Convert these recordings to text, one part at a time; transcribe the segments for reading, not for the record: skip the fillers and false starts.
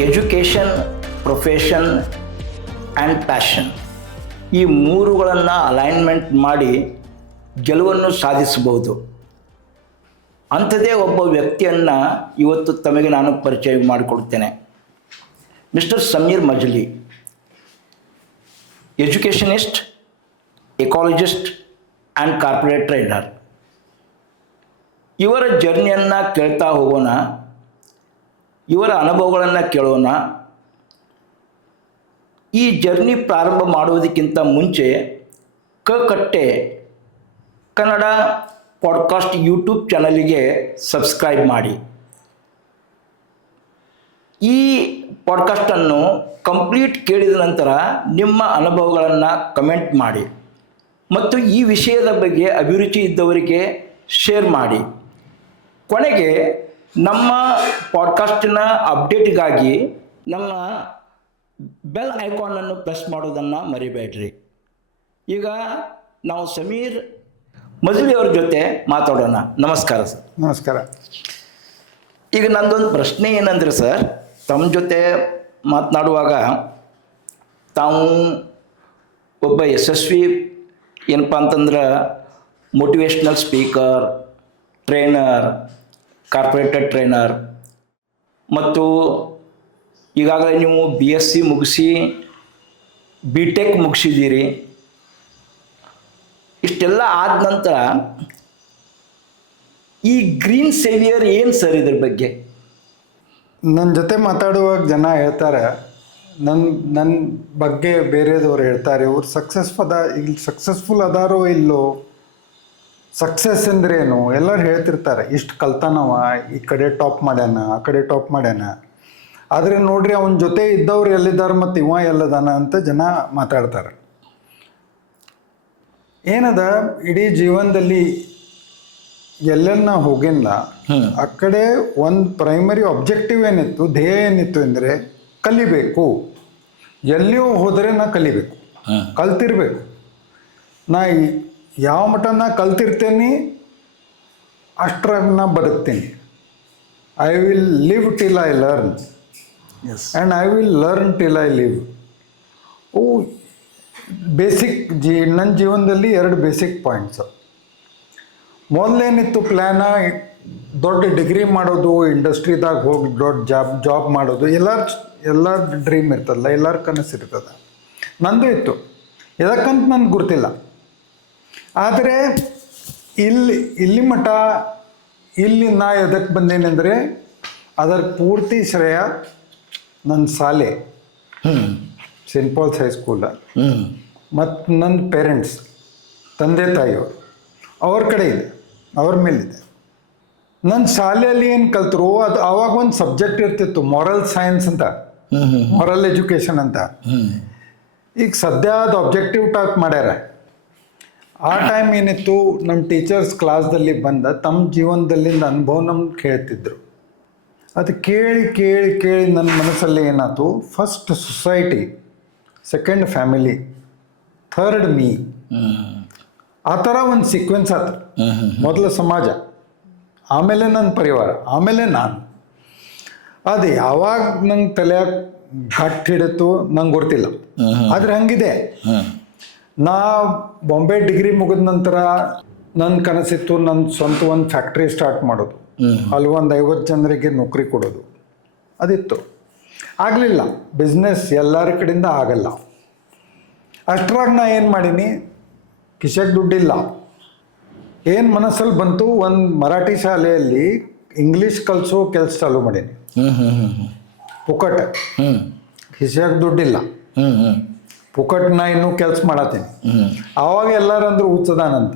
Education, profession and passion ಈ ಮೂರುಗಳನ್ನು alignment ಮಾಡಿ ಗೆಲುವನ್ನು ಸಾಧಿಸಬಹುದು. ಅಂಥದ್ದೇ ಒಬ್ಬ ವ್ಯಕ್ತಿಯನ್ನು ಇವತ್ತು ತಮಗೆ ನಾನು ಪರಿಚಯ ಮಾಡಿಕೊಡ್ತೇನೆ. Mister Sameer Majli, educationist, ecologist and corporate trainer. ಇವರ ಜರ್ನಿಯನ್ನು ಕೇಳ್ತಾ ಹೋಗೋಣ, ಇವರ ಅನುಭವಗಳನ್ನು ಕೇಳೋಣ. ಈ ಜರ್ನಿ ಪ್ರಾರಂಭ ಮಾಡುವುದಕ್ಕಿಂತ ಮುಂಚೆ ಕಟ್ಟೆ ಕನ್ನಡ ಪಾಡ್ಕಾಸ್ಟ್ ಯೂಟ್ಯೂಬ್ ಚಾನಲಿಗೆ ಸಬ್ಸ್ಕ್ರೈಬ್ ಮಾಡಿ. ಈ ಪಾಡ್ಕಾಸ್ಟನ್ನು ಕಂಪ್ಲೀಟ್ ಕೇಳಿದ ನಂತರ ನಿಮ್ಮ ಅನುಭವಗಳನ್ನು ಕಮೆಂಟ್ ಮಾಡಿ ಮತ್ತು ಈ ವಿಷಯದ ಬಗ್ಗೆ ಅಭಿರುಚಿ ಇದ್ದವರಿಗೆ ಶೇರ್ ಮಾಡಿ. ಕೊನೆಗೆ ನಮ್ಮ ಪಾಡ್ಕಾಸ್ಟಿನ ಅಪ್ಡೇಟ್ಗಾಗಿ ನಮ್ಮ ಬೆಲ್ ಐಕಾನನ್ನು ಪ್ರೆಸ್ ಮಾಡೋದನ್ನು ಮರಿಬೇಡ್ರಿ. ಈಗ ನಾವು ಸಮೀರ್ ಮಜ್ಲಿ ಅವ್ರ ಜೊತೆ ಮಾತಾಡೋಣ. ನಮಸ್ಕಾರ ಸರ್. ನಮಸ್ಕಾರ. ಈಗ ನಂದೊಂದು ಪ್ರಶ್ನೆ ಏನಂದರೆ ಸರ್, ತಮ್ಮ ಜೊತೆ ಮಾತನಾಡುವಾಗ ತಾವು ಒಬ್ಬ ಯಶಸ್ವಿ ಏನಪ್ಪ ಅಂತಂದ್ರೆ ಮೋಟಿವೇಶ್ನಲ್ ಸ್ಪೀಕರ್, ಟ್ರೈನರ್, ಕಾರ್ಪೊರೇಟೆಡ್ ಟ್ರೈನರ್ ಮತ್ತು ಈಗಾಗಲೇ ನೀವು BSc ಮುಗಿಸಿ BTech ಮುಗಿಸಿದ್ದೀರಿ. ಇಷ್ಟೆಲ್ಲ ಆದ ನಂತರ ಈ ಗ್ರೀನ್ ಸೇವಿಯರ್ ಏನು ಸರ್ ಇದ್ರ ಬಗ್ಗೆ? ನನ್ನ ಜೊತೆ ಮಾತಾಡುವಾಗ ಜನ ಹೇಳ್ತಾರೆ, ನನ್ನ ಬಗ್ಗೆ ಬೇರೆದವ್ರು ಹೇಳ್ತಾರೆ, ಇವ್ರು ಸಕ್ಸಸ್ಫುಲ್ ಅದಾರೋ ಇಲ್ಲೋ, ಸಕ್ಸಸ್ ಅಂದ್ರೇನು ಎಲ್ಲರೂ ಹೇಳ್ತಿರ್ತಾರೆ. ಇಷ್ಟು ಕಲ್ತಾನವ, ಈ ಕಡೆ ಟಾಪ್ ಮಾಡ್ಯಾನ, ಆ ಕಡೆ ಟಾಪ್ ಮಾಡ್ಯಾನ, ಆದರೆ ನೋಡ್ರಿ ಅವನ ಜೊತೆ ಇದ್ದವ್ರು ಎಲ್ಲಿದ್ದಾರೆ ಮತ್ತು ಇವ ಎಲ್ಲದಾನ ಅಂತ ಜನ ಮಾತಾಡ್ತಾರೆ. ಏನದ ಇಡೀ ಜೀವನದಲ್ಲಿ ಎಲ್ಲೆಲ್ಲ ನಾ ಹೋಗಿಲ್ಲ, ಆ ಕಡೆ ಒಂದು ಪ್ರೈಮರಿ ಆಬ್ಜೆಕ್ಟಿವ್ ಏನಿತ್ತು, ಧ್ಯೇಯ ಏನಿತ್ತು ಅಂದರೆ ಕಲಿಬೇಕು. ಎಲ್ಲಿಯೂ ಹೋದರೆ ನಾ ಕಲಿಬೇಕು, ಕಲ್ತಿರ್ಬೇಕು. ನಾ ಯಾವ ಮಟ್ಟ ನಾ ಕಲ್ತಿರ್ತೇನೆ ಅಷ್ಟ್ರಾಗ ನಾ ಬದುಕ್ತೀನಿ. I will live till I learn and I will learn till I live. Basic ನನ್ನ ಜೀವನದಲ್ಲಿ 2 ಬೇಸಿಕ್ ಪಾಯಿಂಟ್ಸು. ಮೊದಲೇನಿತ್ತು ಪ್ಲ್ಯಾನ, ದೊಡ್ಡ ಡಿಗ್ರಿ ಮಾಡೋದು, ಇಂಡಸ್ಟ್ರಿದಾಗ ಹೋಗಿ ದೊಡ್ಡ ಜಾಬ್ ಮಾಡೋದು. ಎಲ್ಲರ ಡ್ರೀಮ್ ಇರ್ತದಲ್ಲ, ಎಲ್ಲರ ಕನಸು ಇರ್ತದೆ. ನಂದು ಇತ್ತು, ಎದಕ್ಕಂತ ನನಗೆ ಗೊತ್ತಿಲ್ಲ. ಆದರೆ ಇಲ್ಲಿ ಮಟ್ಟ ಇಲ್ಲಿ ನಾ ಎದಕ್ಕೆ ಬಂದೇನೆಂದರೆ ಅದರ ಪೂರ್ತಿ ಶ್ರೇಯ ನನ್ನ ಶಾಲೆ, ಸೆಂಟ್ ಪಾಲ್ಸ್ ಹೈಸ್ಕೂಲ, ಮತ್ತು ನನ್ನ ಪೇರೆಂಟ್ಸ್, ತಂದೆ ತಾಯಿಯವರು, ಅವ್ರ ಕಡೆ ಇದೆ, ಅವ್ರ ಮೇಲಿದೆ. ನನ್ನ ಶಾಲೆಯಲ್ಲಿ ಏನು ಕಲ್ತರು ಅದು ಆವಾಗ ಒಂದು ಸಬ್ಜೆಕ್ಟ್ ಇರ್ತಿತ್ತು, ಮಾರಲ್ ಸೈನ್ಸ್ ಅಂತ, ಮಾರಲ್ ಎಜುಕೇಷನ್ ಅಂತ. ಈಗ ಸದ್ಯ ಅದು ಆಬ್ಜೆಕ್ಟಿವ್ ಟೈಪ್ ಮಾಡ್ಯಾರ. ಆ ಟೈಮ್ ಏನಿತ್ತು, ನಮ್ಮ ಟೀಚರ್ಸ್ ಕ್ಲಾಸ್ದಲ್ಲಿ ಬಂದ ತಮ್ಮ ಜೀವನದಲ್ಲಿಂದ ಅನುಭವ ನಮ್ಗೆ ಹೇಳ್ತಿದ್ರು. ಅದು ಕೇಳಿ ಕೇಳಿ ಕೇಳಿ ನನ್ನ ಮನಸ್ಸಲ್ಲಿ ಏನಾಯ್ತು, first society, second family, third me, ಆ ಥರ ಒಂದು ಸೀಕ್ವೆನ್ಸ್ ಆಯ್ತು. ಮೊದಲು ಸಮಾಜ, ಆಮೇಲೆ ನನ್ನ ಪರಿವಾರ, ಆಮೇಲೆ ನಾನು. ಅದು ಯಾವಾಗ ನಂಗೆ ತಲೆಯಾಗ ಗಟ್ಟಿ ಹಿಡಿತು ನಂಗೆ ಗೊತ್ತಿಲ್ಲ, ಆದರೆ ಹಂಗಿದೆ. ನಾ ಬಾಂಬೆ ಡಿಗ್ರಿ ಮುಗಿದ ನಂತರ ನನ್ನ ಕನಸಿತ್ತು ನನ್ನ ಸ್ವಂತ ಒಂದು ಫ್ಯಾಕ್ಟ್ರಿ ಸ್ಟಾರ್ಟ್ ಮಾಡೋದು, ಅಲ್ಲಿ ಒಂದು 50 ಜನರಿಗೆ ನೌಕರಿ ಕೊಡೋದು, ಅದಿತ್ತು. ಆಗಲಿಲ್ಲ, ಬಿಸ್ನೆಸ್ ಎಲ್ಲರ ಕಡೆಯಿಂದ ಆಗಲ್ಲ. ಅಷ್ಟರಾಗ ನಾ ಏನು ಮಾಡೀನಿ, ಕಿಶೆಗೆ ದುಡ್ಡಿಲ್ಲ. ಏನು ಮನಸ್ಸಲ್ಲಿ ಬಂತು, ಒಂದು ಮರಾಠಿ ಶಾಲೆಯಲ್ಲಿ ಇಂಗ್ಲೀಷ್ ಕಲಿಸೋ ಕೆಲಸ ಚಾಲೂ ಮಾಡೀನಿ. ಪುಕಟ್, ಕಿಶೆಗೆ ದುಡ್ಡಿಲ್ಲ, ಪುಕಟ್ ನಾ ಇನ್ನೂ ಕೆಲಸ ಮಾಡತ್ತೀನಿ. ಆವಾಗ ಎಲ್ಲರೂ ಅಂದರು ಹುಚ್ಚದಾನಂತ.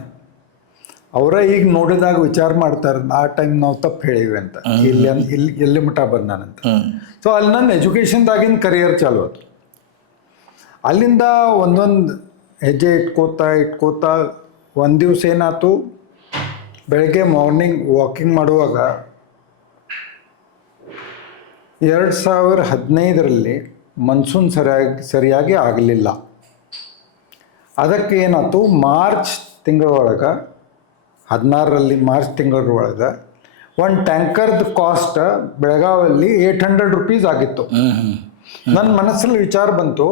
ಅವರ ಈಗ ನೋಡಿದಾಗ ವಿಚಾರ ಮಾಡ್ತಾರೆ, ಆ ಟೈಮ್ ನಾವು ತಪ್ಪು ಹೇಳಿವಿ ಅಂತ, ಎಲ್ಲಿ ಮಟ್ಟ ಬಂದಾನಂತ. ಸೊ ಅಲ್ಲಿ ನನ್ನ ಎಜುಕೇಷನ್ದಾಗಿನ ಕರಿಯರ್ ಚಾಲು ಆಯ್ತು. ಅಲ್ಲಿಂದ ಒಂದೊಂದು ಹೆಜ್ಜೆ ಇಟ್ಕೋತಾ ಒಂದು ದಿವಸ ಏನಾಯ್ತು, ಬೆಳಗ್ಗೆ ಮಾರ್ನಿಂಗ್ ವಾಕಿಂಗ್ ಮಾಡುವಾಗ 2015ರಲ್ಲಿ ಮನ್ಸೂನ್ ಸರಿಯಾಗಿ ಆಗಲಿಲ್ಲ. ಅದಕ್ಕೆ ಏನಾಯ್ತು, ಮಾರ್ಚ್ ತಿಂಗಳೊಳಗೆ 16ರಲ್ಲಿ ಮಾರ್ಚ್ ತಿಂಗಳೊಳಗೆ ಒಂದು ಟ್ಯಾಂಕರ್ದು ಕಾಸ್ಟ್ ಬೆಳಗಾವಲ್ಲಿ 800 rupees ಆಗಿತ್ತು. ನನ್ನ ಮನಸ್ಸಲ್ಲಿ ವಿಚಾರ ಬಂತು,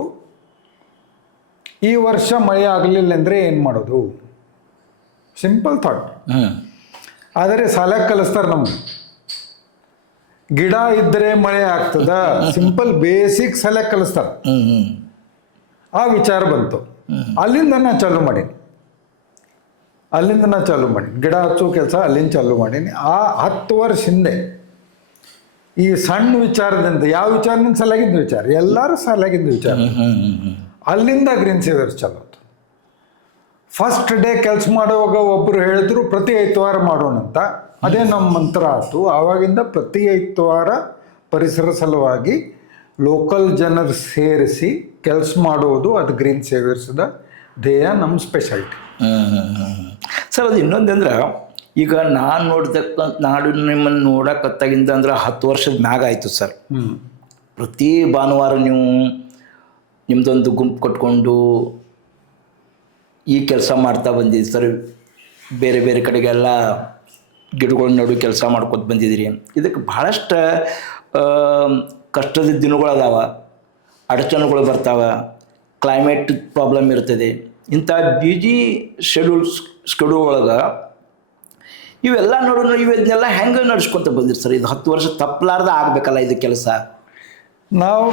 ಈ ವರ್ಷ ಮಳೆ ಆಗಲಿಲ್ಲ ಅಂದರೆ ಏನು ಮಾಡೋದು? Simple thought. ಆದರೆ ಸಾಲಾಗಿ ಕಲಿಸ್ತಾರೆ ನಮ್ಗೆ, ಗಿಡ ಇದ್ದರೆ ಮಳೆ ಆಗ್ತದ, ಸಿಂಪಲ್ ಬೇಸಿಕ್ ಸಾಲಾಗಿ ಕಲಿಸ್ತಾರೆ. ಆ ವಿಚಾರ ಬಂತು. ಅಲ್ಲಿಂದ ನಾ ಚಾಲು ಮಾಡೀನಿ. ಗಿಡ ಹಚ್ಚೋ ಕೆಲಸ ಅಲ್ಲಿಂದ ಚಾಲು ಮಾಡೀನಿ. ಆ 10 ವರ್ಷ ಹಿಂದೆ ಈ ಸಣ್ಣ ವಿಚಾರದಿಂದ, ಯಾವ ವಿಚಾರದಿಂದ ಸಲಾಗಿದ್ದ ವಿಚಾರ, ಎಲ್ಲರೂ ಸಲಾಗಿದ್ದ ವಿಚಾರ, ಅಲ್ಲಿಂದ ಗ್ರೀನ್ ಸೇವಿಯರ್ಸ್ ಚಾಲು ಆಯ್ತು. ಫಸ್ಟ್ ಡೇ ಕೆಲಸ ಮಾಡುವಾಗ ಒಬ್ಬರು ಹೇಳಿದ್ರು ಪ್ರತಿ 5 ವಾರ ಮಾಡೋಣಂತ. ಅದೇ ನಮ್ಮ ಮಂತ್ರ ಆಯ್ತು. ಆವಾಗಿಂದ ಪ್ರತಿ 5 ವಾರ ಪರಿಸರ ಸಲುವಾಗಿ ಲೋಕಲ್ ಜನರು ಸೇರಿಸಿ ಕೆಲಸ ಮಾಡೋದು, ಅದು ಗ್ರೀನ್ ಸೇವಿಯರ್ಸ್ದ ಧ್ಯೇಯ, ನಮ್ಮ ಸ್ಪೆಷಾಲಿಟಿ. ಸರ್, ಅದು ಇನ್ನೊಂದಂದ್ರೆ, ಈಗ ನಾನು ನಿಮ್ಮನ್ನು ನೋಡಕತ್ತಾಗಿಂದ ಅಂದ್ರೆ 10 ವರ್ಷದ ಮ್ಯಾಗ ಆಯಿತು ಸರ್. ಪ್ರತಿ ಭಾನುವಾರ ನೀವು ನಿಮ್ಮದೊಂದು ಗುಂಪು ಕಟ್ಕೊಂಡು ಈ ಕೆಲಸ ಮಾಡ್ತಾ ಬಂದಿದ್ದೀರಿ ಸರ್. ಬೇರೆ ಬೇರೆ ಕಡೆಗೆಲ್ಲ ಗಿಡಗಳ ನಡು ಕೆಲಸ ಮಾಡ್ಕೊತ ಬಂದಿದ್ದೀರಿ. ಇದಕ್ಕೆ ಭಾಳಷ್ಟು ಕಷ್ಟದ ದಿನಗಳು ಅದಾವ, ಅಡಚಣೆಗಳು ಬರ್ತಾವೆ, ಕ್ಲೈಮೇಟ್ ಪ್ರಾಬ್ಲಮ್ ಇರ್ತದೆ. ಇಂಥ ಬ್ಯುಸಿ ಶೆಡ್ಯೂಲ್ ಒಳಗೆ ಇವೆಲ್ಲ ಇವನ್ನೆಲ್ಲ ಹೆಂಗೆ ನಡ್ಸ್ಕೊತ ಬಂದಿರಿ ಸರ್? ಇದು 10 ವರ್ಷ ತಪ್ಪಲಾರ್ದ ಆಗಬೇಕಲ್ಲ ಇದು ಕೆಲಸ. ನಾವು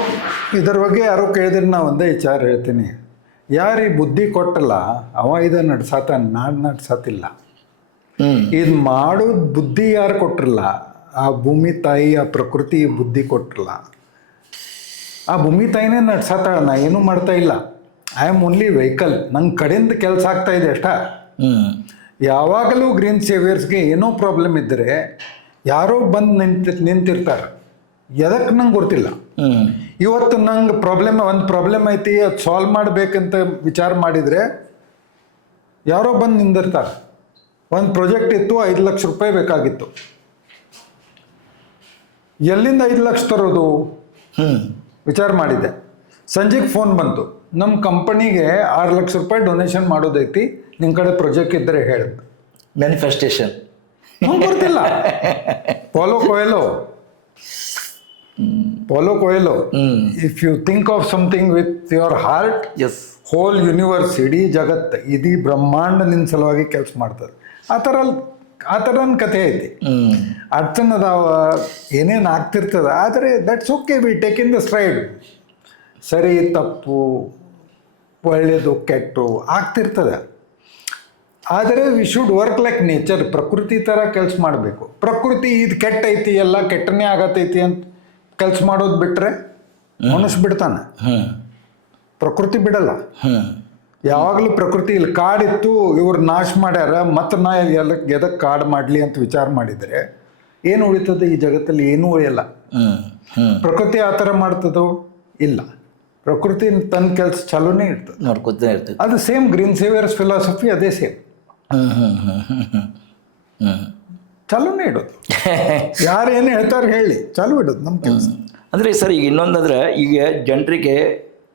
ಇದರ ಬಗ್ಗೆ ಯಾರೋ ಕೇಳಿದ್ರೆ ನಾವು ಒಂದೇ ವಿಚಾರ ಹೇಳ್ತೀನಿ, ಯಾರು ಈ ಬುದ್ಧಿ ಕೊಟ್ಟಲ್ಲ ಅವ ಇದು ನಡ್ಸಾತ, ನಾನು ನಡ್ಸತ್ತಿಲ್ಲ. ಇದು ಮಾಡೋದು ಬುದ್ಧಿ ಯಾರು ಕೊಟ್ಟಿರಲ್ಲ, ಆ ಭೂಮಿ ತಾಯಿ, ಆ ಪ್ರಕೃತಿ ಬುದ್ಧಿ ಕೊಟ್ಟಿರಲ್ಲ. ಆ ಭೂಮಿ ತಾಯಿನೇ ನಡ್ಸಾತಾಳ, ನಾ ಏನೂ ಮಾಡ್ತಾ ಇಲ್ಲ. I am only vehicle. ನನ್ನ ಕಡೆಯಿಂದ ಕೆಲಸ ಆಗ್ತಾ ಇದೆ ಅಷ್ಟ. ಯಾವಾಗಲೂ ಗ್ರೀನ್ ಸೇವಿಯರ್ಸ್ಗೆ ಏನೋ ಪ್ರಾಬ್ಲಮ್ ಇದ್ದರೆ ಯಾರೋ ಬಂದು ನಿಂತಿರ್ತಾರೆ. ಎದಕ್ಕೆ ನಂಗೆ ಗೊತ್ತಿಲ್ಲ. ಇವತ್ತು ನಂಗೆ ಒಂದು ಪ್ರಾಬ್ಲಮ್ ಐತಿ, ಅದು ಸಾಲ್ವ್ ಮಾಡಬೇಕಂತ ವಿಚಾರ ಮಾಡಿದರೆ ಯಾರೋ ಬಂದು ನಿಂದಿರ್ತಾರೆ. ಒಂದು ಪ್ರಾಜೆಕ್ಟ್ ಇತ್ತು, 5 ಲಕ್ಷ ರೂಪಾಯಿ ಬೇಕಾಗಿತ್ತು. ಎಲ್ಲಿಂದ 5 ಲಕ್ಷ ತರೋದು ವಿಚಾರ ಮಾಡಿದ್ದೆ. ಸಂಜೆಗೆ ಫೋನ್ ಬಂತು, ನಮ್ಮ ಕಂಪನಿಗೆ 6 ಲಕ್ಷ ರೂಪಾಯಿ ಡೊನೇಷನ್ ಮಾಡೋದೈತಿ, ನಿಮ್ಮ ಕಡೆ ಪ್ರಾಜೆಕ್ಟ್ ಇದ್ದರೆ ಹೇಳಿ. ಮ್ಯಾನಿಫೆಸ್ಟೇಷನ್ ನಂಗೆ ಗೊತ್ತಿಲ್ಲ. Paulo Coelho, if you think of something with your heart, whole universe, ಇಡೀ ಜಗತ್ತು, ಇಡೀ ಬ್ರಹ್ಮಾಂಡ ನಿನ್ನ ಸಲುವಾಗಿ ಕೆಲಸ ಮಾಡ್ತದೆ. ಆ ಥರ ನನ್ನ ಕಥೆ ಐತಿ. ಅಡ್ಚಣೆ ಅದಾವ, ಏನೇನು ಆಗ್ತಿರ್ತದೆ. ಆದರೆ that's okay, we take in the stride. ಸರಿ ತಪ್ಪು, ಒಳ್ಳೆಯದು ಕೆಟ್ಟು ಆಗ್ತಿರ್ತದೆ. ಆದರೆ we should work like nature. ಪ್ರಕೃತಿ ಥರ ಕೆಲಸ ಮಾಡಬೇಕು. ಪ್ರಕೃತಿ ಇದು ಕೆಟ್ಟೈತಿ, ಎಲ್ಲ ಕೆಟ್ಟನೇ ಆಗತೈತಿ ಅಂತ ಕೆಲಸ ಮಾಡೋದು ಬಿಟ್ಟರೆ ಮನುಷ್ಯ ಬಿಡ್ತಾನೆ, ಪ್ರಕೃತಿ ಬಿಡಲ್ಲ. ಯಾವಾಗಲೂ ಪ್ರಕೃತಿ ಇಲ್ಲಿ ಕಾಡಿತ್ತು, ಇವ್ರು ನಾಶ ಮಾಡ್ಯಾರ, ಮತ್ತು ನಾ ಎದಕ್ಕೆ ಕಾಡು ಮಾಡಲಿ ಅಂತ ವಿಚಾರ ಮಾಡಿದರೆ ಏನು ಉಳಿತದೆ ಈ ಜಗತ್ತಲ್ಲಿ? ಏನೂ ಉಳಿಯಲ್ಲ. ಪ್ರಕೃತಿ ಆ ಥರ ಮಾಡ್ತದೋ? ಇಲ್ಲ. ಪ್ರಕೃತಿ ತನ್ನ ಕೆಲಸ ಚಾಲೂನೇ ಇರ್ತದೆ, ನೋಡ್ಕೊತಾ ಇರ್ತದೆ. ಅದು ಸೇಮ್ ಗ್ರೀನ್ ಸೇವಿಯರ್ಸ್ ಫಿಲಾಸಫಿ, ಅದೇ ಸೇಮ್. ಚಾಲೂನೇ ಇಡೋದು. ಯಾರು ಏನು ಹೇಳ್ತಾರೆ ಹೇಳಿ, ಚಾಲು ಇಡೋದು ನಮ್ಮ ಕೆಲಸ. ಅಂದರೆ ಸರ್, ಈಗ ಇನ್ನೊಂದಂದ್ರೆ, ಈಗ ಜನರಿಗೆ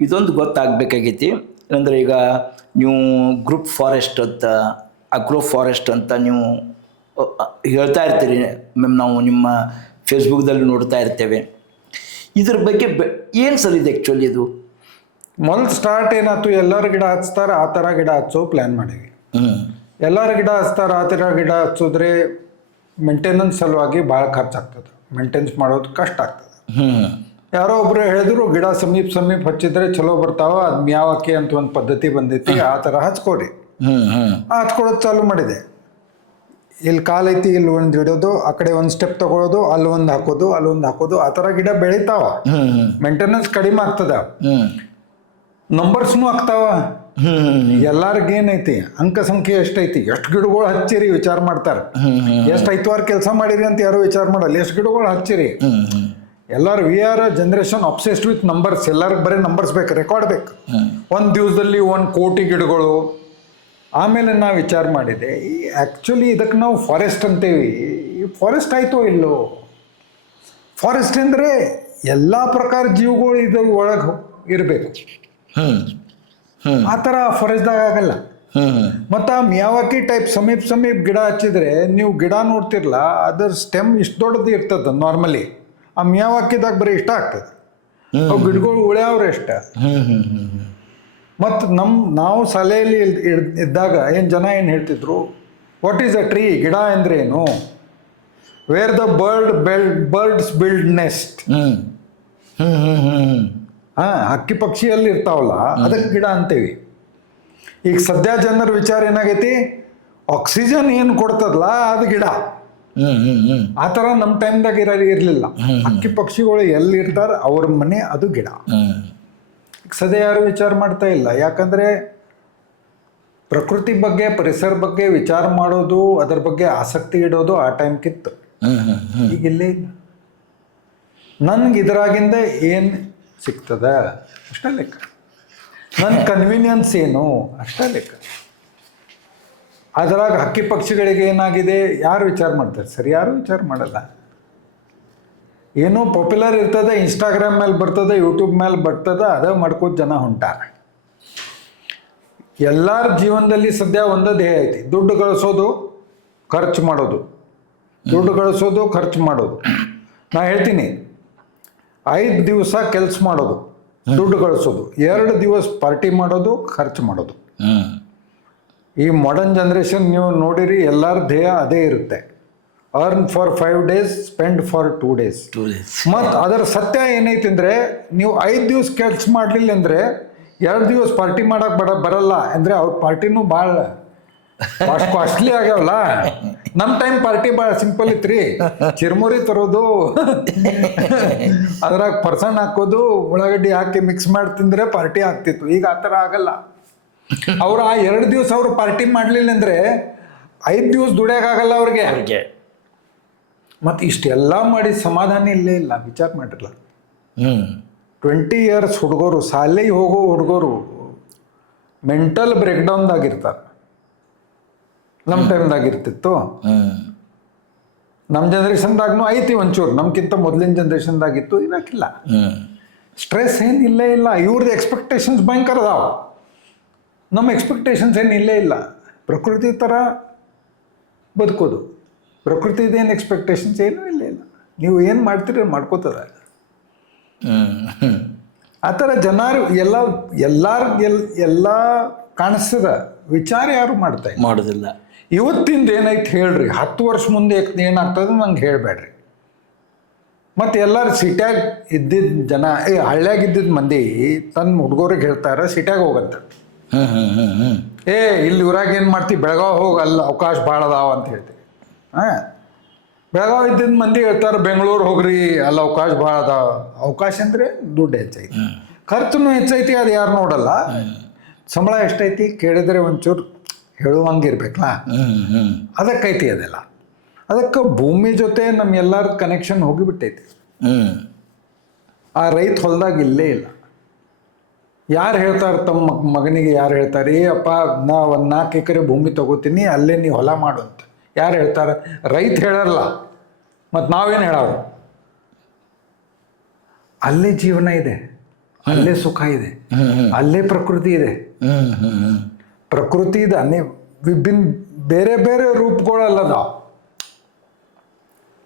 ಇದೊಂದು ಗೊತ್ತಾಗಬೇಕಾಗೈತಿ. ಅಂದರೆ ಈಗ ನೀವು ಗ್ರೂಪ್ ಫಾರೆಸ್ಟ್ ಅಂತ, ಅಗ್ರೋ ಫಾರೆಸ್ಟ್ ಅಂತ ನೀವು ಹೇಳ್ತಾ ಇರ್ತೀರಿ. ನಾವು ನಿಮ್ಮ ಫೇಸ್ಬುಕ್ದಲ್ಲಿ ನೋಡ್ತಾ ಇರ್ತೇವೆ. ಇದ್ರ ಬಗ್ಗೆ ಏನು ಸರ್ ಇದು ಆ್ಯಕ್ಚುಲಿ? ಇದು ಮೊದಲು ಸ್ಟಾರ್ಟ್ ಏನಾಯ್ತು, ಎಲ್ಲರೂ ಗಿಡ ಹಚ್ತಾರೆ, ಆ ಥರ ಗಿಡ ಹಚ್ಚೋ ಪ್ಲ್ಯಾನ್ ಮಾಡೀವಿ. ಎಲ್ಲರೂ ಗಿಡ ಹಚ್ತಾರೆ, ಆ ಥರ ಗಿಡ ಹಚ್ಚಿದ್ರೆ ಮೇಂಟೆನೆನ್ಸ್ ಸಲುವಾಗಿ ಭಾಳ ಖರ್ಚಾಗ್ತದೆ, ಮೇಂಟೆನೆನ್ಸ್ ಮಾಡೋದು ಕಷ್ಟ ಆಗ್ತದೆ. ಯಾರೋ ಒಬ್ರು ಹೇಳಿದ್ರು ಗಿಡ ಸಮೀಪ ಹಚ್ಚಿದ್ರೆ ಚಲೋ ಬರ್ತಾವ, ಅದು ಮ್ಯಾವಕ್ಕೆ ಅಂತ ಒಂದು ಪದ್ಧತಿ ಬಂದೈತಿ, ಆ ಥರ ಹಚ್ಕೊಡಿ. ಹಚ್ಕೊಳೋದು ಚಾಲು ಮಾಡಿದೆ. ಇಲ್ಲಿ ಕಾಲೈತಿ, ಇಲ್ಲಿ ಒಂದು ಇಡೋದು, ಆ ಕಡೆ ಒಂದು ಸ್ಟೆಪ್ ತಗೊಳ್ಳೋದು, ಅಲ್ಲೊಂದು ಹಾಕೋದು, ಅಲ್ಲೊಂದು ಹಾಕೋದು, ಆ ಥರ ಗಿಡ ಬೆಳಿತಾವ. ಮೇಂಟೆನೆನ್ಸ್ ಕಡಿಮೆ ಆಗ್ತದ, ನಂಬರ್ಸ್ನು ಆಗ್ತಾವ. ಎಲ್ಲಾರ್ಗೇನೈತಿ, ಅಂಕ ಸಂಖ್ಯೆ ಎಷ್ಟೈತಿ, ಎಷ್ಟು ಗಿಡಗಳು ಹಚ್ಚಿರಿ ವಿಚಾರ ಮಾಡ್ತಾರೆ. ಎಷ್ಟು 5 ವಾರ ಕೆಲಸ ಮಾಡಿರಿ ಅಂತ ಯಾರು ವಿಚಾರ ಮಾಡಲ್ಲ, ಎಷ್ಟು ಗಿಡಗಳು ಹಚ್ಚಿರಿ. ಎಲ್ಲರೂ we are generation obsessed with numbers. ಎಲ್ಲರಿಗೂ ಬರೀ ನಂಬರ್ಸ್ ಬೇಕು, ರೆಕಾರ್ಡ್ ಬೇಕು. ಒಂದು ದಿವಸದಲ್ಲಿ 1 ಕೋಟಿ ಗಿಡಗಳು. ಆಮೇಲೆ ನಾವು ವಿಚಾರ ಮಾಡಿದೆ, ಈ ಆ್ಯಕ್ಚುಲಿ ಇದಕ್ಕೆ ನಾವು ಫಾರೆಸ್ಟ್ ಅಂತೇವಿ. ಈ ಫಾರೆಸ್ಟ್ ಆಯಿತೋ ಇಲ್ಲೋ? ಫಾರೆಸ್ಟ್ ಅಂದರೆ ಎಲ್ಲ ಪ್ರಕಾರ ಜೀವಗಳು ಇದ್ರ ಒಳಗೆ ಇರಬೇಕು. ಆ ಥರ ಫಾರೆಸ್ಟ್ದಾಗ ಆಗಲ್ಲ. ಮತ್ತು ಆ ಮಿಯಾವಾಕಿ ಟೈಪ್ ಸಮೀಪ ಗಿಡ ಹಚ್ಚಿದ್ರೆ ನೀವು ಗಿಡ ನೋಡ್ತಿರಲ್ಲ, ಅದರ ಸ್ಟೆಮ್ ಇಷ್ಟು ದೊಡ್ಡದು ಇರ್ತದೆ ನಾರ್ಮಲಿ. ಆ ಮಿಯಾವಾಕಿದಾಗ ಬರೀ ಇಷ್ಟ ಆಗ್ತದೆ, ಅವು ಗಿಡಗಳು ಉಳ್ಯಾವ್ರೆ ಇಷ್ಟ. ಮತ್ತು ನಾವು ಶಾಲೆಯಲ್ಲಿ ಇದ್ದಾಗ ಜನ ಏನು ಹೇಳ್ತಿದ್ರು, ವಾಟ್ ಈಸ್ ಅ ಟ್ರೀ, ಗಿಡ ಅಂದ್ರೆ ಏನು, where the birds build nest. ಹಕ್ಕಿ ಪಕ್ಷಿಯಲ್ಲಿ ಇರ್ತಾವಲ್ಲ ಅದಕ್ಕೆ ಗಿಡ ಅಂತೇವಿ. ಈಗ ಸದ್ಯ ಜನರ ವಿಚಾರ ಏನಾಗೈತಿ, ಆಕ್ಸಿಜನ್ ಏನು ಕೊಡ್ತದಲ್ಲ ಅದು ಗಿಡ. ಆ ಥರ ನಮ್ಮ ಟೈಮ್ದಾಗ ಇರಲಿಲ್ಲ. ಹಕ್ಕಿ ಪಕ್ಷಿಗಳು ಎಲ್ಲಿರ್ತಾರ ಅವ್ರ ಮನೆ ಅದು ಗಿಡ. ಸದ್ಯ ಯಾರು ವಿಚಾರ ಮಾಡ್ತಾ ಇಲ್ಲ, ಯಾಕಂದ್ರೆ ಪ್ರಕೃತಿ ಬಗ್ಗೆ ಪರಿಸರ ಬಗ್ಗೆ ವಿಚಾರ ಮಾಡೋದು, ಅದರ ಬಗ್ಗೆ ಆಸಕ್ತಿ ಇಡೋದು ಆ ಟೈಮ್ಕಿತ್ತು. ಈಗ ಇಲ್ಲೇ ಇಲ್ಲ. ನನ್ಗೆ ಇದರಾಗಿಂದ ಏನು ಸಿಗ್ತದ ಅಷ್ಟೇ ಲೆಕ್ಕ, ನನ್ನ ಕನ್ವೀನಿಯನ್ಸ್ ಏನು ಅಷ್ಟೇ ಲೆಕ್ಕ. ಅದರಾಗ ಹಕ್ಕಿ ಪಕ್ಷಿಗಳಿಗೆ ಏನಾಗಿದೆ ಯಾರು ವಿಚಾರ ಮಾಡ್ತಾರೆ ಸರ್? ಯಾರು ವಿಚಾರ ಮಾಡಲ್ಲ. ಏನೋ ಪಾಪ್ಯುಲರ್ ಇರ್ತದೆ, ಇನ್ಸ್ಟಾಗ್ರಾಮ್ ಮೇಲೆ ಬರ್ತದೆ, ಯೂಟ್ಯೂಬ್ ಮೇಲೆ ಬರ್ತದೆ, ಅದೇ ಮಾಡ್ಕೋತ ಜನ ಹೊಂಟಾರ. ಎಲ್ಲರ ಜೀವನದಲ್ಲಿ ಸದ್ಯ ಒಂದೇ ಧ್ಯೇಯ ಐತಿ, ದುಡ್ಡು ಗಳಿಸೋದು ಖರ್ಚು ಮಾಡೋದು, ದುಡ್ಡು ಗಳಿಸೋದು ಖರ್ಚು ಮಾಡೋದು. ನಾ ಹೇಳ್ತೀನಿ, 5 ದಿವಸ ಕೆಲಸ ಮಾಡೋದು, ದುಡ್ಡು ಗಳಿಸೋದು, 2 ದಿವಸ ಪಾರ್ಟಿ ಮಾಡೋದು, ಖರ್ಚು ಮಾಡೋದು. ಈ ಮಾಡರ್ನ್ ಜನ್ರೇಷನ್ ನೀವು ನೋಡಿರಿ, ಎಲ್ಲರ ಧ್ಯೇಯ ಅದೇ ಇರುತ್ತೆ, earn for 5 days, spend for 2 days. ಮತ್ತು ಅದರ ಸತ್ಯ ಏನೈತಿ ಅಂದರೆ, ನೀವು 5 ದಿವಸ ಕೆಲಸ ಮಾಡಲಿಲ್ಲ ಅಂದರೆ 2 ದಿವಸ ಪಾರ್ಟಿ ಮಾಡಕ್ಕೆ ಬರಲ್ಲ. ಅಂದರೆ ಅವ್ರ ಪಾರ್ಟಿನೂ ಭಾಳ ಕಾಸ್ಟ್ಲಿ ಆಗ್ಯಾವಲ್ಲ. ನಮ್ಮ ಟೈಮ್ ಪಾರ್ಟಿ ಭಾಳ ಸಿಂಪಲ್ ಇತ್ರಿ, ಚಿರ್ಮುರಿ ತರೋದು, ಅದ್ರಾಗ ಪರ್ಸನ್ ಹಾಕೋದು, ಉಳ್ಳಾಗಡ್ಡಿ ಹಾಕಿ ಮಿಕ್ಸ್ ಮಾಡಿ ತಿಂದರೆ ಪಾರ್ಟಿ ಆಗ್ತಿತ್ತು. ಈಗ ಆ ಥರ ಆಗಲ್ಲ. ಅವ್ರು ಆ 2 ದಿವಸ ಅವರು ಪಾರ್ಟಿ ಮಾಡಲಿಲ್ಲ ಅಂದರೆ 5 ದಿವಸ ದುಡಿಯೋಕ್ಕಾಗಲ್ಲ ಅವ್ರಿಗೆ. ಮತ್ತು ಇಷ್ಟೆಲ್ಲ ಮಾಡಿ ಸಮಾಧಾನ ಇಲ್ಲೇ ಇಲ್ಲ. ವಿಚಾರ ಮಾಡಿರಲ್ಲ, 20 years ಹುಡುಗರು, ಶಾಲೆಗೆ ಹೋಗೋ ಹುಡುಗರು ಮೆಂಟಲ್ ಬ್ರೇಕ್ ಡೌನ್ದಾಗಿರ್ತಾರೆ. ನಮ್ಮ ಟೈಮ್ದಾಗ ಇರ್ತಿತ್ತು. ನಮ್ಮ ಜನ್ರೇಷನ್ದಾಗೂ ಐತಿ ಒಂಚೂರು, ನಮ್ಗಿಂತ ಮೊದಲಿನ ಜನ್ರೇಷನ್ದಾಗಿತ್ತು, ಇವಾಕಿಲ್ಲ. ಸ್ಟ್ರೆಸ್ ಏನು ಇಲ್ಲೇ ಇಲ್ಲ. ಇವ್ರದ್ದು ಎಕ್ಸ್ಪೆಕ್ಟೇಷನ್ಸ್ ಭಯಂಕರ ಅದಾವ, ನಮ್ಮ ಎಕ್ಸ್ಪೆಕ್ಟೇಷನ್ಸ್ ಏನು ಇಲ್ಲೇ ಇಲ್ಲ. ಪ್ರಕೃತಿ ಥರ ಬದುಕೋದು, ಪ್ರಕೃತಿದೇನು ಎಕ್ಸ್ಪೆಕ್ಟೇಷನ್ಸ್ ಏನೂ ಇಲ್ಲೇ ಇಲ್ಲ. ನೀವು ಏನು ಮಾಡ್ತೀರಿ ಮಾಡ್ಕೋತದ. ಆ ಥರ ಜನರು ಎಲ್ಲ ಕಾಣಿಸ್ತದ, ವಿಚಾರ ಯಾರು ಮಾಡೋದಿಲ್ಲ. ಇವತ್ತಿಂದ ಏನೈತೆ ಹೇಳ್ರಿ, 10 ವರ್ಷ ಮುಂದೆ ಏನಾಗ್ತದೆ ನಂಗೆ ಹೇಳಬೇಡ್ರಿ. ಮತ್ತು ಎಲ್ಲರೂ ಸಿಟ್ಯಾಗ ಇದ್ದಿದ್ದ ಜನ, ಹಳ್ಳ್ಯಾಗ ಇದ್ದಿದ್ದ ಮಂದಿ ತನ್ನ ಹುಡುಗರಿಗೆ ಹೇಳ್ತಾರೆ ಸಿಟ್ಯಾಗ ಹೋಗಂತ. ಇಲ್ಲಿ ಊರಾಗ ಏನು ಮಾಡ್ತೀವಿ, ಬೆಳಗಾವ್ ಹೋಗಿ, ಅಲ್ಲಿ ಅವಕಾಶ ಭಾಳ ಅದಾವ ಅಂತ ಹೇಳ್ತೀವಿ. ಬೆಳಗಾವ್ ಇದ್ದಿದ್ದ ಮಂದಿ ಹೇಳ್ತಾರೆ ಬೆಂಗಳೂರು ಹೋಗ್ರಿ, ಅಲ್ಲಿ ಅವಕಾಶ ಭಾಳ ಅದಾವ. ಅವಕಾಶ ಅಂದರೆ ದುಡ್ಡು ಹೆಚ್ಚೈತಿ, ಖರ್ಚು ಹೆಚ್ಚೈತಿ, ಅದು ಯಾರು ನೋಡಲ್ಲ. ಸಂಬಳ ಎಷ್ಟೈತಿ ಕೇಳಿದರೆ ಒಂಚೂರು ಹೇಳುವಂಗಿರ್ಬೇಕಲ್ಲ, ಅದಕ್ಕೈತಿ ಅದೆಲ್ಲ. ಅದಕ್ಕೆ ಭೂಮಿ ಜೊತೆ ನಮ್ಮ ಎಲ್ಲರ ಕನೆಕ್ಷನ್ ಹೋಗಿಬಿಟ್ಟೈತಿ. ಆ ರೈತ ಹೊಲದಾಗ ಇಲ್ಲೇ ಇಲ್ಲ. ಯಾರು ಹೇಳ್ತಾರೆ ತಮ್ಮ ಮಗನಿಗೆ, ಯಾರು ಹೇಳ್ತಾರೆ ಅಪ್ಪ ನಾ 4 ಎಕರೆ ಭೂಮಿ ತಗೋತೀನಿ, ಅಲ್ಲೇ ನೀ ಹೊಲ ಮಾಡು ಅಂತ ಯಾರು ಹೇಳ್ತಾರೆ? ರೈತ ಹೇಳಲ್ಲ. ಮತ್ತು ನಾವೇನು ಹೇಳೋರು? ಅಲ್ಲೇ ಜೀವನ ಇದೆ, ಅಲ್ಲೇ ಸುಖ ಇದೆ, ಅಲ್ಲೇ ಪ್ರಕೃತಿ ಇದೆ. ಪ್ರಕೃತಿದ ವಿಭಿನ್ನ ಬೇರೆ ಬೇರೆ ರೂಪಗಳಲ್ಲದ,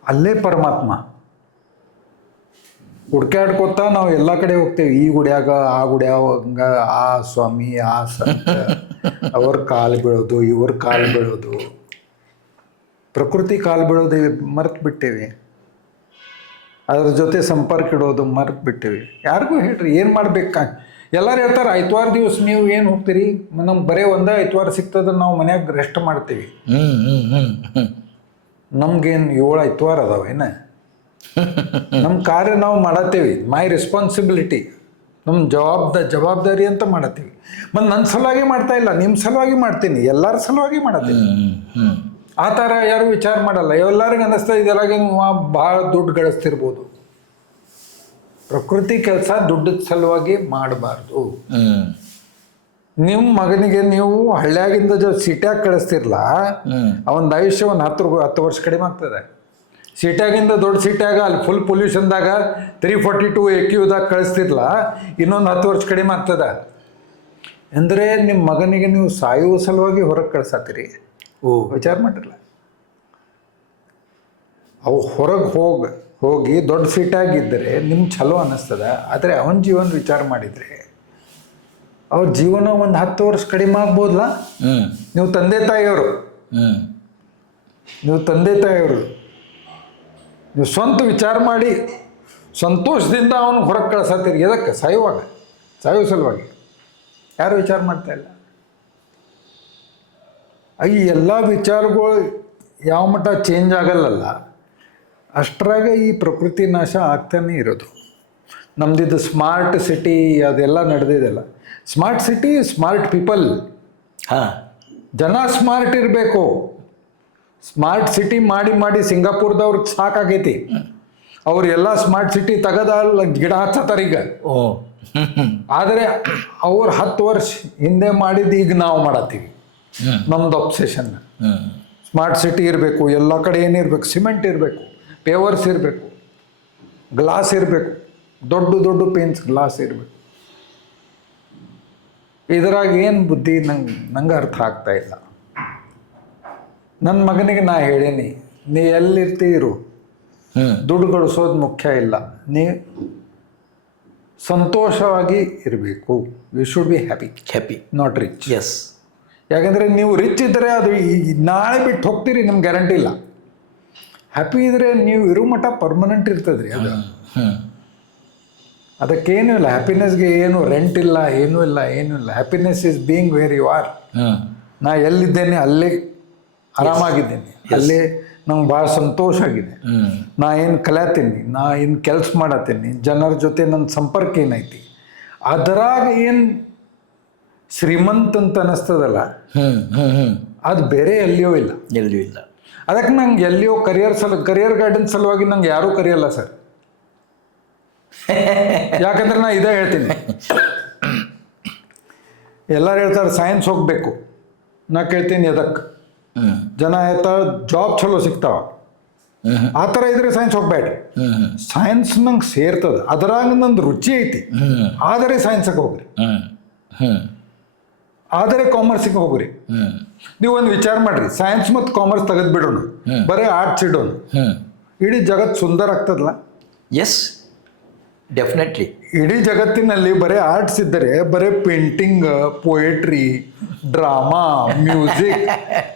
ಅಲ್ಲೇ ಪರಮಾತ್ಮ. ಹುಡ್ಕ್ಯಾಡ್ಕೊತಾ ನಾವು ಎಲ್ಲ ಕಡೆ ಹೋಗ್ತೇವೆ, ಈ ಗುಡಿಯಾಗ ಆ ಗುಡಿಯಾಗ ಆ ಸ್ವಾಮಿ ಆ ಸಂತ, ಅವ್ರ ಕಾಲು ಬೀಳೋದು, ಇವ್ರ ಕಾಲು ಬೀಳೋದು, ಪ್ರಕೃತಿ ಕಾಲು ಬೀಳೋದು ಮರೆತು ಬಿಟ್ಟೇವಿ. ಅದ್ರ ಜೊತೆ ಸಂಪರ್ಕ ಇಡೋದು ಮರೆತು ಬಿಟ್ಟೇವಿ. ಯಾರಿಗೂ ಹೇಳ್ರಿ ಏನು ಮಾಡ್ಬೇಕು? ಎಲ್ಲರೂ ಹೇಳ್ತಾರೆ ಐತವಾರ ದಿವಸ ನೀವು ಏನು ಹೋಗ್ತೀರಿ, ನಮ್ಗೆ ಬರೀ ಒಂದೇ ಐತವಾರ ಸಿಗ್ತದೆ, ನಾವು ಮನ್ಯಾಗ ರೆಸ್ಟ್ ಮಾಡ್ತೀವಿ. ನಮ್ಗೇನು 7 ಐತವಾರ ಅದಾವೇನ? ನಮ್ಮ ಕಾರ್ಯ ನಾವು ಮಾಡತ್ತೀವಿ, ಮೈ ರೆಸ್ಪಾನ್ಸಿಬಿಲಿಟಿ, ನಮ್ಮ ಜವಾಬ್ದಾರಿ ಅಂತ ಮಾಡತ್ತೀವಿ. ಮತ್ತು ನನ್ನ ಸಲುವಾಗಿ ಮಾಡ್ತಾ ಇಲ್ಲ, ನಿಮ್ಮ ಸಲುವಾಗಿ ಮಾಡ್ತೀನಿ, ಎಲ್ಲರ ಸಲುವಾಗಿ ಮಾಡತ್ತೀನಿ. ಆ ಥರ ಯಾರು ವಿಚಾರ ಮಾಡಲ್ಲ. ಎಲ್ಲರಿಗೂ ಅನ್ನಿಸ್ತಾ ಇದೆಲ್ಲಾಗ ಭಾಳ ದುಡ್ಡು ಗಳಿಸ್ತಿರ್ಬೋದು. ಪ್ರಕೃತಿ ಕೆಲಸ ದುಡ್ಡದ ಸಲುವಾಗಿ ಮಾಡಬಾರ್ದು. ನಿಮ್ಮ ಮಗನಿಗೆ ನೀವು ಹಳ್ಳ್ಯಾಗಿಂದ ಸಿಟ್ಯಾಗ ಕಳಿಸ್ತಿರ್ಲ, ಅವನ ಆಯುಷ್ಯ ಒಂದು 10 ವರ್ಷ ಕಡಿಮೆ ಆಗ್ತದೆ. ಸಿಟ್ಯಾಗಿಂದ ದೊಡ್ಡ ಸಿಟ್ಯಾಗ ಅಲ್ಲಿ ಫುಲ್ ಪೊಲ್ಯೂಷನ್ದಾಗ 342 AQದಾಗ ಕಳಿಸ್ತಿರ್ಲ, ಇನ್ನೊಂದು 10 ವರ್ಷ ಕಡಿಮೆ ಆಗ್ತದೆ. ಅಂದರೆ ನಿಮ್ಮ ಮಗನಿಗೆ ನೀವು ಸಾಯುವ ಸಲುವಾಗಿ ಹೊರಗೆ ಕಳ್ಸಾತೀರಿ. ಓ ವಿಚಾರ ಮಾಡಿರಲ್ಲ. ಅವು ಹೊರಗೆ ಹೋಗಿ ದೊಡ್ಡ ಸೀಟಾಗಿದ್ದರೆ ನಿಮ್ಗೆ ಚಲೋ ಅನ್ನಿಸ್ತದ. ಆದರೆ ಅವನ ಜೀವನ ವಿಚಾರ ಮಾಡಿದರೆ ಅವ್ರ ಜೀವನ ಒಂದು 10 ವರ್ಷ ಕಡಿಮೆ ಆಗ್ಬೋದಲ್ಲ. ನೀವು ತಂದೆ ತಾಯಿಯವರು, ನೀವು ಸ್ವಂತ ವಿಚಾರ ಮಾಡಿ ಸಂತೋಷದಿಂದ ಅವನು ಹೊರಗೆ ಕಳ್ಸತ್ತೀರಿ. ಎದಕ್ಕೆ? ಸಾಯುವ ಸಲುವಾಗಿ. ಯಾರು ವಿಚಾರ ಮಾಡ್ತಾ ಇಲ್ಲ. ಈ ಎಲ್ಲ ವಿಚಾರಗಳು ಯಾವ ಮಟ್ಟ ಚೇಂಜ್ ಆಗಲ್ಲಲ್ಲ, ಅಷ್ಟರಾಗ ಈ ಪ್ರಕೃತಿ ನಾಶ ಆಗ್ತಾನೆ ಇರೋದು. ನಮ್ದಿದ್ದು ಸ್ಮಾರ್ಟ್ ಸಿಟಿ ಅದೆಲ್ಲ ನಡೆದಿದೆಲ್ಲ. Smart city, smart people. ಜನ ಸ್ಮಾರ್ಟ್ ಇರಬೇಕು. ಸ್ಮಾರ್ಟ್ ಸಿಟಿ ಮಾಡಿ ಸಿಂಗಾಪುರದವ್ರಿಗೆ ಸಾಕಾಗೈತಿ. ಅವ್ರು ಎಲ್ಲ ಸ್ಮಾರ್ಟ್ ಸಿಟಿ ತೆಗೆದ ಗಿಡ ಹಚ್ಚತ್ತಾರೀಗ. ಆದರೆ ಅವ್ರು 10 ವರ್ಷ ಹಿಂದೆ ಮಾಡಿದ್ದು ಈಗ ನಾವು ಮಾಡತ್ತೀವಿ. ನಮ್ದು ಅಬ್ಸೆಷನ್. ಸ್ಮಾರ್ಟ್ ಸಿಟಿ ಇರಬೇಕು, ಎಲ್ಲ ಕಡೆ ಏನಿರಬೇಕು, ಸಿಮೆಂಟ್ ಇರಬೇಕು, ಪೇವರ್ಸ್ ಇರಬೇಕು, ಗ್ಲಾಸ್ ಇರಬೇಕು, ದೊಡ್ಡ ಪೇನ್ಸ್ ಗ್ಲಾಸ್ ಇರಬೇಕು. ಇದರಾಗ ಏನು ಬುದ್ಧಿ ನಂಗೆ ಅರ್ಥ ಆಗ್ತಾ ಇಲ್ಲ. ನನ್ನ ಮಗನಿಗೆ ನಾ ಹೇಳೀನಿ, ನೀ ಎಲ್ಲಿರ್ತೀರು, ದುಡ್ಡು ಗಳಿಸೋದು ಮುಖ್ಯ ಇಲ್ಲ, ನೀ ಸಂತೋಷವಾಗಿ ಇರಬೇಕು. You should be happy, not rich. Yes. ಯಾಕಂದರೆ ನೀವು ರಿಚ್ ಇದ್ದರೆ ಅದು ನಾಳೆ ಬಿಟ್ಟು ಹೋಗ್ತೀರಿ, ನಿಮ್ಗೆ ಗ್ಯಾರಂಟಿ ಇಲ್ಲ. ಹ್ಯಾಪಿ ಇದ್ದರೆ ನೀವು ಇರೋ ಮಟ್ಟ ಪರ್ಮನೆಂಟ್ ಇರ್ತದೆ ರೀ ಅದು. ಅದಕ್ಕೇನೂ ಇಲ್ಲ. ಹ್ಯಾಪಿನೆಸ್ಗೆ ಏನು ರೆಂಟ್ ಇಲ್ಲ, ಏನೂ ಇಲ್ಲ. Happiness is being where you are. ನಾ ಎಲ್ಲಿದ್ದೇನೆ ಅಲ್ಲೇ ಆರಾಮಾಗಿದ್ದೇನೆ, ಅಲ್ಲೇ ನಂಗೆ ಭಾಳ ಸಂತೋಷ ಆಗಿದೆ. ನಾ ಏನು ಕಲಿಯತ್ತೀನಿ, ನಾ ಏನು ಕೆಲಸ ಮಾಡತ್ತೀನಿ, ಜನರ ಜೊತೆ ನನ್ನ ಸಂಪರ್ಕ ಏನೈತಿ, ಅದರಾಗ ಏನು ಶ್ರೀಮಂತ ಅಂತ ಅನ್ನಿಸ್ತದಲ್ಲ, ಅದು ಬೇರೆ ಎಲ್ಲಿಯೂ ಇಲ್ಲ. ಅದಕ್ಕೆ ನಂಗೆ ಎಲ್ಲಿಯೋ ಕರಿಯರ್ ಗೈಡೆನ್ಸ್ ಸಲುವಾಗಿ ನಂಗೆ ಯಾರೂ ಕರೆಯಲ್ಲ ಸರ್. ಯಾಕಂದ್ರೆ ನಾ ಇದೇ ಹೇಳ್ತೀನಿ. ಎಲ್ಲರೂ ಹೇಳ್ತಾರೆ ಸೈನ್ಸ್ ಹೋಗ್ಬೇಕು. ನಾ ಕೇಳ್ತೀನಿ ಎದಕ್ಕೆ? ಜನ ಹೇಳ್ತಾರೆ ಜಾಬ್ ಚಲೋ ಸಿಗ್ತಾವ, ಆ ಥರ ಇದ್ರೆ ಸೈನ್ಸ್ ಹೋಗ್ಬೇಡ್ರಿ. ಸೈನ್ಸ್ ನಂಗೆ ಸೇರ್ತದ, ಅದರಾಗ ನಂದು ರುಚಿ ಐತಿ, ಆದರೆ ಸೈನ್ಸಿಗೆ ಹೋಗ್ರಿ, ಆದರೆ ಕಾಮರ್ಸಿಗೆ ಹೋಗ್ರಿ. ನೀವು ಒಂದು ವಿಚಾರ ಮಾಡ್ರಿ, ಸೈನ್ಸ್ ಮತ್ತು ಕಾಮರ್ಸ್ ತೆಗೆದು ಬಿಡೋಣ, ಬರೀ ಆರ್ಟ್ಸ್ ಇಡೋಣ, ಇಡೀ ಜಗತ್ತು ಸುಂದರ ಆಗ್ತದಲ್ಲ? Yes, definitely. ಇಡೀ ಜಗತ್ತಿನಲ್ಲಿ ಬರೀ ಆರ್ಟ್ಸ್ ಇದ್ದರೆ ಬರೀ ಪೇಂಟಿಂಗ್, ಪೋಯೆಟ್ರಿ, ಡ್ರಾಮಾ, ಮ್ಯೂಸಿಕ್,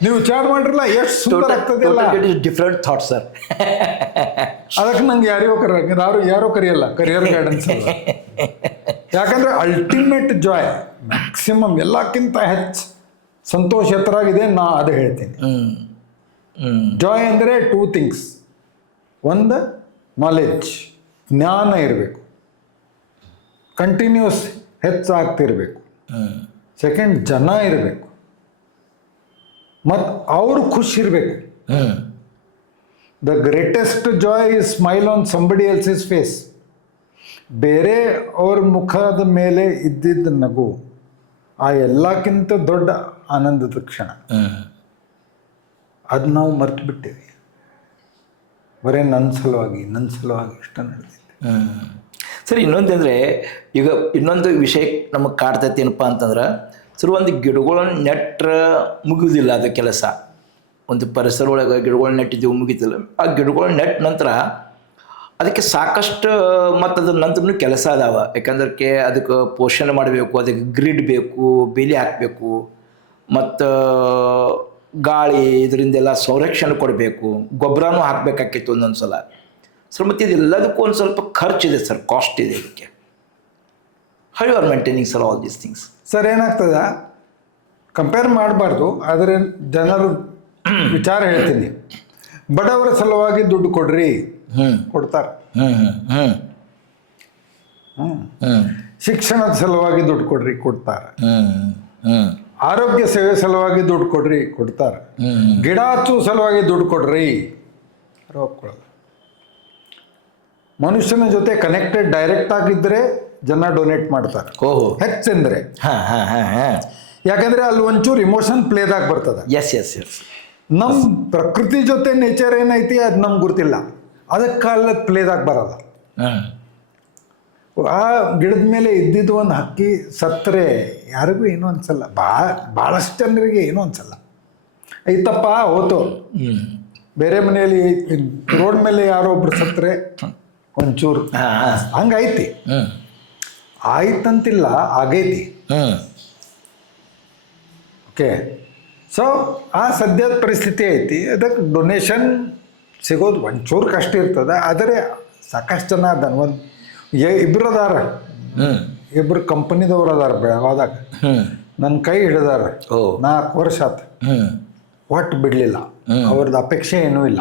ನೀವು ವಿಚಾರ ಮಾಡಿರಲ್ಲ ಎಷ್ಟು ಸುಂದರ ಆಗ್ತದಲ್ಲ. Different thoughts sir. ಅದಕ್ಕೆ ನಂಗೆ ಯಾರೋ ಕರೆಯಲ್ಲ ಕರಿಯರ್ ಗೈಡೆನ್ಸ್ ಅಲ್ಲ. ಯಾಕಂದ್ರೆ ಅಲ್ಟಿಮೇಟ್ ಜಾಯ್, ಮ್ಯಾಕ್ಸಿಮಮ್ ಎಲ್ಲಕ್ಕಿಂತ ಹೆಚ್ಚು ಸಂತೋಷ ಎತ್ತರಾಗಿದೆ. ನಾ ಅದು ಹೇಳ್ತೀನಿ. ಜಾಯ್ ಅಂದರೆ 2 things. ಒಂದು ನಾಲೆಡ್ಜ್, ಜ್ಞಾನ ಇರಬೇಕು, ಕಂಟಿನ್ಯೂಸ್ ಹೆಚ್ಚಾಗ್ತಿರ್ಬೇಕು. ಸೆಕೆಂಡ್, ಜನ ಇರಬೇಕು, ಮತ್ತು ಅವರು ಖುಷಿ ಇರಬೇಕು. The greatest joy is smile on somebody else's face. ಬೇರೆ ಅವ್ರ ಮುಖದ ಮೇಲೆ ಇದ್ದಿದ್ದ ನಗು ಆ ಎಲ್ಲಕ್ಕಿಂತ ದೊಡ್ಡ ಆನಂದದ ಕ್ಷಣ. ಅದು ನಾವು ಮರ್ತು ಬಿಟ್ಟಿವಿ. ಬರೀ ನನ್ನ ಸಲುವಾಗಿ ಇಷ್ಟ ನಡೆದಿದೆ. ಸರಿ, ಇನ್ನೊಂದಂದರೆ ಈಗ ಇನ್ನೊಂದು ವಿಷಯ ನಮಗೆ ಕಾಡ್ತೈತಿ ಏನಪ್ಪ ಅಂತಂದ್ರೆ, ಸರ್ ಒಂದು ಗಿಡಗಳನ್ನ ನೆಟ್ರ ಮುಗಿಯೋದಿಲ್ಲ ಅದು ಕೆಲಸ. ಒಂದು ಪರಿಸರ ಒಳಗೆ ಗಿಡಗಳನ್ನ ನೆಟ್ಟಿದ್ದೀವಿ, ಮುಗಿತಿಲ್ಲ. ಆ ಗಿಡಗಳನ್ನ ನೆಟ್ಟ ನಂತರ ಅದಕ್ಕೆ ಸಾಕಷ್ಟು ಮತ್ತು ಅದ್ರ ನಂತರ ಕೆಲಸ ಅದಾವ. ಯಾಕಂದ್ರೆ ಅದಕ್ಕೆ ಪೋಷಣೆ ಮಾಡಬೇಕು, ಅದಕ್ಕೆ ಗ್ರಿಡ್ ಬೇಕು, ಬೇಲಿ ಹಾಕಬೇಕು, ಮತ್ತು ಗಾಳಿ ಇದರಿಂದೆಲ್ಲ ಸಂರಕ್ಷಣೆ ಕೊಡಬೇಕು, ಗೊಬ್ಬರನೂ ಹಾಕಬೇಕಾಗಿತ್ತು ಒಂದೊಂದು ಸಲ ಸರ್. ಮತ್ತು ಇದೆಲ್ಲದಕ್ಕೂ ಒಂದು ಸ್ವಲ್ಪ ಖರ್ಚಿದೆ ಸರ್, ಕಾಸ್ಟ್ ಇದೆ ಇದಕ್ಕೆ. How you are maintaining sir all these things? Sir ಏನಾಗ್ತದ, ಕಂಪೇರ್ ಮಾಡಬಾರ್ದು, ಆದರೆ ಜನರು ವಿಚಾರ ಹೇಳ್ತೀನಿ. ಬಡವರ ಸಲುವಾಗಿ ದುಡ್ಡು ಕೊಡ್ರಿ, ಕೊಡ್ತಾರೆ. ಶಿಕ್ಷಣದ ಸಲುವಾಗಿ ದುಡ್ಡು ಕೊಡ್ರಿ, ಕೊಡ್ತಾರೆ. ಆರೋಗ್ಯ ಸೇವೆ ಸಲುವಾಗಿ ದುಡ್ಡು ಕೊಡ್ರಿ, ಕೊಡ್ತಾರೆ. ಗಿಡ ಹಚ್ಚುವ ಸಲುವಾಗಿ ದುಡ್ಡು ಕೊಡ್ರಿ, ಒಪ್ಕೊಳ್ಳಲ್ಲ. ಮನುಷ್ಯನ ಜೊತೆ ಕನೆಕ್ಟೆಡ್ ಡೈರೆಕ್ಟ್ ಆಗಿದ್ದರೆ ಜನ ಡೊನೇಟ್ ಮಾಡ್ತಾರೆ. ಓಹೋ, ಹೆಚ್ಚಂದ್ರೆ ಯಾಕಂದ್ರೆ ಅಲ್ಲಿ ಒಂಚೂರು ಇಮೋಷನ್ ಪ್ಲೇದಾಗ ಬರ್ತದೆ. ಎಸ್. ನಮ್ಮ ಪ್ರಕೃತಿ ಜೊತೆ ನೇಚರ್ ಏನೈತಿ ಅದು ನಮ್ಗೆ ಗೊತ್ತಿಲ್ಲ, ಅದಕ್ಕೆ ಅಲ್ಲಿ ಪ್ಲೇದಾಗ ಬರೋದ. ಆ ಗಿಡದ ಮೇಲೆ ಇದ್ದಿದ್ದು ಒಂದು ಹಕ್ಕಿ ಸತ್ತರೆ ಯಾರಿಗೂ ಏನೂ ಅನ್ಸಲ್ಲ. ಭಾಳಷ್ಟು ಜನರಿಗೆ ಏನೂ ಅನ್ಸಲ್ಲ. ಐತಪ್ಪ ಹೋತು. ಬೇರೆ ಮನೆಯಲ್ಲಿ ರೋಡ್ ಮೇಲೆ ಯಾರೋ ಒಬ್ರು ಸತ್ತರೆ ಒಂಚೂರು ಹಂಗೈತಿ. ಆಯ್ತಂತಿಲ್ಲ, ಆಗೈತಿ. ಓಕೆ. ಸೊ ಆ ಸದ್ಯದ ಪರಿಸ್ಥಿತಿ ಐತಿ. ಅದಕ್ಕೆ ಡೊನೇಷನ್ ಸಿಗೋದು ಒಂಚೂರು ಕಷ್ಟ ಇರ್ತದೆ. ಆದರೆ ಸಾಕಷ್ಟು ಜನ ಅದನ್ನು ಒಂದು ಇಬ್ಬರು ಅದಾರ, ಇಬ್ಬರು ಕಂಪನಿದವ್ರು ಅದಾರ ಬೆಳಗಾವ್ದಾಗ. ನನ್ನ ಕೈ ಹಿಡಿದಾರ 4 ವರ್ಷ ಆತು. ಒಟ್ಟು ಬಿಡಲಿಲ್ಲ. ಅವ್ರದ್ದು ಅಪೇಕ್ಷೆ ಏನೂ ಇಲ್ಲ.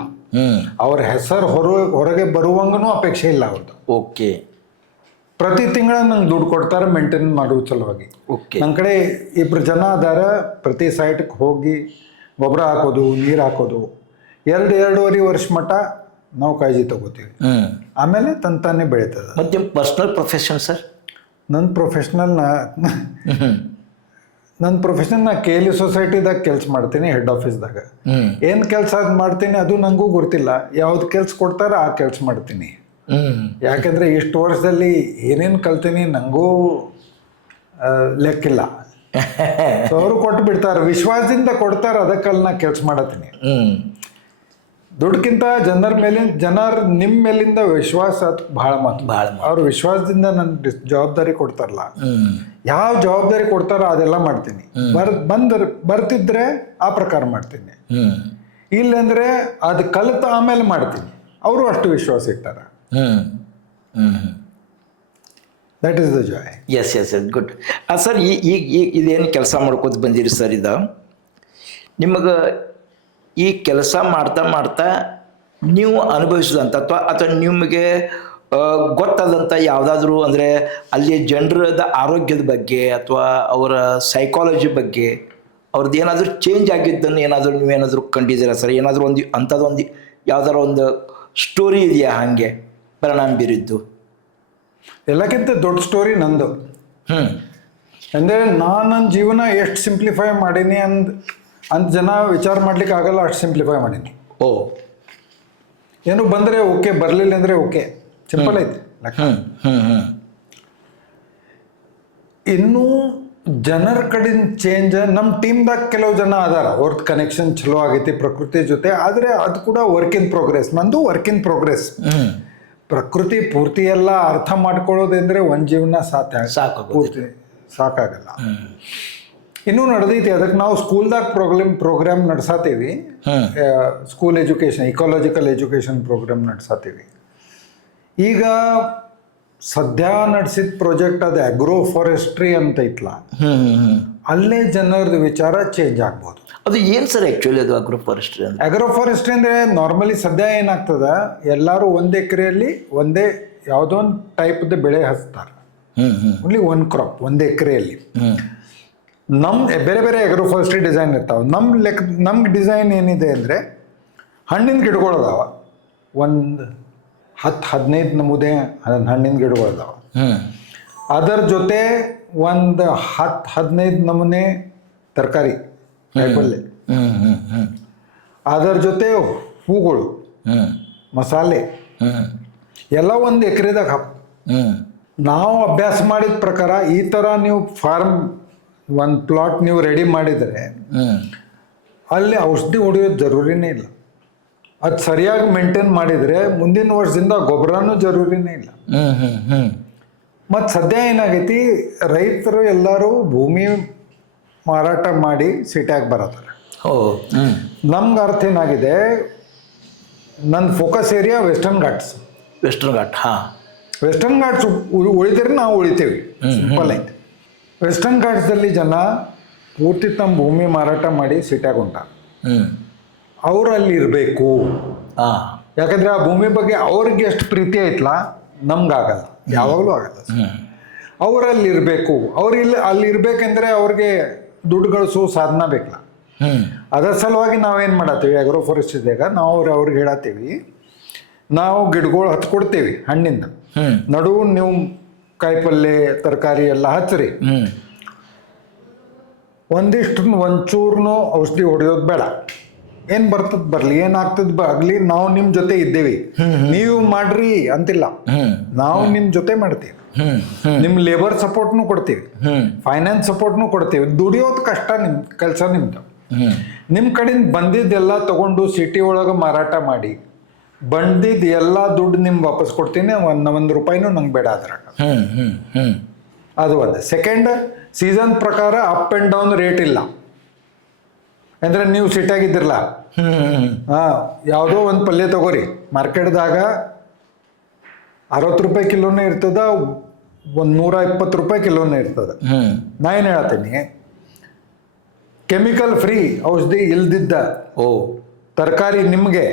ಅವ್ರ ಹೆಸರು ಹೊರಗೆ ಬರುವಂಗೂ ಅಪೇಕ್ಷೆ ಇಲ್ಲ ಅವ್ರದ್ದು. ಓಕೆ. ಪ್ರತಿ ತಿಂಗಳ ನಂಗೆ ದುಡ್ಡು ಕೊಡ್ತಾರೆ ಮೇಂಟೈನ್ ಮಾಡುವ ಸಲುವಾಗಿ. ಓಕೆ. ನನ್ನ ಕಡೆ 2 ಜನ ಅದಾರ. ಪ್ರತಿ ಸೈಟ್ಗೆ ಹೋಗಿ ಗೊಬ್ಬರ ಹಾಕೋದು, ನೀರು ಹಾಕೋದು, 2-2.5 ವರ್ಷ ಮಟ್ಟ ನಾವು ಕಾಳಜಿ ತಗೋತೀವಿ. ಆಮೇಲೆ ತಂತಾನೆ ಬೆಳೀತದೆ. ಮತ್ತು ಪರ್ಸ್ನಲ್ ಪ್ರೊಫೆಷನ್ ಸರ್? ನನ್ನ ಪ್ರೊಫೆಷನ್ ನಾ KLE ಸೊಸೈಟಿದಾಗ ಕೆಲಸ ಮಾಡ್ತೀನಿ, ಹೆಡ್ ಆಫೀಸ್ದಾಗ. ಏನು ಕೆಲಸ ಮಾಡ್ತೀನಿ ಅದು ನನಗೂ ಗೊತ್ತಿಲ್ಲ. ಯಾವ್ದು ಕೆಲಸ ಕೊಡ್ತಾರೋ ಆ ಕೆಲಸ ಮಾಡ್ತೀನಿ. ಯಾಕೆಂದರೆ ಇಷ್ಟು ವರ್ಷದಲ್ಲಿ ಏನೇನು ಕಲ್ತೀನಿ ನನಗೂ ಲೆಕ್ಕಿಲ್ಲ. ಸೊ ಅವರು ಕೊಟ್ಟು ಬಿಡ್ತಾರೆ, ವಿಶ್ವಾಸದಿಂದ ಕೊಡ್ತಾರೆ, ಅದಕ್ಕಲ್ಲಿ ನಾ ಕೆಲಸ ಮಾಡತ್ತೀನಿ. ದುಡ್ಡಿಗಿಂತ ಜನರ ನಿಮ್ಮ ಮೇಲಿಂದ ವಿಶ್ವಾಸ ಭಾಳ ಮಾತು. ಅವ್ರ ವಿಶ್ವಾಸದಿಂದ ನನ್ನ ಜವಾಬ್ದಾರಿ ಕೊಡ್ತಾರಲ್ಲ, ಯಾವ ಜವಾಬ್ದಾರಿ ಕೊಡ್ತಾರೋ ಅದೆಲ್ಲ ಮಾಡ್ತೀನಿ. ಬರ್ತಿದ್ರೆ ಆ ಪ್ರಕಾರ ಮಾಡ್ತೀನಿ. ಇಲ್ಲಂದ್ರೆ ಅದು ಕಲಿತು ಆಮೇಲೆ ಮಾಡ್ತೀನಿ. ಅವರು ಅಷ್ಟು ವಿಶ್ವಾಸ ಇಟ್ಟಾರ. That is the Joy. Yes good. Sir, ಈಗ ಇದೇನು ಕೆಲಸ ಮಾಡ್ಕೋತ ಬಂದಿರಿ ಸರ್, ಇದು ನಿಮಗೆ ಈ ಕೆಲಸ ಮಾಡ್ತಾ ನೀವು ಅನುಭವಿಸಿದಂಥ ಅಥವಾ ನಿಮಗೆ ಗೊತ್ತಾದಂಥ ಯಾವುದಾದ್ರೂ ಅಂದರೆ ಅಲ್ಲಿ ಜನರದ ಆರೋಗ್ಯದ ಬಗ್ಗೆ ಅಥವಾ ಅವರ ಸೈಕಾಲಜಿ ಬಗ್ಗೆ ಅವ್ರದ್ದು ಏನಾದರೂ ಚೇಂಜ್ ಆಗಿದ್ದನ್ನು ಏನಾದರೂ ನೀವೇನಾದರೂ ಕಂಡಿದ್ದೀರಾ ಸರ್? ಏನಾದರೂ ಅಂಥದ್ದೊಂದು ಯಾವ್ದಾರ ಒಂದು ಸ್ಟೋರಿ ಇದೆಯಾ ಹಾಗೆ ಪರಿಣಾಮ ಬೀರಿದ್ದು? ಎಲ್ಲಕ್ಕಿಂತ ದೊಡ್ಡ ಸ್ಟೋರಿ ನಂದು. ಅಂದರೆ ನಾನು ನನ್ನ ಜೀವನ ಎಷ್ಟು ಸಿಂಪ್ಲಿಫೈ ಮಾಡೀನಿ ಅಂತ ಜನ ವಿಚಾರ ಮಾಡ್ಲಿಕ್ಕೆ ಆಗಲ್ಲ, ಅಷ್ಟು ಸಿಂಪ್ಲಿಫೈ ಮಾಡೀನಿ. ಏನು ಬಂದರೆ ಓಕೆ, ಬರಲಿಲ್ಲ ಅಂದರೆ ಓಕೆ, ಸಿಂಪಲ್ ಐತೆ. ಇನ್ನೂ ಜನರ ಕಡೆಯಿಂದ ಚೇಂಜ್ ನಮ್ಮ ಟೀಮ್ದಾಗ ಕೆಲವು ಜನ ಅದಾರ, ಅವ್ರದ್ದು ಕನೆಕ್ಷನ್ ಚಲೋ ಆಗೈತಿ ಪ್ರಕೃತಿ ಜೊತೆ. ಆದರೆ ಅದು ಕೂಡ ವರ್ಕ್ ಇನ್ ಪ್ರೋಗ್ರೆಸ್. ನಂದು ವರ್ಕ್ ಇನ್ ಪ್ರೋಗ್ರೆಸ್. ಪ್ರಕೃತಿ ಪೂರ್ತಿ ಎಲ್ಲ ಅರ್ಥ ಮಾಡ್ಕೊಳ್ಳೋದಂದ್ರೆ ಒಂದು ಜೀವನ ಪೂರ್ತಿ ಸಾಕಾಗಲ್ಲ. ಇನ್ನೂ ನಡೆದೈತಿ. ಅದಕ್ಕೆ ನಾವು ಸ್ಕೂಲ್ದಾಗ ಪ್ರೋಗ್ರಾಮ್ ನಡ್ಸಾತೀವಿ. School education, ecological education programme ನಡ್ಸಾತೀವಿ. ಈಗ ಸದ್ಯ ನಡೆಸಿದ ಪ್ರಾಜೆಕ್ಟ್ ಅದು ಅಗ್ರೋ ಫಾರೆಸ್ಟ್ರಿ ಅಂತ ಐತ್ಲ, ಅಲ್ಲೇ ಜನರದ್ದು ವಿಚಾರ ಚೇಂಜ್ ಆಗ್ಬೋದು. ಅದು ಏನು ಸರ್ ಆ್ಯಕ್ಚುಲಿ ಅದು ಅಗ್ರೋ ಫಾರೆಸ್ಟ್ರಿ? ಅಗ್ರೋ ಫಾರೆಸ್ಟ್ರಿ ಅಂದರೆ ನಾರ್ಮಲಿ ಸದ್ಯ ಏನಾಗ್ತದ, ಎಲ್ಲರೂ 1 ಎಕರೆಯಲ್ಲಿ ಒಂದೇ ಯಾವುದೋ ಒಂದು ಟೈಪ್ದು ಬೆಳೆ ಹಚ್ತಾರೆ. ಓನ್ಲಿ 1 ಕ್ರಾಪ್ 1 ಎಕರೆಯಲ್ಲಿ. ಬೇರೆ ಬೇರೆ ಅಗ್ರೋ ಫಾರೆಸ್ಟ್ರಿ ಡಿಸೈನ್ ಇರ್ತಾವೆ. ನಮ್ಗೆ ಡಿಸೈನ್ ಏನಿದೆ ಅಂದರೆ, ಹಣ್ಣಿನ ಗಿಡಗಳು ಅದಾವ, ಒಂದು 10-15 ನಮೂದೆ ಹಣ್ಣಿನ ಗಿಡಗಳು ಅದಾವ. ಅದರ ಜೊತೆ ಒಂದು 10-15 ನಮೂನೆ ತರಕಾರಿ, ಕಾಯಿಪಲ್ಲೆ. ಅದರ ಜೊತೆ ಹೂಗಳು, ಮಸಾಲೆ ಎಲ್ಲ 1 ಎಕರೆದಾಗ ಹಾಕು. ನಾವು ಅಭ್ಯಾಸ ಮಾಡಿದ ಪ್ರಕಾರ ಈ ಥರ ನೀವು ಫಾರ್ಮ್ ಒಂದು ಪ್ಲಾಟ್ ನೀವು ರೆಡಿ ಮಾಡಿದರೆ ಅಲ್ಲಿ ಔಷಧಿ ಹೊಡೆಯೋದು ಜರೂರಿನೇ ಇಲ್ಲ. ಅದು ಸರಿಯಾಗಿ ಮೇಂಟೈನ್ ಮಾಡಿದರೆ ಮುಂದಿನ ವರ್ಷದಿಂದ ಗೊಬ್ಬರನೂ ಜರೂರಿನೇ ಇಲ್ಲ. ಮತ್ತು ಸದ್ಯ ಏನಾಗೈತಿ, ರೈತರು ಎಲ್ಲರೂ ಭೂಮಿ ಮಾರಾಟ ಮಾಡಿ ಸಿಟಿಯಾಗಿ ಬರತ್ತಾರೆ. ನಮ್ಗೆ ಅರ್ಥ ಏನಾಗಿದೆ, ನನ್ನ focus area Western Ghats. Western Ghats ಉಳಿದ್ರೆ ನಾವು ಉಳಿತೇವೆ, ಸಿಂಪಲ್ ಐತೆ. ವೆಸ್ಟರ್ನ್ ಘಾಟ್ಸಲ್ಲಿ ಜನ ಪೂರ್ತಿ ತಮ್ಮ ಭೂಮಿ ಮಾರಾಟ ಮಾಡಿ ಸಿಟಿಯಾಗಿ ಹೊಂಟಾರ. ಅವ್ರು ಅಲ್ಲಿ ಇರಬೇಕು. ಯಾಕಂದರೆ ಆ ಭೂಮಿ ಬಗ್ಗೆ ಅವ್ರಿಗೆ ಎಷ್ಟು ಪ್ರೀತಿ ಐತಲ್ಲ, ನಮ್ಗಾಗಲ್ಲ, ಯಾವಾಗಲೂ ಆಗಲ್ಲ. ಅವರಲ್ಲಿ ಇರಬೇಕು. ಅಲ್ಲಿ ಇರಬೇಕೆಂದ್ರೆ ಅವ್ರಿಗೆ ದುಡ್ಡು ಗಳಿಸೋ ಸಾಧನ ಬೇಕಲ್ಲ. ಅದರ ಸಲುವಾಗಿ ನಾವೇನು ಮಾಡತ್ತೀವಿ, ಅಗ್ರೋ ಫಾರೆಸ್ಟ್ರಿದಾಗ ನಾವು ಅವ್ರಿಗೆ ಹೇಳತ್ತೀವಿ, ನಾವು ಗಿಡಗಳು ಹಚ್ಕೊಡ್ತೀವಿ ಹಣ್ಣಿಂದ. ನಡುವು ನೀವು ಕಾಯಿಪಲ್ಲೆ ತರಕಾರಿ ಎಲ್ಲ ಹಚ್ಚ್ರಿ. ಒಂಚೂರ್ನು ಔಷಧಿ ಹೊಡೆಯೋದು ಬೇಡ. ಏನು ಬರ್ತದ ಬರಲಿ, ಏನಾಗ್ತದ ಆಗಲಿ, ನಾವು ನಿಮ್ಮ ಜೊತೆ ಇದ್ದೇವೆ. ನೀವು ಮಾಡ್ರಿ ಅಂತಿಲ್ಲ, ನಾವು ನಿಮ್ಮ ಜೊತೆ ಮಾಡ್ತೀವಿ. ನಿಮ್ಮ ಲೇಬರ್ ಸಪೋರ್ಟ್ನು ಕೊಡ್ತೀವಿ, ಫೈನಾನ್ಸ್ ಸಪೋರ್ಟ್ನು ಕೊಡ್ತೀವಿ. ದುಡಿಯೋದು ಕಷ್ಟ, ನಿಮ್ಮ ಕೆಲಸ ನಿಮ್ದು. ನಿಮ್ಮ ಕಡೆಯಿಂದ ಬಂದಿದ್ದೆಲ್ಲ ತಗೊಂಡು ಸಿಟಿ ಒಳಗೆ ಮಾರಾಟ ಮಾಡಿ ಬಂದಿದ್ದು ಎಲ್ಲ ದುಡ್ಡು ನಿಮ್ಗೆ ವಾಪಸ್ ಕೊಡ್ತೀನಿ, ಒಂದು ರೂಪಾಯಿನೂ ನಂಗೆ ಬೇಡ ಅದ್ರಾಗ. ಅದು ಒಂದು. ಸೆಕೆಂಡ್, ಸೀಸನ್ ಪ್ರಕಾರ ಅಪ್ ಆ್ಯಂಡ್ ಡೌನ್ ರೇಟ್ ಇಲ್ಲ. ಅಂದರೆ ನೀವು ಸಿಟಿಯಾಗಿದ್ದಿರಲ್ಲ, ಯಾವುದೋ ಒಂದು ಪಲ್ಯ ತಗೋರಿ, ಮಾರ್ಕೆಟ್ದಾಗ 60 ರೂಪಾಯಿ ಕಿಲೋನೇ ಇರ್ತದ, 120 ರೂಪಾಯಿ ಕಿಲೋನೇ ಇರ್ತದೆ. ನಾ ಏನು ಹೇಳ್ತೀನಿ, ಕೆಮಿಕಲ್ ಫ್ರೀ ಔಷಧಿ ಇಲ್ದಿದ್ದ ತರಕಾರಿ ನಿಮಗೆ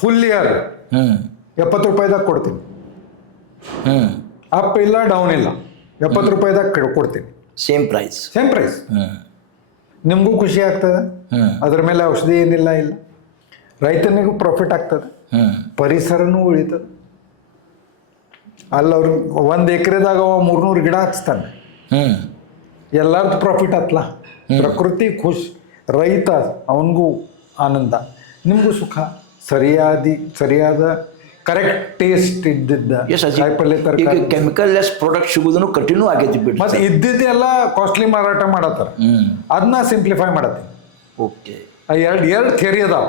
ಫುಲ್ ಇಯರ್ 70 ರೂಪಾಯಿದಾಗ ಕೊಡ್ತೀನಿ. ಅಪ್ ಇಲ್ಲ ಡೌನ್ ಇಲ್ಲ, 70 ರೂಪಾಯಿದಾಗ ಕೊಡ್ತೀನಿ. Same price. ನಿಮಗೂ ಖುಷಿ ಆಗ್ತದೆ, ಅದ್ರ ಮೇಲೆ ಔಷಧಿ ಏನಿಲ್ಲ ಇಲ್ಲ, ರೈತನಿಗೂ ಪ್ರಾಫಿಟ್ ಆಗ್ತದೆ, ಪರಿಸರನೂ ಉಳಿತದೆ. ಅಲ್ಲಿ ಅವ್ರು 1 ಎಕರೆದಾಗ 300 ಗಿಡ ಹಚ್ತಾನೆ, ಎಲ್ಲರದ್ದು ಪ್ರಾಫಿಟ್ ಆತ್ಲ. ಪ್ರಕೃತಿ ಖುಷ್, ರೈತ ಅವನಿಗೂ ಆನಂದ, ನಿಮಗೂ ಸುಖ. ಸರಿಯಾದ ಕರೆಕ್ಟ್ ಟೇಸ್ಟ್ ಇದ್ದಿದ್ದ ಕಾಯಿಪಲ್ಲೆ ತರಕಾರಿ. ಕೆಮಿಕಲ್ ಲೆಸ್ ಪ್ರಾಡಕ್ಟ್ ಸಿಗೋದನ್ನು ಕಠಿಣ ಆಗೈತಿ ಬಿಟ್ಟು, ಮತ್ತೆ ಇದ್ದಿದ್ದೆಲ್ಲ ಕಾಸ್ಟ್ಲಿ ಮಾರಾಟ ಮಾಡತ್ತಾರ, ಅದನ್ನ ಸಿಂಪ್ಲಿಫೈ ಮಾಡತ್ತೀನಿ. ಓಕೆ, ಎರಡು ಥಿಯರಿ ಅದಾವ.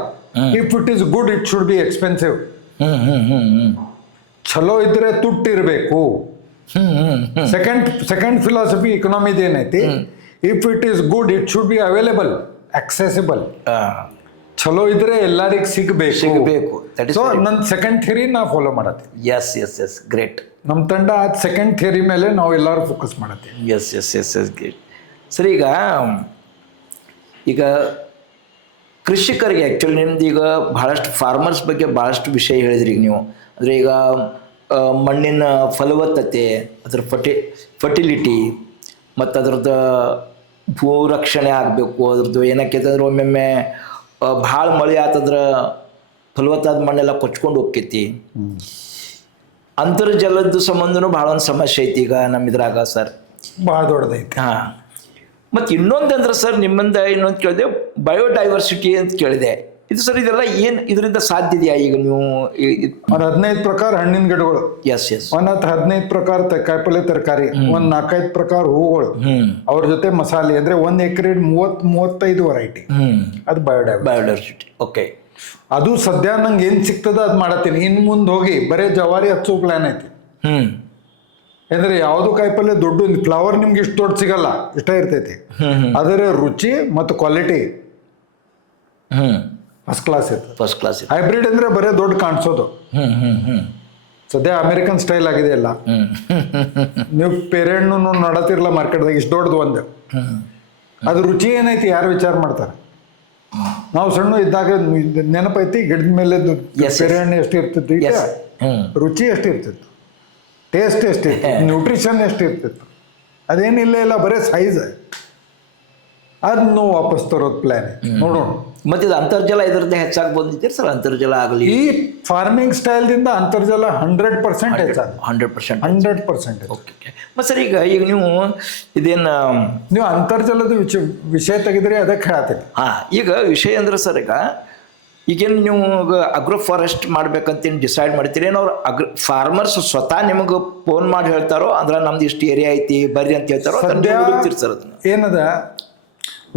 If it is good it should be expensive. ಚಲೋ ಇದ್ರೆ ತುಟ್ಟಿರ್ಬೇಕು. ಸೆಕೆಂಡ್ ಫಿಲಾಸಫಿ ಇಕನಾಮಿದ ಏನೈತಿ, if it is good it should be available, accessible. ಚಲೋ ಇದ್ರೆ ಎಲ್ಲರಿಗೂ ಸಿಗಬೇಕು. ಸೊ ನನ್ನ ಸೆಕೆಂಡ್ ಥಿಯರಿ ನಾ ಫಾಲೋ ಮಾಡತ್ತೀನಿ. Yes great. ನಮ್ಮ ತಂಡ ಅದು ಸೆಕೆಂಡ್ ಥಿಯರಿ ಮೇಲೆ ನಾವು ಎಲ್ಲರೂ ಫೋಕಸ್ ಮಾಡತ್ತೀವಿ. S great. ಸರಿ, ಈಗ ಕೃಷಿಕರಿಗೆ ಆ್ಯಕ್ಚುಲಿ ನಿಮ್ದು ಈಗ ಭಾಳಷ್ಟು ಫಾರ್ಮರ್ಸ್ ಬಗ್ಗೆ ಭಾಳಷ್ಟು ವಿಷಯ ಹೇಳಿದ್ರಿ ಈಗ ನೀವು. ಅಂದರೆ ಈಗ ಮಣ್ಣಿನ ಫಲವತ್ತತೆ, ಅದ್ರ ಫರ್ಟಿಲಿಟಿ, ಮತ್ತು ಅದ್ರದ್ದು ಭೂರಕ್ಷಣೆ ಆಗಬೇಕು. ಅದ್ರದ್ದು ಏನಕ್ಕೆ ಅಂದ್ರೆ ಒಮ್ಮೊಮ್ಮೆ ಭಾಳ ಮಳೆ ಆತಂದ್ರೆ ಫಲವತ್ತಾದ ಮಣ್ಣೆಲ್ಲ ಕೊಚ್ಕೊಂಡು ಹೋಗ್ತೈತಿ. ಅಂತರ್ಜಲದ ಸಂಬಂಧನೂ ಭಾಳ ಒಂದು ಸಮಸ್ಯೆ ಐತಿ ಈಗ ನಮ್ಮ ಇದ್ರಾಗ ಸರ್, ಭಾಳ ದೊಡ್ಡದೈತಿ. ಮತ್ತು ಇನ್ನೊಂದಂದ್ರೆ ಸರ್, ನಿಮ್ಮಿಂದ ಇನ್ನೊಂದು ಕೇಳಿದೆ, ಬಯೋಡೈವರ್ಸಿಟಿ ಅಂತ ಕೇಳಿದೆ. ಇದು ಸರ್, ಇದೆಲ್ಲ ಏನು ಇದರಿಂದ ಸಾಧ್ಯ ಇದೆಯಾ? ಈಗ ನೀವು ಒಂದು 15 ಪ್ರಕಾರ ಹಣ್ಣಿನ ಗಿಡಗಳು, ಒಂದು 15 ಪ್ರಕಾರ ಕಾಯಿಪಲ್ಲೆ ತರಕಾರಿ, ಒಂದು 4-5 ಪ್ರಕಾರ ಹೂಗಳು, ಅವ್ರ ಜೊತೆ ಮಸಾಲೆ, ಅಂದ್ರೆ 1 ಎಕರೆ 30-35 ವೆರೈಟಿ. ಅದು ಬಯೋಡೈವರ್ಸಿಟಿ. ಓಕೆ, ಅದು ಸದ್ಯ ನಂಗೆ ಏನ್ ಸಿಗ್ತದ ಅದ್ ಮಾಡತ್ತೀನಿ. ಇನ್ ಮುಂದೆ ಹೋಗಿ ಬರೇ ಜವಾರಿ ಹಚ್ಚೋ ಪ್ಲಾನ್ ಐತಿ. ಅಂದ್ರೆ ಯಾವ್ದು ಕಾಯಿಪಲ್ಲೆ ದೊಡ್ಡ ಫ್ಲವರ್ ನಿಮ್ಗೆ ಇಷ್ಟು ದೊಡ್ಡ ಸಿಗಲ್ಲ, ಇಷ್ಟ ಇರ್ತೈತಿ. ಅದರ ರುಚಿ ಮತ್ತು ಕ್ವಾಲಿಟಿ ಫಸ್ಟ್ ಕ್ಲಾಸ್. ಹೈಬ್ರಿಡ್ ಅಂದ್ರೆ ಬರೇ ದೊಡ್ಡ ಕಾಣಿಸೋದು. ಸದ್ಯ ಅಮೆರಿಕನ್ ಸ್ಟೈಲ್ ಆಗಿದೆ ಎಲ್ಲ. ನೀವು ಪೇರೆಣ್ಣು ನೋಡತಿರ್ಲ ಮಾರ್ಕೆಟ್ದಾಗ, ಇಷ್ಟು ದೊಡ್ಡದು ಒಂದು. ಅದು ರುಚಿ ಏನೈತಿ ಯಾರು ವಿಚಾರ ಮಾಡ್ತಾರೆ? ನಾವು ಸಣ್ಣ ಇದ್ದಾಗ ನೆನಪೈತಿ, ಗಿಡದ ಮೇಲೆ ಪೇರೆಹಣ್ಣು ಎಷ್ಟು ಇರ್ತಿತ್ತು, ಈಗ ರುಚಿ ಎಷ್ಟು ಇರ್ತಿತ್ತು, ಟೇಸ್ಟ್ ಎಷ್ಟಿತ್ತು, ನ್ಯೂಟ್ರಿಷನ್ ಎಷ್ಟು ಇರ್ತಿತ್ತು. ಅದೇನಿಲ್ಲ ಇಲ್ಲ, ಬರೇ ಸೈಜ್. ಅದನ್ನು ವಾಪಸ್ ತರೋದು ಪ್ಲಾನ್ ನೋಡೋಣ. ಮತ್ತೆ ಇದು ಅಂತರ್ಜಲ ಇದರದ್ದೇ ಹೆಚ್ಚಾಗಿ ಬಂದಿದ್ದೀರಿ ಸರ್? ಅಂತರ್ಜಲ ಆಗಲಿ, ಈ ಫಾರ್ಮಿಂಗ್ ಸ್ಟೈಲ್ದಿಂದ ಅಂತರ್ಜಲ 100% ಹೆಚ್ಚಾಗ 100%. ಓಕೆ. ಮತ್ತು ಸರ್, ಈಗ ನೀವು ಇದೇನು ನೀವು ಅಂತರ್ಜಲದ ವಿಷಯ ತೆಗೆದ್ರೆ ಅದಕ್ಕೆ ಹೇಳ್ತೀನಿ. ಈಗ ವಿಷಯ ಅಂದ್ರೆ ಸರ್, ಈಗೇನು ನೀವು ಅಗ್ರೋ ಫಾರೆಸ್ಟ್ ಮಾಡ್ಬೇಕಂತೇನು ಡಿಸೈಡ್ ಮಾಡ್ತೀರಿ ಏನೋ? ಅವ್ರು ಫಾರ್ಮರ್ಸ್ ಸ್ವತಃ ನಿಮಗೆ ಫೋನ್ ಮಾಡಿ ಹೇಳ್ತಾರೋ, ಅಂದ್ರೆ ನಮ್ದು ಇಷ್ಟು ಏರಿಯಾ ಐತಿ ಬರ್ರಿ ಅಂತ ಹೇಳ್ತಾರೋ? ಸರ್, ಅದನ್ನ ಏನದ,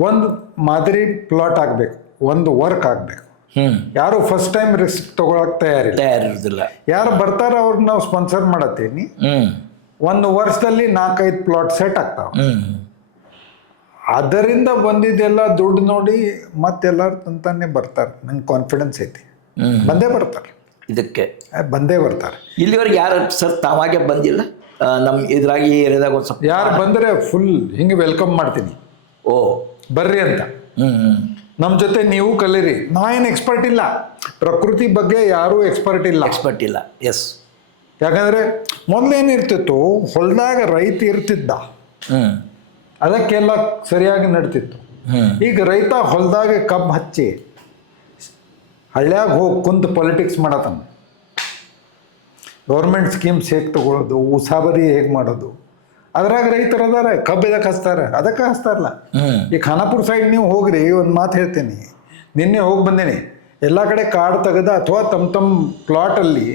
ಒಂದು ಮಾದರಿ ಪ್ಲಾಟ್ ಆಗಬೇಕು, ಒಂದು ವರ್ಕ್ ಆಗಬೇಕು. ಯಾರು ಫಸ್ಟ್ ಟೈಮ್ ರಿಸ್ಕ್ ತಗೊಳಕ್ ತಯಾರಿಲ್ಲ. ಯಾರು ಬರ್ತಾರ ಅವ್ರನ್ನ ನಾವು ಸ್ಪಾನ್ಸರ್ ಮಾಡತ್ತೀನಿ. 1 ವರ್ಷದಲ್ಲಿ 4-5 ಪ್ಲಾಟ್ ಸೆಟ್ ಆಗ್ತಾವ. ಅದರಿಂದ ಬಂದಿದ್ದೆಲ್ಲ ದುಡ್ಡು ನೋಡಿ ಮತ್ತೆಲ್ಲರೂ ತಂತಾನೆ ಬರ್ತಾರೆ. ನಂಗೆ ಕಾನ್ಫಿಡೆನ್ಸ್ ಐತಿ, ಬಂದೇ ಬರ್ತಾರೆ. ಇದಕ್ಕೆ ಬಂದೇ ಬರ್ತಾರೆ. ಇಲ್ಲಿವರೆಗೆ ಯಾರು ಸರ್ ತಾವಾಗೆ ಬಂದಿಲ್ಲ ನಮ್ಮ ಇದ್ರಾಗಿ ಏರಿಯಾದಾಗ? ಒಂದು ಸ್ವಲ್ಪ ಯಾರು ಬಂದರೆ ಫುಲ್ ಹಿಂಗೆ ವೆಲ್ಕಮ್ ಮಾಡ್ತೀನಿ. ಬರ್ರಿ ಅಂತ. ನಮ್ಮ ಜೊತೆ ನೀವು ಕಲೀರಿ. ನಾವೇನು ಎಕ್ಸ್ಪರ್ಟ್ ಇಲ್ಲ, ಪ್ರಕೃತಿ ಬಗ್ಗೆ ಯಾರೂ ಎಕ್ಸ್ಪರ್ಟ್ ಇಲ್ಲ. ಎಸ್. ಯಾಕಂದರೆ ಮೊದಲೇನಿರ್ತಿತ್ತು, ಹೊಲದಾಗ ರೈತ ಇರ್ತಿದ್ದ, ಅದಕ್ಕೆಲ್ಲ ಸರಿಯಾಗಿ ನಡ್ತಿತ್ತು. ಈಗ ರೈತ ಹೊಲದಾಗ ಕಬ್ಬು ಹಚ್ಚಿ ಹಳ್ಳ್ಯಾಗ ಹೋಗಿ ಕುಂತು ಪೊಲಿಟಿಕ್ಸ್ ಮಾಡತಾನ. ಗೌರ್ಮೆಂಟ್ ಸ್ಕೀಮ್ಸ್ ಹೇಗೆ ತಗೊಳ್ಳೋದು, ಉಸಾಬರಿ ಹೇಗೆ ಮಾಡೋದು, ಅದ್ರಾಗ ರೈತರು ಅದಾರ. ಕಬ್ಬು ಇದಕ್ಕೆ ಹಚ್ತಾರೆ, ಅದಕ್ಕೆ ಹಚ್ತಾರಲ್ಲ. ಈ ಖಾನಾಪುರ ಸೈಡ್ ನೀವು ಹೋಗ್ರಿ, ಒಂದು ಮಾತು ಹೇಳ್ತೀನಿ, ನಿನ್ನೆ ಹೋಗಿ ಬಂದೇನಿ. ಎಲ್ಲ ಕಡೆ ಕಾಡು ತೆಗೆದ ಅಥವಾ ತಮ್ಮ ಪ್ಲಾಟಲ್ಲಿ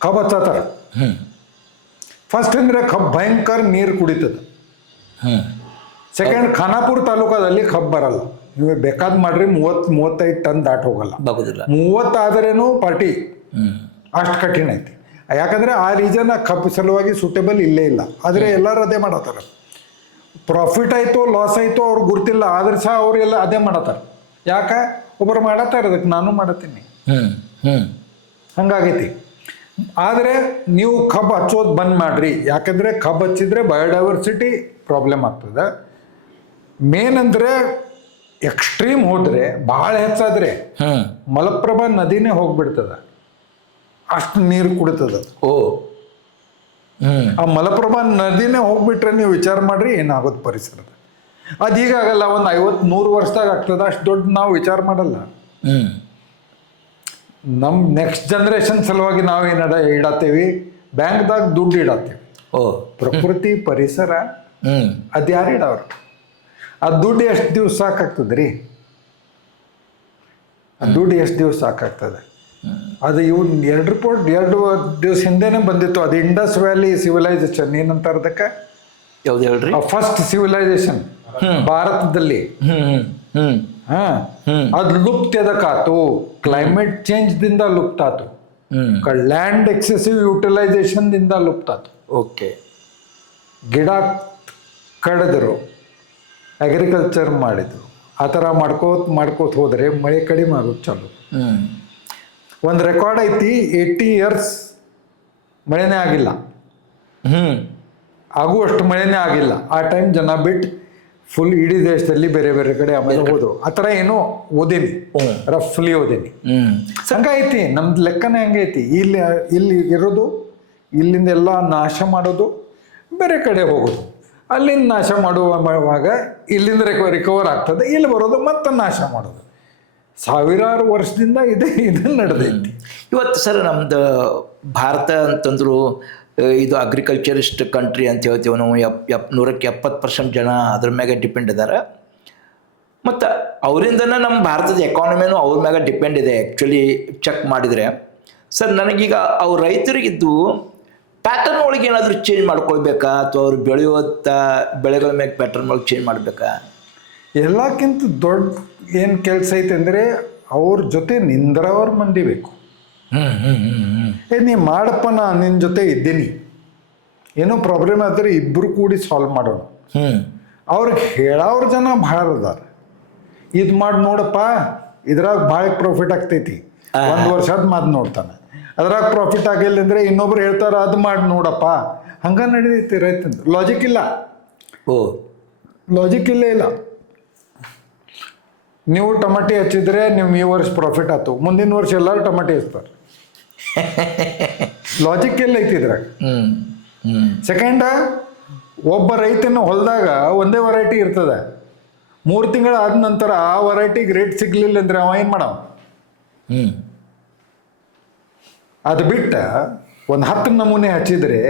ಕಬ್ಬು ಹಚ್ಚತ್ತಾರ. ಫಸ್ಟ್ ಅಂದರೆ ಕಬ್ಬು ಭಯಂಕರ ನೀರು ಕುಡಿತದೆ. ಸೆಕೆಂಡ್ ಖಾನಾಪುರ ತಾಲೂಕದಲ್ಲಿ ಕಬ್ಬು ಬರಲ್ಲ. ನೀವು ಬೇಕಾದ್ ಮಾಡ್ರಿ 30-35 ಟನ್ ದಾಟ್ ಹೋಗಲ್ಲ. 30 ಆದ್ರೇನು ಪಾರ್ಟಿ ಅಷ್ಟು ಕಠಿಣ ಐತಿ. ಯಾಕಂದ್ರೆ ಆ ರೀಜನ್ ಕಬ್ಬು ಸಲುವಾಗಿ ಸೂಟೇಬಲ್ ಇಲ್ಲೇ ಇಲ್ಲ. ಆದರೆ ಎಲ್ಲರೂ ಅದೇ ಮಾಡತ್ತಾರ. ಪ್ರಾಫಿಟ್ ಆಯ್ತು ಲಾಸ್ ಆಯ್ತು ಅವ್ರಿಗೆ ಗುರ್ತಿಲ್ಲ, ಆದ್ರೆ ಸಹ ಅವರೆಲ್ಲ ಅದೇ ಮಾಡತ್ತಾರ. ಯಾಕೆ ಒಬ್ಬರು ಮಾಡತ್ತಾರ, ಅದಕ್ಕೆ ನಾನು ಮಾಡತ್ತೀನಿ. ಹಂಗಾಗೈತಿ. ಆದರೆ ನೀವು ಕಬ್ಬು ಹಚ್ಚೋದು ಬಂದ್ ಮಾಡ್ರಿ. ಯಾಕಂದ್ರೆ ಕಬ್ಬು ಹಚ್ಚಿದ್ರೆ ಬಯೋಡೈವರ್ಸಿಟಿ ಪ್ರಾಬ್ಲಮ್ ಆಗ್ತದೆ. ಮೇನ್ ಅಂದ್ರೆ ಎಕ್ಸ್ಟ್ರೀಮ್ ಹೋದ್ರೆ ಭಾಳ ಹೆಚ್ಚಾದ್ರೆ ಮಲಪ್ರಭಾ ನದಿನೇ ಹೋಗ್ಬಿಡ್ತದ, ಅಷ್ಟು ನೀರು ಕುಡಿತದ. ಆ ಮಲಪ್ರಭಾ ನದಿನೇ ಹೋಗ್ಬಿಟ್ರೆ ನೀವು ವಿಚಾರ ಮಾಡ್ರಿ ಏನಾಗೋದು ಪರಿಸರದ. ಅದೀಗಾಗಲ್ಲ, ಒಂದು 50-100 ವರ್ಷದಾಗ ಆಗ್ತದ. ಅಷ್ಟು ದೊಡ್ಡ ನಾವು ವಿಚಾರ ಮಾಡಲ್ಲ. ನಮ್ಮ ನೆಕ್ಸ್ಟ್ ಜನ್ರೇಷನ್ ಸಲುವಾಗಿ ನಾವೇನು ಇಡತ್ತೇವಿ, ಬ್ಯಾಂಕ್ದಾಗ ದುಡ್ಡು ಇಡತ್ತೇವಿ. ಪ್ರಕೃತಿ ಪರಿಸರ ಅದ್ಯಾರು ಇಡವ್ರು? ಆ ದುಡ್ಡು ಎಷ್ಟು ದಿವ್ಸ ಸಾಕಾಗ್ತದ್ರಿ? ಆ ದುಡ್ಡು ಎಷ್ಟು ದಿವ್ಸ ಸಾಕಾಗ್ತದೆ? ಅದು ಇವ್ನು 2 ರಿಪೋರ್ಟ್ 2 ದಿವಸ ಹಿಂದೆನೇ ಬಂದಿತ್ತು. ಅದು ಇಂಡಸ್ ವ್ಯಾಲಿ ಸಿವಿಲೈಸೇಷನ್ ಏನಂತಾರ ಅದಕ್ಕೆ? ಯಾವ್ದು ಹೇಳ್ರಿ? ಫಸ್ಟ್ ಸಿವಿಲೈಸೇಷನ್ ಭಾರತದಲ್ಲಿ. ಅದು ಲುಪ್ತ ಎದಕ್ಕಾತು? ಕ್ಲೈಮೇಟ್ ಚೇಂಜ್ ದಿಂದ ಲುಪ್ತ ಆತು. ಲ್ಯಾಂಡ್ ಎಕ್ಸೆಸಿವ್ ಯುಟಿಲೈಸೇಷನ್ ದಿಂದ ಲುಪ್ತ ಆತು. ಓಕೆ. ಗಿಡ ಕಡಿದ್ರು, ಅಗ್ರಿಕಲ್ಚರ್ ಮಾಡಿದ್ರು, ಆ ಥರ ಮಾಡ್ಕೋತ ಹೋದ್ರೆ ಮಳೆ ಕಡಿಮೆ ಆಗೋದು ಚಾಲು. ಒಂದು ರೆಕಾರ್ಡ್ ಐತಿ, 80 years ಮಳೆನೇ ಆಗಿಲ್ಲ. ಆಗುವಷ್ಟು ಮಳೆನೇ ಆಗಿಲ್ಲ. ಆ ಟೈಮ್ ಜನ ಬಿಟ್ಟು ಫುಲ್ ಇಡೀ ದೇಶದಲ್ಲಿ ಬೇರೆ ಬೇರೆ ಕಡೆ ಆಮೇಲೆ ಹೋದ್ರು. ಆ ಥರ ಏನೋ ಓದೇನಿ, ರಫ್ಲಿ ಓದೇನಿ. ಹಂಗೈತಿ ನಮ್ದು ಲೆಕ್ಕನೇ ಹಂಗೈತಿ. ಇಲ್ಲಿ ಇರೋದು, ಇಲ್ಲಿಂದ ಎಲ್ಲ ನಾಶ ಮಾಡೋದು, ಬೇರೆ ಕಡೆ ಹೋಗೋದು, ಅಲ್ಲಿಂದ ನಾಶ ಮಾಡುವಾಗ ಇಲ್ಲಿಂದ ರಿಕವರ್ ಆಗ್ತದೆ, ಇಲ್ಲಿ ಬರೋದು ಮತ್ತೆ ನಾಶ ಮಾಡೋದು. ಸಾವಿರಾರು ವರ್ಷದಿಂದ ಇದನ್ನು ನಡೆದೈತಿ. ಇವತ್ತು ಸರ್ ನಮ್ದು ಭಾರತ ಅಂತಂದ್ರು ಇದು ಅಗ್ರಿಕಲ್ಚರಿಸ್ಟ್ ಕಂಟ್ರಿ ಅಂತ ಹೇಳ್ತೀವಿ ನಾವು. 170% ಜನ ಅದ್ರ ಮ್ಯಾಗೆ ಡಿಪೆಂಡ್ ಇದ್ದಾರೆ. ಮತ್ತು ಅವರಿಂದನೇ ನಮ್ಮ ಭಾರತದ ಎಕಾನಮಿನೂ ಅವ್ರ ಮ್ಯಾಗ ಡಿಪೆಂಡ್ ಇದೆ ಆ್ಯಕ್ಚುಲಿ ಚೆಕ್ ಮಾಡಿದರೆ. ಸರ್ ನನಗೀಗ ಅವ್ರ ರೈತರಿಗಿದ್ದು ಪ್ಯಾಟರ್ನ್ ಒಳಗೆ ಏನಾದರೂ ಚೇಂಜ್ ಮಾಡ್ಕೊಳ್ಬೇಕಾ, ಅಥವಾ ಅವ್ರು ಬೆಳೆಯುವಂಥ ಬೆಳೆಗಳ ಮ್ಯಾಗ ಪ್ಯಾಟರ್ನ್ ಒಳಗೆ ಚೇಂಜ್ ಮಾಡಬೇಕಾ? ಎಲ್ಲಕ್ಕಿಂತ ದೊಡ್ಡ ಏನು ಕೆಲಸ ಐತೆ ಅಂದರೆ ಅವ್ರ ಜೊತೆ ನಿಂದ್ರವ್ರ ಮಂದಿ ಬೇಕು. ನೀ ಮಾಡಪ್ಪ, ನಾನು ನಿನ್ನ ಜೊತೆ ಇದ್ದೀನಿ, ಏನೋ ಪ್ರಾಬ್ಲಮ್ ಆದರೆ ಇಬ್ಬರು ಕೂಡಿ ಸಾಲ್ವ್ ಮಾಡೋಣ. ಅವ್ರಿಗೆ ಹೇಳೋರು ಜನ ಭಾಳ ಅದಾರ. ಇದು ಮಾಡಿ ನೋಡಪ್ಪ, ಇದ್ರಾಗ ಭಾಳ ಪ್ರಾಫಿಟ್ ಆಗ್ತೈತಿ, 1 ವರ್ಷದ ಮಾತು ನೋಡ್ತಾನೆ. ಅದ್ರಾಗ ಪ್ರಾಫಿಟ್ ಆಗಿಲ್ಲ ಅಂದರೆ ಇನ್ನೊಬ್ರು ಹೇಳ್ತಾರೆ ಅದು ಮಾಡಿ ನೋಡಪ್ಪ. ಹಂಗೆ ನಡೀತೈತಿ ರೈತಂದು. ಲಾಜಿಕ್ ಇಲ್ಲ. ಲಾಜಿಕ್ ಇಲ್ಲೇ ಇಲ್ಲ. ನೀವು ಟಮಾಟಿ ಹಚ್ಚಿದ್ರೆ ನೀವು ಈ ವರ್ಷ ಪ್ರಾಫಿಟ್ ಆಯ್ತು, ಮುಂದಿನ ವರ್ಷ ಎಲ್ಲರೂ ಟಮಾಟಿ ಹಚ್ತಾರೆ. ಲಾಜಿಕ್ ಎಲ್ಲ ಐತಿದ್ರಾಗ. ಸೆಕೆಂಡ, ಒಬ್ಬ ರೈತನ ಹೊಲದಾಗ ಒಂದೇ ವೆರೈಟಿ ಇರ್ತದೆ. 3 ತಿಂಗಳು ಆದ ನಂತರ ಆ ವೆರೈಟಿಗೆ ರೇಟ್ ಸಿಗ್ಲಿಲ್ಲ ಅಂದ್ರೆ ಅವ ಏನು ಮಾಡವ? ಅದು ಬಿಟ್ಟ ಒಂದು 10 ನಮೂನೆ ಹಚ್ಚಿದ್ರೆ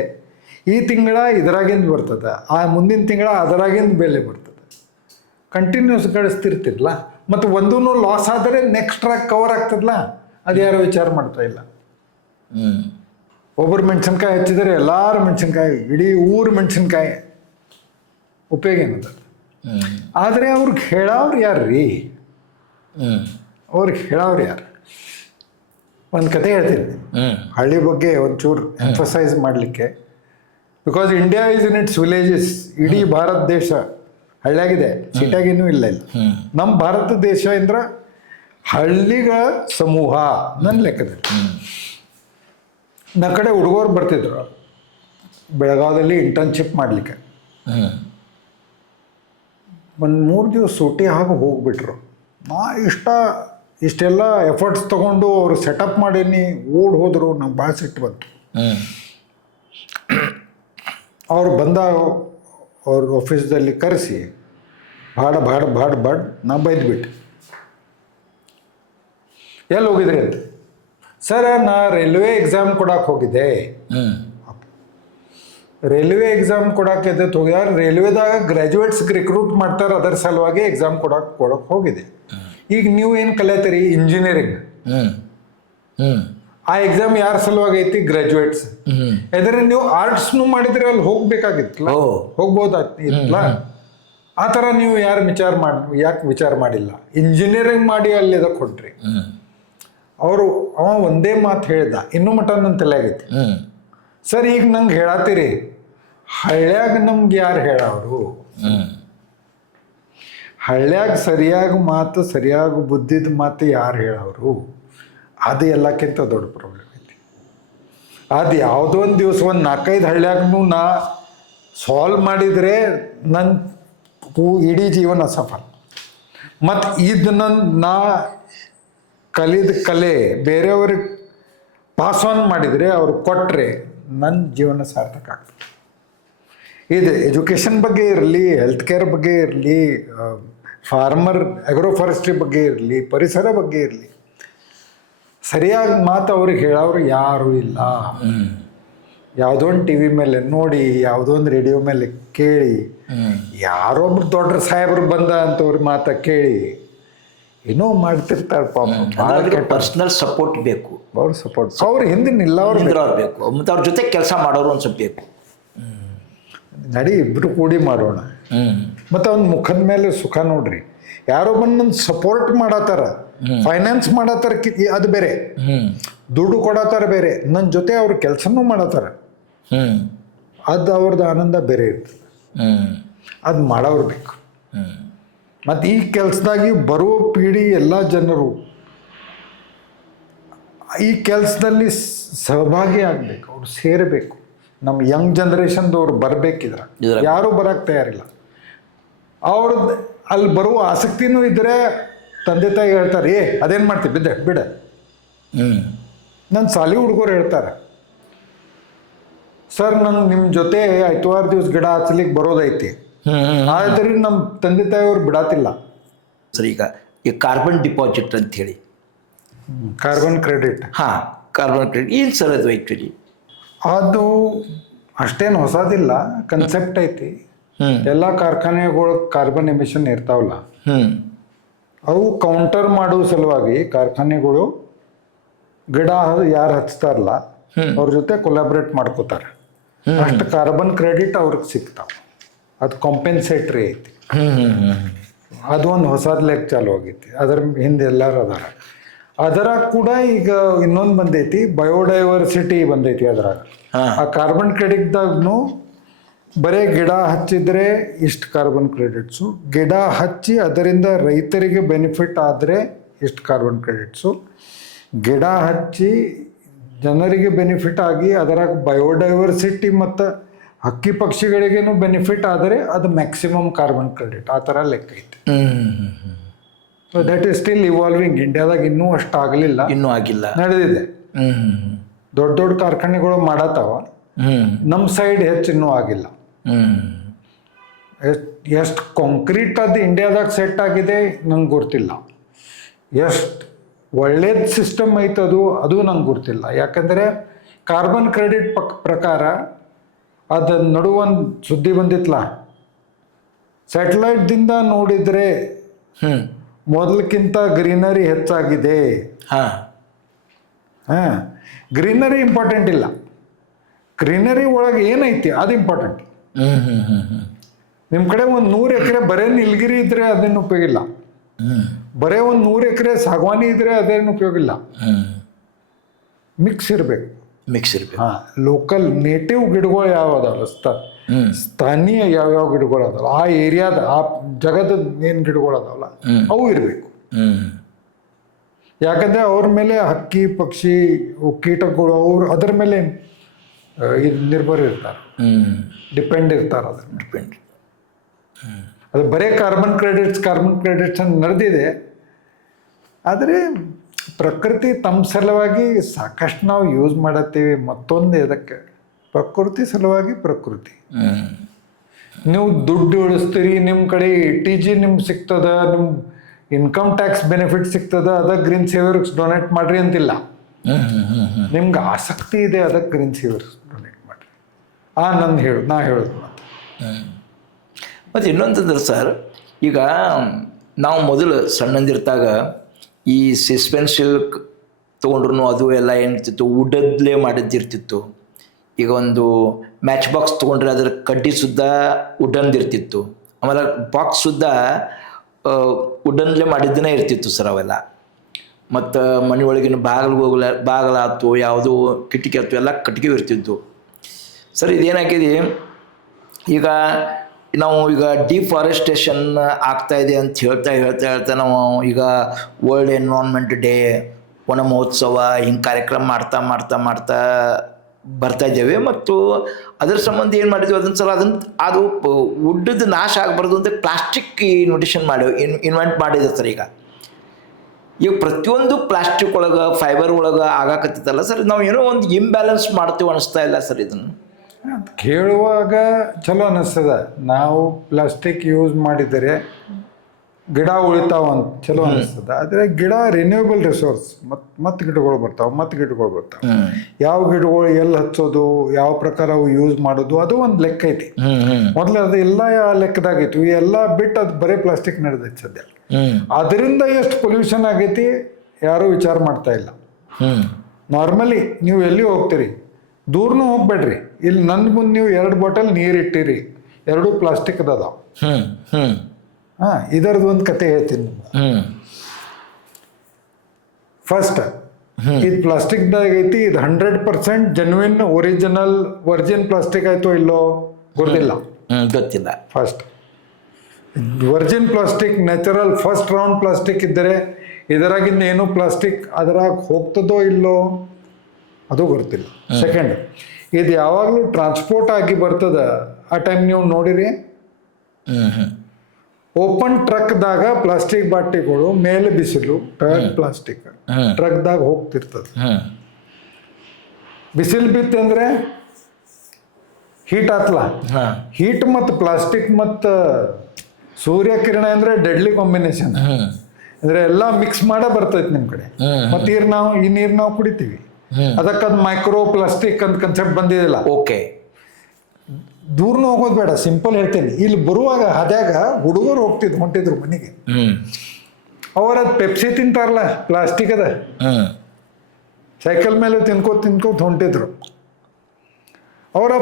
ಈ ತಿಂಗಳ ಇದರಾಗಿಂದ ಬರ್ತದೆ, ಆ ಮುಂದಿನ ತಿಂಗಳ ಅದರಾಗಿಂದ ಬೆಲೆ ಬರ್ತದೆ. ಕಂಟಿನ್ಯೂಸ್ ಗಳಿಸ್ತಿರ್ತಿರ್ಲ. ಮತ್ತು ಒಂದೂ ಲಾಸ್ ಆದರೆ ನೆಕ್ಸ್ಟ್ ಟ್ರ್ಯಾಕ್ ಕವರ್ ಆಗ್ತದಲ್ಲ, ಅದು ಯಾರೋ ವಿಚಾರ ಮಾಡ್ತಾ ಇಲ್ಲ. ಒಬ್ಬರು ಮೆಣಸಿನ್ಕಾಯಿ ಹಚ್ಚಿದರೆ ಎಲ್ಲರೂ ಮೆಣಸಿನ್ಕಾಯಿ, ಇಡೀ ಊರು ಮೆಣಸಿನ್ಕಾಯಿ, ಉಪಯೋಗ ಏನದ? ಆದರೆ ಅವ್ರಿಗೆ ಹೇಳೋರು ಯಾರು ರೀ? ಅವ್ರಿಗೆ ಹೇಳೋರು ಯಾರು? ಒಂದು ಕತೆ ಹೇಳ್ತೀನಿ ಹಳ್ಳಿ ಬಗ್ಗೆ ಒಂಚೂರು ಎಂಫಸೈಸ್ ಮಾಡಲಿಕ್ಕೆ. Because India is in its villages. ಇಡೀ ಭಾರತ ದೇಶ ಹಳ್ಳಿಯಾಗಿದೆ, ಸಿಟಿಯಾಗಿನೂ ಇಲ್ಲ. ನಮ್ಮ ಭಾರತ ದೇಶ ಅಂದ್ರೆ ಹಳ್ಳಿಗಳ ಸಮೂಹ ನನ್ನ ಲೆಕ್ಕದಲ್ಲಿ. ನನ್ನ ಕಡೆ ಹುಡುಗರು ಬರ್ತಿದ್ರು ಬೆಳಗಾವದಲ್ಲಿ ಇಂಟರ್ನ್ಶಿಪ್ ಮಾಡಲಿಕ್ಕೆ. ಒಂದು 3 ದಿವಸ ಸೂಟಿ ಆಗಿ ಹೋಗ್ಬಿಟ್ರು. ನಾ ಇಷ್ಟೆಲ್ಲ ಎಫರ್ಟ್ಸ್ ತೊಗೊಂಡು ಅವರು ಸೆಟಪ್ ಮಾಡೀನಿ, ಹೋದರು. ನಂಗೆ ಭಾಳ ಸಿಟ್ಟು ಬಂತು. ಅವ್ರು ಬಂದಾಗ ಅವ್ರ ಆಫೀಸ್ದಲ್ಲಿ ಕರೆಸಿ ಬಾಡ್ ನಾ ಬೈದ್ಬಿಟ್ಟೆ. ಎಲ್ಲಿ ಹೋಗಿದ್ರಿ ಅಂತ? ಸರ್, ನಾ ರೈಲ್ವೆ ಎಕ್ಸಾಮ್ ಕೊಡಕ್ಕೆ ಹೋಗಿದ್ದೆ. ರೈಲ್ವೆ ಎಕ್ಸಾಮ್ ಕೊಡಕ್ಕೆ ಹೋಗಿದಾರೆ. ರೈಲ್ವೆದಾಗ ಗ್ರ್ಯಾಜುಯೇಟ್ಸ್ಗೆ ರಿಕ್ರೂಟ್ ಮಾಡ್ತಾರೆ, ಅದರ ಸಲುವಾಗಿ ಎಕ್ಸಾಮ್ ಕೊಡಕ್ಕೆ ಹೋಗಿದೆ. ಈಗ ನೀವು ಏನು ಕಲಿತೀರಿ? ಇಂಜಿನಿಯರಿಂಗ್. ಆ ಎಕ್ಸಾಮ್ ಯಾರ ಸಲುವಾಗಿ ಐತಿ? ಗ್ರಾಜುಯೇಟ್ಸ್. ಹ್ಮ್ ಯಾಕಂದ್ರೆ ನೀವು ಆರ್ಟ್ಸ್ನು ಮಾಡಿದ್ರೆ ಅಲ್ಲಿ ಹೋಗ್ಬೇಕಾಗಿತ್ತಲ್ಲ, ಓ ಹೋಗ್ಬೋದಾಗಿತ್ತಲ್ಲ. ಆ ಥರ ನೀವು ಯಾಕೆ ವಿಚಾರ ಮಾಡಿಲ್ಲ? ಇಂಜಿನಿಯರಿಂಗ್ ಮಾಡಿ ಅಲ್ಲಿ ಇದಕ್ಕೆ ಹೊಂಟ್ರಿ. ಹ್ಮ್ ಅವ ಒಂದೇ ಮಾತು ಹೇಳ್ದ, ಇನ್ನೂ ಮಟ ನನ್ನ ತಲೆಯಾಗೈತಿ. ಹ್ಮ್ ಸರ್ ಈಗ ನಂಗೆ ಹೇಳತ್ತೀರಿ, ಹಳ್ಳ್ಯಾಗ ನಮ್ಗೆ ಯಾರು ಹೇಳೋರು? ಹ್ಮ್ ಹಳ್ಳ್ಯಾಗ ಸರಿಯಾಗಿ ಬುದ್ಧಿದ ಮಾತು ಯಾರು ಹೇಳೋರು? ಅದು ಎಲ್ಲಕ್ಕಿಂತ ದೊಡ್ಡ ಪ್ರಾಬ್ಲಮ್ ಐತಿ. ಅದು ಯಾವುದೋ ಒಂದು ದಿವಸ ಒಂದು 4-5 ಹಳ್ಳ್ಯಾಗೂ ನಾ ಸಾಲ್ವ್ ಮಾಡಿದರೆ ನನ್ನ ಇಡೀ ಜೀವನ ಸಫಲ. ಮತ್ತು ಇದು ನಾ ಕಲಿದ ಕಲೆ ಬೇರೆಯವ್ರಿಗೆ ಪಾಸ್ ಆನ್ ಮಾಡಿದರೆ, ಅವ್ರು ಕೊಟ್ಟರೆ ನನ್ನ ಜೀವನ ಸಾರ್ಥಕ ಆಗ್ತದೆ. ಇದು ಎಜುಕೇಷನ್ ಬಗ್ಗೆ ಇರಲಿ, ಹೆಲ್ತ್ ಕೇರ್ ಬಗ್ಗೆ ಇರಲಿ, ಅಗ್ರೋ ಫಾರೆಸ್ಟ್ರಿ ಬಗ್ಗೆ ಇರಲಿ, ಪರಿಸರ ಬಗ್ಗೆ ಇರಲಿ, ಸರಿಯಾಗಿ ಮಾತು ಅವ್ರಿಗೆ ಹೇಳೋರು ಯಾರೂ ಇಲ್ಲ. ಯಾವುದೋ ಒಂದು ಟಿ ವಿ ಮೇಲೆ ನೋಡಿ, ಯಾವುದೋ ಒಂದು ರೇಡಿಯೋ ಮೇಲೆ ಕೇಳಿ, ಯಾರೊಬ್ರು ದೊಡ್ಡ ಸಾಹೇಬ್ರು ಬಂದ ಅಂತವ್ರ ಮಾತ ಕೇಳಿ ಏನೋ ಮಾಡ್ತಿರ್ತಾರೆ ಪಾಪ. ಪರ್ಸನಲ್ ಸಪೋರ್ಟ್ ಬೇಕು, ಅವ್ರ ಸಪೋರ್ಟ್, ಅವ್ರ ಹಿಂದಿನಿಲ್ಲ, ಅವ್ರು ಬೇಕು, ಮತ್ತು ಅವ್ರ ಜೊತೆ ಕೆಲಸ ಮಾಡೋರು ಒಂದು ಸ್ವಲ್ಪ ಬೇಕು. ನಡಿ ಇಬ್ರು ಕೂಡಿ ಮಾಡೋಣ. ಮತ್ತು ಅವ್ನ ಮುಖದ ಮೇಲೆ ಸುಖ ನೋಡ್ರಿ. ಯಾರೋ ಬಂದು ನನ್ನ ಸಪೋರ್ಟ್ ಮಾಡತ್ತಾರ, ಫೈನಾನ್ಸ್ ಮಾಡತ್ತಾರ, ಅದು ಬೇರೆ. ದುಡ್ಡು ಕೊಡತ್ತಾರ ಬೇರೆ, ನನ್ನ ಜೊತೆ ಅವ್ರ ಕೆಲಸನೂ ಮಾಡತ್ತಾರ, ಅದು ಅವ್ರದ್ದು ಆನಂದ ಬೇರೆ ಇರ್ತದೆ. ಅದು ಮಾಡೋರು ಬೇಕು. ಮತ್ತು ಈ ಕೆಲಸದಾಗಿ ಬರೋ ಪೀಳಿ ಎಲ್ಲ ಜನರು ಈ ಕೆಲಸದಲ್ಲಿ ಸಹಭಾಗಿ ಆಗಬೇಕು, ಅವ್ರು ಸೇರಬೇಕು. ನಮ್ಮ ಯಂಗ್ ಜನ್ರೇಷನ್ದವ್ರು ಬರಬೇಕಿದ್ರ, ಯಾರೂ ಬರೋಕ್ಕೆ ತಯಾರಿಲ್ಲ. ಅವ್ರದ್ದು ಅಲ್ಲಿ ಬರುವ ಆಸಕ್ತಿನೂ ಇದ್ದರೆ ತಂದೆ ತಾಯಿ ಹೇಳ್ತಾರೆ, ಅದೇನು ಮಾಡ್ತೀವಿ ಬಿಡ. ನನ್ನ ಸಾಲಿ ಹುಡುಗರು ಹೇಳ್ತಾರೆ, ಸರ್ ನಂಗೆ ನಿಮ್ಮ ಜೊತೆ 5 ದಿವಸ ಗಿಡ ಹಚ್ಚಲಿಕ್ಕೆ ಬರೋದೈತಿ, ಆದರೆ ನಮ್ಮ ತಂದೆ ತಾಯಿಯವ್ರು ಬಿಡಾತಿಲ್ಲ. ಸರಿ, ಈಗ ಕಾರ್ಬನ್ ಡಿಪಾಸಿಟ್ ಅಂತ ಹೇಳಿ, ಕಾರ್ಬನ್ ಕ್ರೆಡಿಟ್. ಕಾರ್ಬನ್ ಕ್ರೆಡಿಟ್ ಏನು ಸರ್ ಅದು? ಆ್ಯಕ್ಚುಲಿ ಅದು ಅಷ್ಟೇನು ಹೊಸದಿಲ್ಲ, ಕನ್ಸೆಪ್ಟ್ ಐತಿ. ಎಲ್ಲ ಕಾರ್ಖಾನೆಗಳು ಕಾರ್ಬನ್ ಎಮಿಷನ್ ಇರ್ತಾವಲ್ಲ, ಅವು ಕೌಂಟರ್ ಮಾಡುವ ಸಲುವಾಗಿ ಕಾರ್ಖಾನೆಗಳು ಗಿಡ ಯಾರು ಹಚ್ತಾರಲ್ಲ ಅವ್ರ ಜೊತೆ ಕೊಲಾಬ್ರೇಟ್ ಮಾಡ್ಕೋತಾರೆ. ಅಷ್ಟು ಕಾರ್ಬನ್ ಕ್ರೆಡಿಟ್ ಅವ್ರಿಗೆ ಸಿಗ್ತಾವ. ಅದು ಕಾಂಪೆನ್ಸೇಟ್ರಿ ಐತಿ. ಅದು ಒಂದು ಹೊಸದ ಲೆಕ್ಕ ಚಾಲು ಆಗೈತಿ. ಅದ್ರ ಹಿಂದೆ ಎಲ್ಲರೂ ಅದಾರ. ಅದರಾಗ ಕೂಡ ಈಗ ಇನ್ನೊಂದು ಬಂದೈತಿ, ಬಯೋಡೈವರ್ಸಿಟಿ ಬಂದೈತಿ. ಅದ್ರಾಗ ಆ ಕಾರ್ಬನ್ ಕ್ರೆಡಿಟ್ದಾಗೂ ಬರೀ ಗಿಡ ಹಚ್ಚಿದ್ರೆ ಇಷ್ಟು ಕಾರ್ಬನ್ ಕ್ರೆಡಿಟ್ಸು, ಗಿಡ ಹಚ್ಚಿ ಅದರಿಂದ ರೈತರಿಗೆ ಬೆನಿಫಿಟ್ ಆದರೆ ಇಷ್ಟು ಕಾರ್ಬನ್ ಕ್ರೆಡಿಟ್ಸು, ಗಿಡ ಹಚ್ಚಿ ಜನರಿಗೆ ಬೆನಿಫಿಟ್ ಆಗಿ ಅದರಾಗ ಬಯೋಡೈವರ್ಸಿಟಿ ಮತ್ತು ಹಕ್ಕಿ ಪಕ್ಷಿಗಳಿಗೇನು ಬೆನಿಫಿಟ್ ಆದರೆ ಅದು ಮ್ಯಾಕ್ಸಿಮಮ್ ಕಾರ್ಬನ್ ಕ್ರೆಡಿಟ್. ಆ ಥರ ಲೆಕ್ಕ ಐತೆ. So that is still evolving. ಇಂಡಿಯಾದಾಗ ಇನ್ನೂ ಅಷ್ಟು ಆಗಲಿಲ್ಲ, ಇನ್ನೂ ಆಗಿಲ್ಲ, ನಡೆದಿದೆ. ದೊಡ್ಡ ದೊಡ್ಡ ಕಾರ್ಖಾನೆಗಳು ಮಾಡತ್ತಾವ. ನಮ್ಮ ಸೈಡ್ ಹೆಚ್ಚು ಇನ್ನೂ ಆಗಿಲ್ಲ. ಎಷ್ಟು ಕಾಂಕ್ರೀಟ್ ಅದು ಇಂಡಿಯಾದಾಗ ಸೆಟ್ ಆಗಿದೆ ನಂಗೆ ಗೊತ್ತಿಲ್ಲ. ಎಷ್ಟು ಒಳ್ಳೇದು ಸಿಸ್ಟಮ್ ಐತದು ಅದು ನಂಗೆ ಗೊತ್ತಿಲ್ಲ. ಯಾಕಂದರೆ ಕಾರ್ಬನ್ ಕ್ರೆಡಿಟ್ ಪ್ರಕಾರ ಅದು ನಡುವೊಂದು ಸುದ್ದಿ ಬಂದಿತ್ತಲ್ಲ, ಸ್ಯಾಟಲೈಟ್ದಿಂದ ನೋಡಿದರೆ ಮೊದಲಕ್ಕಿಂತ ಗ್ರೀನರಿ ಹೆಚ್ಚಾಗಿದೆ. ಗ್ರೀನರಿ ಇಂಪಾರ್ಟೆಂಟ್ ಇಲ್ಲ, ಗ್ರೀನರಿ ಒಳಗೆ ಏನೈತಿ ಅದು ಇಂಪಾರ್ಟೆಂಟ್. ನಿಮ್ಮ ಕಡೆ ಒಂದು 100 ಎಕರೆ ಬರೇ ನೀಲಗಿರಿ ಇದ್ರೆ ಅದೇನು ಉಪಯೋಗ ಇಲ್ಲ, ಬರೇ ಒಂದು 100 ಎಕರೆ ಸಾಗವಾನಿ ಇದ್ರೆ ಅದೇನು ಉಪಯೋಗ ಇಲ್ಲ. ಮಿಕ್ಸ್ ಇರಬೇಕು. ಲೋಕಲ್ ನೇಟಿವ್ ಗಿಡಗಳು ಯಾವ ಅದಾವಲ್ಲ, ಸ್ಥಾನೀಯ ಯಾವ್ಯಾವ ಗಿಡಗಳು ಅದಾವಲ್ಲ, ಆ ಏರಿಯಾದ ಆ ಜಗದ ಏನು ಗಿಡಗಳು ಅದಾವಲ್ಲ ಅವು ಇರಬೇಕು. ಯಾಕಂದರೆ ಅವ್ರ ಮೇಲೆ ಹಕ್ಕಿ ಪಕ್ಷಿ ಕೀಟಗಳು ಅದರ ಮೇಲೆ ಇದು ನಿರ್ಭರ ಇರ್ತಾರೆ, ಡಿಪೆಂಡ್ ಇರ್ತಾರೆ. ಅದ್ರ ಡಿಪೆಂಡ್ ಅದು ಬರೀ ಕಾರ್ಬನ್ ಕ್ರೆಡಿಟ್ಸ್ ಅಂತ ನಡೆದಿದೆ. ಆದರೆ ಪ್ರಕೃತಿ ತಮ್ಮ ಸಲುವಾಗಿ ಸಾಕಷ್ಟು ನಾವು ಯೂಸ್ ಮಾಡತ್ತೀವಿ. ಮತ್ತೊಂದು ಇದಕ್ಕೆ ಪ್ರಕೃತಿ ಸಲುವಾಗಿ ಪ್ರಕೃತಿ. ನೀವು ದುಡ್ಡು ಉಳಿಸ್ತೀರಿ, ನಿಮ್ಮ ಕಡೆ TG ನಿಮ್ಗೆ ಸಿಗ್ತದ, ನಿಮ್ಮ ಇನ್ಕಮ್ ಟ್ಯಾಕ್ಸ್ ಬೆನಿಫಿಟ್ ಸಿಗ್ತದ, ಅದಕ್ಕೆ ಗ್ರೀನ್ ಸೇವರ್ಸ್ ಡೊನೇಟ್ ಮಾಡ್ರಿ ಅಂತಿಲ್ಲ. ನಿಮ್ಗೆ ಆಸಕ್ತಿ ಇದೆ ಅದಕ್ಕೆ ಗ್ರೀನ್ ಸೇವರ್ಸ್ ಡೊನೇಟ್ ಮಾಡಿರಿ. ನಾ ಹೇಳೋದು ಮಾತು. ಮತ್ತು ಇನ್ನೊಂತಂದ್ರೆ ಸರ್, ಈಗ ನಾವು ಮೊದಲು ಸಣ್ಣಂದಿರ್ತಾಗ ಈ ಸಸ್ಪೆನ್ಷಿಯಲ್ ತೊಗೊಂಡ್ರು ಅದು ಎಲ್ಲ ಏನಿರ್ತಿತ್ತು ವುಡದ್ಲೇ ಮಾಡಿದ್ದಿರ್ತಿತ್ತು. ಈಗ ಒಂದು ಮ್ಯಾಚ್ ಬಾಕ್ಸ್ ತೊಗೊಂಡ್ರೆ ಅದರ ಕಡ್ಡಿ ಸುದ್ದ ವುಡನ್ದಿರ್ತಿತ್ತು. ಆಮೇಲೆ ಬಾಕ್ಸ್ ಸುದ್ದ ವುಡನ್ಲೇ ಮಾಡಿದ್ದನೇ ಇರ್ತಿತ್ತು ಸರ್ ಅವೆಲ್ಲ. ಮತ್ತು ಮನೆ ಒಳಗಿನ ಬಾಗಿಲಾತು ಯಾವುದೋ ಕಿಟಕಿ ಆಯ್ತು ಎಲ್ಲ ಕಟ್ಗೆ ಇರ್ತಿದ್ದು ಸರ್. ಇದೇನಾಗಿದೆ ಈಗ ನಾವು ಈಗ ಡಿಫಾರೆಸ್ಟೇಷನ್ ಆಗ್ತಾಯಿದೆ ಅಂತ ಹೇಳ್ತಾ ನಾವು ಈಗ ವರ್ಲ್ಡ್ ಎನ್ವೈರನ್ಮೆಂಟ್ ಡೇ, ವನ ಮಹೋತ್ಸವ ಹಿಂಗೆ ಕಾರ್ಯಕ್ರಮ ಮಾಡ್ತಾ ಬರ್ತಾಯಿದ್ದೇವೆ. ಮತ್ತು ಅದರ ಸಂಬಂಧ ಏನು ಮಾಡಿದ್ವಿ ಅದೊಂದು ಸಲ ಅದು ವುಡ್ಡದ್ದು ನಾಶ ಆಗಬಾರ್ದು ಅಂತ ಪ್ಲಾಸ್ಟಿಕ್ ಇನ್ವಿಟೇಷನ್ ಇನ್ವೆಂಟ್ ಮಾಡಿದೆ ಸರ್. ಈಗ ಪ್ರತಿಯೊಂದು ಪ್ಲಾಸ್ಟಿಕ್ ಒಳಗೆ ಫೈಬರ್ ಒಳಗೆ ಆಗಾಕತ್ತಿತ್ತಲ್ಲ ಸರ್, ನಾವು ಏನೋ ಒಂದು ಇಂಬ್ಯಾಲೆನ್ಸ್ ಮಾಡ್ತೀವಿ ಅನಿಸ್ತಾ ಇಲ್ಲ ಸರ್ ಇದನ್ನು? ಕೇಳುವಾಗ ಚಲೋ ಅನ್ನಿಸ್ತದ. ನಾವು ಪ್ಲಾಸ್ಟಿಕ್ ಯೂಸ್ ಮಾಡಿದರೆ ಗಿಡ ಉಳಿತಾವ ಅಂತ ಚಲೋ ಅನ್ನಿಸ್ತದ. ಆದರೆ ಗಿಡ ರಿನ್ಯೂವಬಲ್ ರಿಸೋರ್ಸ್, ಮತ್ತೆ ಗಿಡಗಳು ಬರ್ತಾವೆ. ಯಾವ ಗಿಡಗಳು ಎಲ್ಲಿ ಹಚ್ಚೋದು, ಯಾವ ಪ್ರಕಾರ ಅವು ಯೂಸ್ ಮಾಡೋದು, ಅದು ಒಂದು ಲೆಕ್ಕ ಐತಿ. ಮೊದಲು ಅದು ಎಲ್ಲ ಲೆಕ್ಕದಾಗಿತ್ತು. ಎಲ್ಲ ಬಿಟ್ಟು ಅದು ಬರೀ ಪ್ಲಾಸ್ಟಿಕ್ ನಡೆದೈತಿ ಸದ್ಯ. ಅದರಿಂದ ಎಷ್ಟು ಪೊಲ್ಯೂಷನ್ ಆಗೈತಿ ಯಾರೂ ವಿಚಾರ ಮಾಡ್ತಾ ಇಲ್ಲ. ನಾರ್ಮಲಿ ನೀವು ಎಲ್ಲಿ ಹೋಗ್ತೀರಿ, ದೂರನೂ ಹೋಗ್ಬೇಡ್ರಿ, ಇಲ್ಲಿ ನನ್ನ ಮುಂದೆ ನೀವು 2 ಬಾಟಲ್ ನೀರು ಇಟ್ಟಿರಿ, 2 ಪ್ಲಾಸ್ಟಿಕ್ ಅದಾವ. ಇದರದ್ದು ಒಂದು ಕತೆ ಹೇಳ್ತೀನಿ. ಫಸ್ಟ್ ಇದು ಪ್ಲಾಸ್ಟಿಕ್ದಾಗ ಐತಿ. ಇದು 100% ಜೆನ್ವಿನ್ ಒರಿಜಿನಲ್ ವರ್ಜಿನ್ ಪ್ಲಾಸ್ಟಿಕ್ ಆಯ್ತೋ ಇಲ್ಲೋ ಗೊತ್ತಿಲ್ಲ. First Virgin plastic, natural first round plastic ಇದ್ದರೆ ಇದರಾಗಿಂದ ಏನು ಪ್ಲಾಸ್ಟಿಕ್ ಅದರಾಗ ಹೋಗ್ತದೋ ಇಲ್ಲೋ ಅದು ಗೊತ್ತಿಲ್ಲ. ಸೆಕೆಂಡ್, ಇದು ಯಾವಾಗಲೂ ಟ್ರಾನ್ಸ್ಪೋರ್ಟ್ ಆಗಿ ಬರ್ತದ ಆ ಟೈಮ್ ನೀವು ನೋಡಿರಿ, ಓಪನ್ ಟ್ರಕ್ದಾಗ ಪ್ಲಾಸ್ಟಿಕ್ ಬಾಟಿಗಳು ಮೇಲೆ ಬಿಸಿಲು, ಪ್ಲಾಸ್ಟಿಕ್ ಟ್ರಕ್ದಾಗ ಹೋಗ್ತಿರ್ತದೆ. ಬಿಸಿಲು ಬಿತ್ತಂದ್ರೆ ಹೀಟ್ ಆತ್ಲ, ಹೀಟ್ ಮತ್ತು ಪ್ಲಾಸ್ಟಿಕ್ ಮತ್ತು ಸೂರ್ಯ ಕಿರಣ ಅಂದ್ರೆ ಡೆಡ್ಲಿ ಕಾಂಬಿನೇಷನ್. ಅಂದ್ರೆ ಎಲ್ಲ ಮಿಕ್ಸ್ ಮಾಡೇ ಬರ್ತೈತಿ ನಿಮ್ ಕಡೆ. ಮತ್ತೆ ಈ ನೀರು ನಾವು ಕುಡಿತೀವಿ, ಅದಕ್ಕದು ಮೈಕ್ರೋ ಪ್ಲಾಸ್ಟಿಕ್ ಅಂತ ಕನ್ಸೆಪ್ಟ್ ಬಂದಿದಿಲ್ಲ. ಓಕೆ, ದೂರನೂ ಹೋಗೋದು ಬೇಡ, ಸಿಂಪಲ್ ಹೇಳ್ತೇನೆ. ಇಲ್ಲಿ ಬರುವಾಗ ಹದ್ಯಾಗ ಹುಡುಗರು ಹೊಂಟಿದ್ರು ಮನೆಗೆ, ಅವರದ್ ಪೆಪ್ಸಿ ತಿಂತಾರಲ್ಲ ಪ್ಲಾಸ್ಟಿಕ್ ಅದ, ಸೈಕಲ್ ಮೇಲೆ ತಿನ್ಕೋತ ಹೊಂಟಿದ್ರು. ಅವರ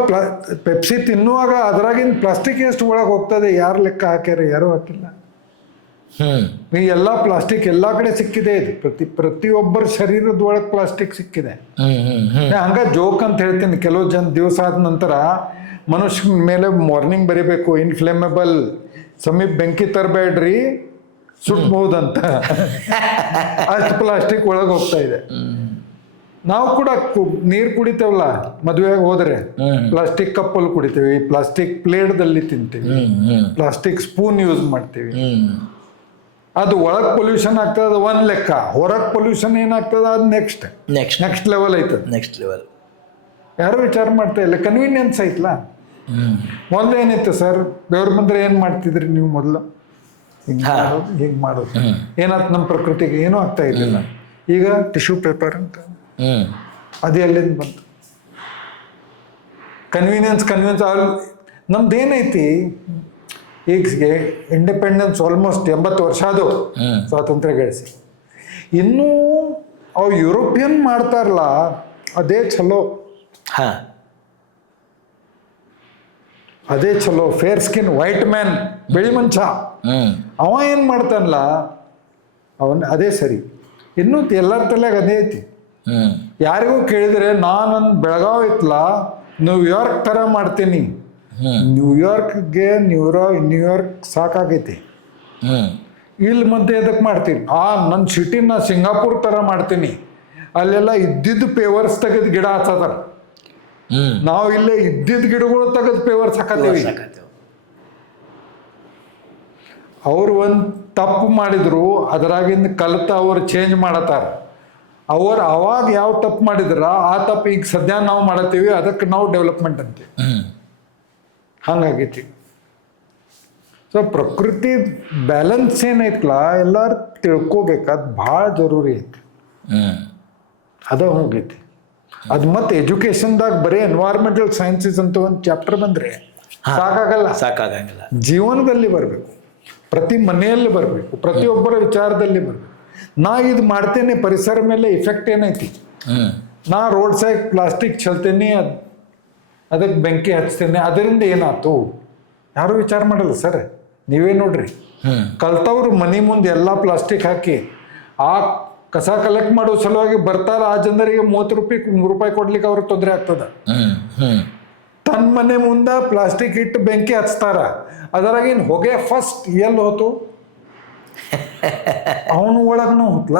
ಪೆಪ್ಸಿ ತಿನ್ನುವಾಗ ಅದ್ರಾಗಿನ ಪ್ಲಾಸ್ಟಿಕ್ ಎಷ್ಟು ಒಳಗೆ ಹೋಗ್ತದೆ ಯಾರು ಲೆಕ್ಕ ಹಾಕ್ಯಾರ? ಯಾರು ಹಾಕಿಲ್ಲ. ಈ ಎಲ್ಲ ಪ್ಲಾಸ್ಟಿಕ್ ಎಲ್ಲಾ ಕಡೆ ಸಿಕ್ಕಿದೆ. ಇದು ಪ್ರತಿಯೊಬ್ಬರ ಶರೀರದ ಒಳಗೆ ಪ್ಲಾಸ್ಟಿಕ್ ಸಿಕ್ಕಿದೆ. ಹಂಗ ಜೋಕ್ ಅಂತ ಹೇಳ್ತೀನಿ. ಕೆಲವು ದಿವಸ ಆದ ನಂತರ ಮನುಷ್ಯನ ಮೇಲೆ ವಾರ್ನಿಂಗ್ ಬರೀಬೇಕು, ಇನ್ಫ್ಲೇಮೇಬಲ್, ಸಮೀಪ ಬೆಂಕಿ ತರಬೇಡ್ರಿ ಸುಟ್ಬಹುದಂತ. ಅಷ್ಟು ಪ್ಲಾಸ್ಟಿಕ್ ಒಳಗೆ ಹೋಗ್ತಾ ಇದೆ. ನಾವು ಕೂಡ ನೀರು ಕುಡಿತೇವಲ್ಲ ಮದುವೆಗೆ ಹೋದ್ರೆ, ಪ್ಲಾಸ್ಟಿಕ್ ಕಪ್ಪಲ್ಲಿ ಕುಡಿತೇವೆ, ಪ್ಲಾಸ್ಟಿಕ್ ಪ್ಲೇಟ್ದಲ್ಲಿ ತಿಂತೀವಿ, ಪ್ಲಾಸ್ಟಿಕ್ ಸ್ಪೂನ್ ಯೂಸ್ ಮಾಡ್ತೀವಿ. ಅದು ಒಳಗೆ ಪೊಲ್ಯೂಷನ್ ಆಗ್ತದ ಒಂದ್ ಲೆಕ್ಕ, ಹೊರಗೆ ಪೊಲ್ಯೂಷನ್ ಏನಾಗ್ತದ ಅದು ನೆಕ್ಸ್ಟ್ ಲೆವೆಲ್ ಐತದ. ನೆಕ್ಸ್ಟ್ ಲೆವೆಲ್ ಯಾರು ವಿಚಾರ ಮಾಡ್ತಾ ಇಲ್ಲ. ಕನ್ವೀನಿಯನ್ಸ್ ಐತ್ಲಾ. ಮೊದಲು ಏನಿತ್ತು ಸರ್, ಬೆವ್ರು ಬಂದ್ರೆ ಏನ್ ಮಾಡ್ತಿದ್ರಿ ನೀವು? ಮೊದಲು ಹಿಂಗ್ ಮಾಡೋದು ಏನಾಯ್ತು, ನಮ್ಮ ಪ್ರಕೃತಿಗೆ ಏನೂ ಆಗ್ತಾ ಇರ್ಲಿಲ್ಲ. ಈಗ ಟಿಶ್ಯೂ ಪೇಪರ್ ಅಂತ ಅದು ಎಲ್ಲಿಂದ ಬಂತು? ಕನ್ವೀನಿಯನ್ಸ್ ನಮ್ದೇನೈತಿ, ಈಗ ಇಂಡಿಪೆಂಡೆನ್ಸ್ ಆಲ್ಮೋಸ್ಟ್ 80 ವರ್ಷ ಆದವು ಸ್ವಾತಂತ್ರ್ಯ ಗಳಿಸಿ. ಇನ್ನೂ ಅವು ಯುರೋಪಿಯನ್ ಮಾಡ್ತಾರಲ್ಲ ಅದೇ ಚಲೋ. ಅದೇ ಚಲೋ. ಫೇರ್ ಸ್ಕಿನ್ ವೈಟ್ ಮ್ಯಾನ್, ಬಿಳಿ ಮಂಚ, ಅವ ಏನ್ ಮಾಡ್ತಾನಲ್ಲ ಅದೇ ಸರಿ. ಇನ್ನೂ ಎಲ್ಲರ ತಲೆಯಾಗ ಅದೇ ಐತಿ. ಯಾರಿಗೂ ಕೇಳಿದ್ರೆ ನಾನು ಬೆಳಗಾವ್ ಇತ್ಲ ನ್ಯೂಯಾರ್ಕ್ ತರ ಮಾಡ್ತೀನಿ. ನ್ಯೂಯಾರ್ಕ್ಗೆ ನ್ಯೂಯಾರ್ಕ್ ಸಾಕಾಗೈತಿ. ಇಲ್ಲಿ ಮಧ್ಯೆ ಎದಕ್ಕೆ ಮಾಡ್ತೀನಿ? ನನ್ನ ಸಿಟಿನ ಸಿಂಗಾಪುರ್ ತರ ಮಾಡ್ತೀನಿ. ಅಲ್ಲೆಲ್ಲ ಇದ್ದಿದ್ದು ಪೇವರ್ಸ್ ತೆಗೆದು ಗಿಡ ಹಚ್ಚತಾರ. ನಾವು ಇಲ್ಲೇ ಇದ್ದಿದ್ದ ಗಿಡಗಳು ತೆಗೆದು ಪೇವರ್ಸ್ ಹಾಕತ್ತೀವಿ. ಅವ್ರು ಒಂದು ತಪ್ಪು ಮಾಡಿದ್ರು, ಅದರಾಗಿಂದ ಕಲಿತ ಅವ್ರು ಚೇಂಜ್ ಮಾಡತಾರ. ಅವಾಗ ಯಾವ ತಪ್ಪು ಮಾಡಿದ್ರ ಆ ತಪ್ಪು ಈಗ ಸದ್ಯ ನಾವು ಮಾಡತ್ತೀವಿ, ಅದಕ್ಕೆ ನಾವು ಡೆವಲಪ್ಮೆಂಟ್ ಅಂತೀವಿ. ಹಂಗಾಗೈತಿ. ಸೊ ಪ್ರಕೃತಿ ಬ್ಯಾಲೆನ್ಸ್ ಏನೈತ್ಲ ಎಲ್ಲಾರು ತಿಳ್ಕೊಬೇಕಾದ್ ಭಾಳ ಜರೂರಿ ಐತಿ. ಅದ ಹೋಗೈತಿ. ಅದು ಮತ್ತೆ ಎಜುಕೇಶನ್ದಾಗ ಬರೀ ಎನ್ವೈರ್ಮೆಂಟಲ್ ಸೈನ್ಸಸ್ ಅಂತ ಒಂದು ಚಾಪ್ಟರ್ ಬಂದ್ರೆ ಸಾಕಾಗಲ್ಲ. ಜೀವನದಲ್ಲಿ ಬರಬೇಕು, ಪ್ರತಿ ಮನೆಯಲ್ಲಿ ಬರಬೇಕು, ಪ್ರತಿಯೊಬ್ಬರ ವಿಚಾರದಲ್ಲಿ ಬರಬೇಕು. ನಾ ಇದು ಮಾಡ್ತೇನೆ, ಪರಿಸರ ಮೇಲೆ ಇಫೆಕ್ಟ್ ಏನೈತಿ? ನಾ ರೋಡ್ ಸೈಡ್ ಪ್ಲಾಸ್ಟಿಕ್ ಚೆಲ್ತೇನೆ, ಅದಕ್ಕೆ ಬೆಂಕಿ ಹಚ್ತೇನೆ, ಅದರಿಂದ ಏನಾಯ್ತು? ಯಾರು ವಿಚಾರ ಮಾಡಲ್ಲ ಸರ್. ನೀವೇ ನೋಡ್ರಿ, ಕಲ್ತವ್ರು ಮನೆ ಮುಂದೆ ಎಲ್ಲ ಪ್ಲಾಸ್ಟಿಕ್ ಹಾಕಿ ಆ ಕಸ ಕಲೆಕ್ಟ್ ಮಾಡೋ ಸಲುವಾಗಿ ಬರ್ತಾರ, ಆ ಜನರಿಗೆ 30 ರೂಪಾಯಿ 3 ರೂಪಾಯಿ ಕೊಡ್ಲಿಕ್ಕೆ ಅವ್ರಿಗೆ ತೊಂದರೆ ಆಗ್ತದ. ತನ್ನ ಮನೆ ಮುಂದೆ ಪ್ಲಾಸ್ಟಿಕ್ ಇಟ್ಟು ಬೆಂಕಿ ಹಚ್ತಾರ, ಅದರಾಗಿನ ಹೊಗೆ ಫಸ್ಟ್ ಎಲ್ಲಿ ಹೋತು? ಅವನು ಒಳಗ್ನೂ ಹೋತ್ಲ.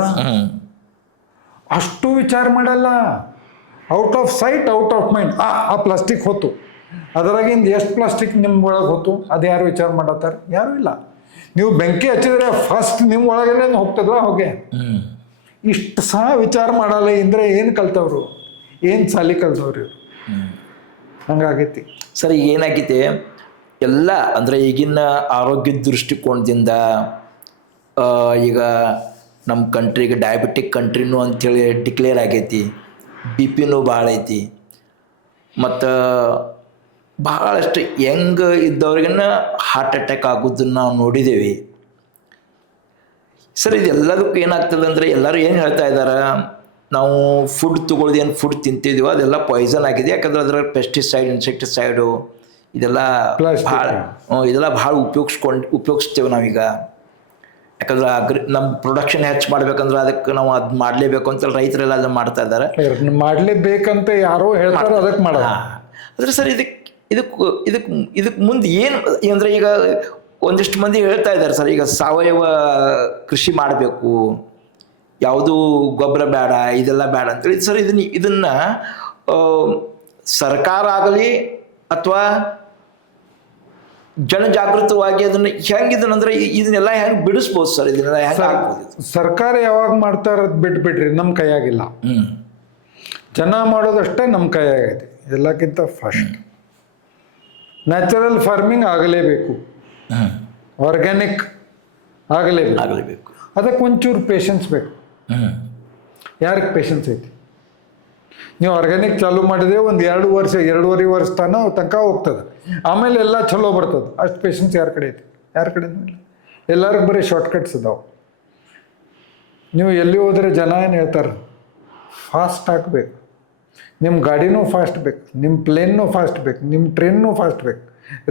ಅಷ್ಟು ವಿಚಾರ ಮಾಡಲ್ಲ. Out off site out of mind. ಆ ಪ್ಲಾಸ್ಟಿಕ್ ಹೋತು, ಅದರಾಗಿಂದ ಎಷ್ಟು ಪ್ಲಾಸ್ಟಿಕ್ ನಿಮ್ಮ ಒಳಗೆ ಹೋತು ಅದು ಯಾರು ವಿಚಾರ ಮಾಡತ್ತಾರ? ಯಾರು ಇಲ್ಲ. ನೀವು ಬೆಂಕಿ ಹಚ್ಚಿದ್ರೆ ಫಸ್ಟ್ ನಿಮ್ಮ ಒಳಗಡೆ ಹೋಗ್ತದ ಹೊಗೆ. ಇಷ್ಟು ಸಹ ವಿಚಾರ ಮಾಡಲ್ಲ ಅಂದ್ರೆ ಏನು ಕಲ್ತವ್ರು? ಏನು ಸಾಲಿ ಕಲ್ತವ್ರು ಇವರು? ಹಂಗಾಗೈತಿ ಸರ್. ಈಗ ಏನಾಗೈತಿ ಎಲ್ಲ ಅಂದರೆ ಈಗಿನ ಆರೋಗ್ಯದ ದೃಷ್ಟಿಕೋನದಿಂದ ಈಗ ನಮ್ಮ ಕಂಟ್ರಿಗೆ ಡಯಾಬಿಟಿಕ್ ಕಂಟ್ರಿನೂ ಅಂಥೇಳಿ ಡಿಕ್ಲೇರ್ ಆಗೈತಿ. BP ಭಾಳ ಐತಿ. ಮತ್ತು ಭಾಳಷ್ಟು ಯಂಗ್ ಇದ್ದವ್ರಿಗನ್ನ ಹಾರ್ಟ್ ಅಟ್ಯಾಕ್ ಆಗೋದನ್ನು ನಾವು ನೋಡಿದ್ದೇವೆ ಸರ್. ಇದೆಲ್ಲದಕ್ಕೂ ಏನಾಗ್ತದೆ ಅಂದರೆ ಎಲ್ಲರೂ ಏನು ಹೇಳ್ತಾ ಇದ್ದಾರೆ, ನಾವು ಫುಡ್ ತೊಗೊಳ್ದು ಏನು ಫುಡ್ ತಿಂತಿದ್ದೀವೋ ಅದೆಲ್ಲ ಪಾಯ್ಸನ್ ಆಗಿದೆ. ಯಾಕಂದ್ರೆ ಅದರ ಪೆಸ್ಟಿಸೈಡ್, ಇನ್ಸೆಕ್ಟಿಸೈಡು ಇದೆಲ್ಲ ಭಾಳ ಉಪಯೋಗಿಸ್ತೇವೆ ನಾವೀಗ. ಯಾಕಂದ್ರೆ ನಮ್ಮ ಪ್ರೊಡಕ್ಷನ್ ಹೆಚ್ಚು ಮಾಡ್ಬೇಕಂದ್ರೆ ಅದಕ್ಕೆ ನಾವು ಅದು ಮಾಡಲೇಬೇಕು ಅಂತ ರೈತರೆಲ್ಲ ಅದನ್ನು ಮಾಡ್ತಾ ಇದ್ದಾರೆ. ಮಾಡಲೇಬೇಕಂತ ಯಾರೋ ಹೇಳ್ತಾರೆ, ಅದಕ್ಕೆ ಮಾಡ. ಆದರೆ ಸರ್ ಇದಕ್ಕೆ ಮುಂದೆ ಏನು ಅಂದರೆ, ಈಗ ಒಂದಿಷ್ಟು ಮಂದಿ ಹೇಳ್ತಾ ಇದ್ದಾರೆ ಸರ್, ಈಗ ಸಾವಯವ ಕೃಷಿ ಮಾಡಬೇಕು, ಯಾವುದು ಗೊಬ್ಬರ ಬೇಡ, ಇದೆಲ್ಲ ಬೇಡ ಅಂತೇಳಿ. ಸರ್ ಇದನ್ನು ಸರ್ಕಾರ ಆಗಲಿ ಅಥವಾ ಜನಜಾಗೃತವಾಗಿ ಅದನ್ನು ಹೆಂಗಿದನಂದ್ರೆ ಇದನ್ನೆಲ್ಲ ಹೆಂಗೆ ಬಿಡಿಸ್ಬೋದು ಸರ್? ಇದನ್ನೆಲ್ಲ ಹೆಂಗೆ ಆಗ್ಬೋದು? ಸರ್ಕಾರ ಯಾವಾಗ ಮಾಡ್ತಾರ ಬಿಟ್ಬಿಡ್ರಿ, ನಮ್ಮ ಕೈಯಾಗಿಲ್ಲ. ಜನ ಮಾಡೋದಷ್ಟೇ ನಮ್ಮ ಕೈಯಾಗೈತಿ. ಎಲ್ಲಕ್ಕಿಂತ ಫಸ್ಟ್ ನ್ಯಾಚುರಲ್ ಫಾರ್ಮಿಂಗ್ ಆಗಲೇಬೇಕು, ಆರ್ಗ್ಯಾನಿಕ್ ಆಗಲೇಬೇಕು. ಅದಕ್ಕೆ ಒಂಚೂರು ಪೇಷನ್ಸ್ ಬೇಕು. ಯಾರಿಗೆ ಪೇಷನ್ಸ್ ಐತಿ? ನೀವು ಆರ್ಗ್ಯಾನಿಕ್ ಚಾಲೂ ಮಾಡಿದ್ರೆ ಒಂದು 2-2.5 ವರ್ಷ ತನಕ ಹೋಗ್ತದೆ. ಆಮೇಲೆ ಎಲ್ಲ ಚಲೋ ಬರ್ತದೆ. ಅಷ್ಟು ಪೇಷನ್ಸ್ ಯಾರ ಕಡೆ ಐತಿ? ಯಾರ ಕಡೆ ಇಲ್ಲ. ಎಲ್ಲರಿಗೂ ಬರೀ ಶಾರ್ಟ್ಕಟ್ಸ್ ಇದಾವೆ. ನೀವು ಎಲ್ಲಿ ಹೋದರೆ ಜನ ಏನು ಹೇಳ್ತಾರೆ, ಫಾಸ್ಟ್ ಆಗಬೇಕು, ನಿಮ್ಮ ಗಾಡಿನೂ ಫಾಸ್ಟ್ ಬೇಕು, ನಿಮ್ಮ ಪ್ಲೇನ್ನೂ ಫಾಸ್ಟ್ ಬೇಕು, ನಿಮ್ಮ ಟ್ರೈನ್ನೂ ಫಾಸ್ಟ್ ಬೇಕು,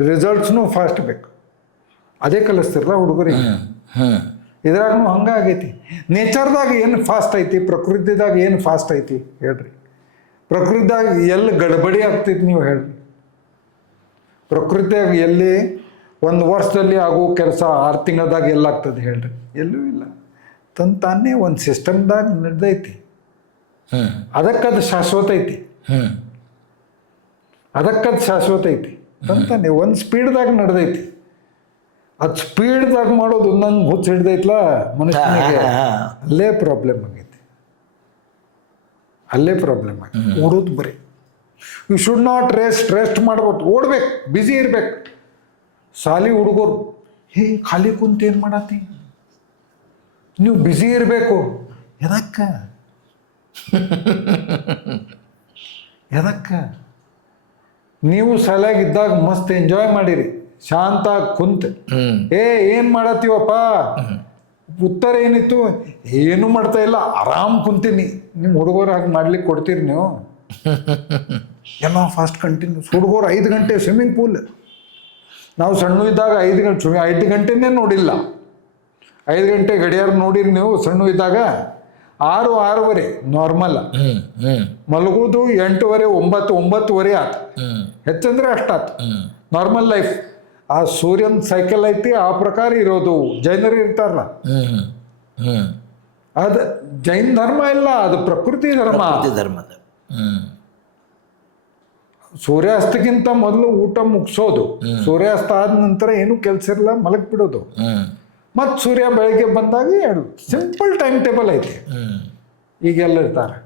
ರಿಸಲ್ಟ್ಸ್ನೂ ಫಾಸ್ಟ್ ಬೇಕು. ಅದೇ ಕಲಿಸ್ತಿರಲ್ಲ ಹುಡುಗರಿಗೆ. ಇದ್ರಾಗೂ ಹಂಗಾಗೈತಿ. ನೇಚರ್ದಾಗ ಏನು ಫಾಸ್ಟ್ ಐತಿ, ಪ್ರಕೃತಿದಾಗ ಏನು ಫಾಸ್ಟ್ ಐತಿ ಹೇಳ್ರಿ? ಪ್ರಕೃತಿದಾಗ ಎಲ್ಲಿ ಗಡಬಡಿ ಆಗ್ತೈತಿ ನೀವು ಹೇಳ್ರಿ? ಪ್ರಕೃತಿಯಾಗ ಎಲ್ಲಿ 1 ವರ್ಷದಲ್ಲಿ ಆಗೋ ಕೆಲಸ 6 ತಿಂಗಳದಾಗ ಎಲ್ಲಾಗ್ತದೆ ಹೇಳ್ರಿ? ಎಲ್ಲೂ ಇಲ್ಲ. ತಾನೇ ಒಂದು ಸಿಸ್ಟಮ್ದಾಗ ನಡೆದೈತಿ. ಅದಕ್ಕದು ಶಾಶ್ವತ ಐತಿ. ತಾನೇ ಒಂದು ಸ್ಪೀಡ್ದಾಗ ನಡೆದೈತಿ. ಅದು ಸ್ಪೀಡ್ದಾಗ ಮಾಡೋದು ನಂಗೆ ಹುಚ್ಚ ಹಿಡ್ದೈತ್ಲ ಮನುಷ್ಯನಿಗೆ. ಅಲ್ಲೇ ಪ್ರಾಬ್ಲಮ್ ಆಗೈತಿ. ಓಡೋದು ಬರೀ. ಯು ಶುಡ್ ನಾಟ್ ರೆಸ್ಟ್ ಮಾಡ್ಬೋದು, ಓಡ್ಬೇಕು, ಬ್ಯುಸಿ ಇರ್ಬೇಕು. ಸಾಲಿ ಹುಡುಗರು ಖಾಲಿ ಕುಂತ ಏನು ಮಾಡತ್ತಿ? ನೀವು ಬ್ಯುಸಿ ಇರಬೇಕು. ಎದಕ್ಕೆ ನೀವು ಶಾಲೆಯಾಗಿದ್ದಾಗ ಮಸ್ತ್ ಎಂಜಾಯ್ ಮಾಡಿರಿ, ಶಾಂತ ಕುಂತ. ಏನು ಮಾಡತ್ತೀವಪ್ಪ? ಉತ್ತರ ಏನಿತ್ತು? ಏನು ಮಾಡ್ತಾ ಇಲ್ಲ, ಆರಾಮ್ ಕುಂತೀನಿ. ನಿಮ್ಮ ಹುಡುಗರು ಹಾಗೆ ಮಾಡ್ಲಿಕ್ಕೆ ಕೊಡ್ತೀರಿ ನೀವು? ಎಲ್ಲ ಫಾಸ್ಟ್ ಕಂಟಿನ್ಯೂಸ್. ಹುಡುಗರು 5 ಗಂಟೆ ಸ್ವಿಮ್ಮಿಂಗ್ ಪೂಲ್. ನಾವು ಸಣ್ಣ ಇದ್ದಾಗ 5 ಗಂಟೆನೇ ನೋಡಿಲ್ಲ. 5 ಗಂಟೆ ಗಡಿಯಾರ ನೋಡಿರಿ ನೀವು ಸಣ್ಣ ಇದ್ದಾಗ? 6-6:30 ನಾರ್ಮಲ್. ಮಲಗೋದು 8:30 9:30 ಆತು. ಹೆಚ್ಚಂದ್ರೆ ಅಷ್ಟಾತು ನಾರ್ಮಲ್ ಲೈಫ್. ಆ ಸೂರ್ಯನ ಸೈಕಲ್ ಐತಿ, ಆ ಪ್ರಕಾರ ಇರೋದು. ಜೈನರು ಇರ್ತಾರಲ್ಲ, ಅದು ಜೈನ್ ಧರ್ಮ ಇಲ್ಲ, ಅದು ಪ್ರಕೃತಿ ಧರ್ಮ. ಸೂರ್ಯಾಸ್ತಕ್ಕಿಂತ ಮೊದಲು ಊಟ ಮುಗಿಸೋದು, ಸೂರ್ಯಾಸ್ತ ಆದ ನಂತರ ಏನು ಕೆಲಸ ಇರಲ್ಲ, ಮಲಗಿ ಬಿಡೋದು. ಮತ್ತು ಸೂರ್ಯ ಬೆಳಗ್ಗೆ ಬಂದಾಗ ಹೇಳೋದು. ಸಿಂಪಲ್ ಟೈಮ್ ಟೇಬಲ್ ಐತಿ. ಈಗೆಲ್ಲ ಇರ್ತಾರೆ,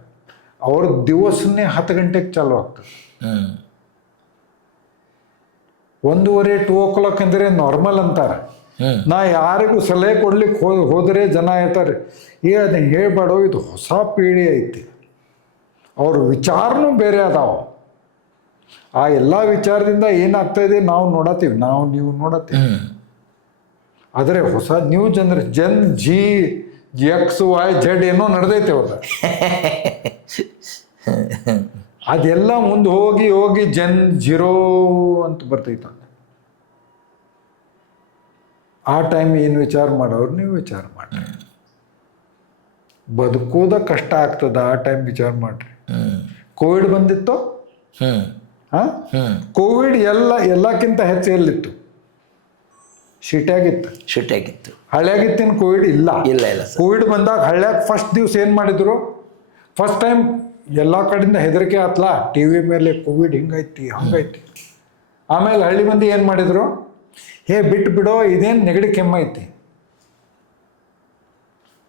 ಅವ್ರ ದಿವಸನೇ 10 ಗಂಟೆಗೆ ಚಾಲು ಆಗ್ತದೆ. 1:30-2 ಅಂದರೆ ನಾರ್ಮಲ್ ಅಂತಾರೆ. ನಾ ಯಾರಿಗೂ ಸಲಹೆ ಕೊಡ್ಲಿಕ್ಕೆ ಹೋದರೆ ಜನ ಹೇಳ್ತಾರೆ, ಅದನ್ನ ಹೇಳ್ಬೇಡ, ಇದು ಹೊಸ ಪೀಳಿ ಐತಿ, ಅವ್ರ ವಿಚಾರನೂ ಬೇರೆ ಅದಾವ. ಆ ಎಲ್ಲ ವಿಚಾರದಿಂದ ಏನಾಗ್ತಾ ಇದೆ ನಾವು ನೀವು ನೋಡತ್ತೀವಿ. ಆದರೆ ಹೊಸ ನ್ಯೂ ಜನ್ XYZ ಏನೋ ನಡೆದೈತೆ ಅವಾಗ. ಅದೆಲ್ಲ ಮುಂದೆ ಹೋಗಿ ಹೋಗಿ ಜೀರೋ ಅಂತ ಬರ್ತೈತ. ಆ ಟೈಮ್ ಏನು ವಿಚಾರ ಮಾಡೋರು ನೀವು ವಿಚಾರ ಮಾಡ್ರಿ. ಬದುಕೋದ ಕಷ್ಟ ಆಗ್ತದ, ಆ ಟೈಮ್ ವಿಚಾರ ಮಾಡ್ರಿ. ಕೋವಿಡ್ ಬಂದಿತ್ತು, ಕೋವಿಡ್ ಎಲ್ಲಕ್ಕಿಂತ ಹೆಚ್ಚು ಎಲ್ಲಿತ್ತು? ಶಿಟ್ಯಾಗಿತ್ತು. ಹಳ್ಳ್ಯಾಗಿತ್ತೇನು ಕೋವಿಡ್ ಇಲ್ಲ. ಕೋವಿಡ್ ಬಂದಾಗ ಹಳ್ಳ್ಯಾಗ ಫಸ್ಟ್ ದಿವ್ಸ ಏನು ಮಾಡಿದ್ರು? ಫಸ್ಟ್ ಟೈಮ್ ಎಲ್ಲ ಕಡೆಯಿಂದ ಹೆದರಿಕೆ ಆತ್ಲ, ಟಿ ವಿ ಮೇಲೆ ಕೋವಿಡ್ ಹಿಂಗೈತಿ ಹಂಗೈತಿ. ಆಮೇಲೆ ಹಳ್ಳಿ ಮಂದಿ ಏನು ಮಾಡಿದ್ರು? ಬಿಟ್ಟು ಬಿಡೋ, ಇದೇನು ನೆಗಡಿ ಕೆಮ್ಮೈತಿ.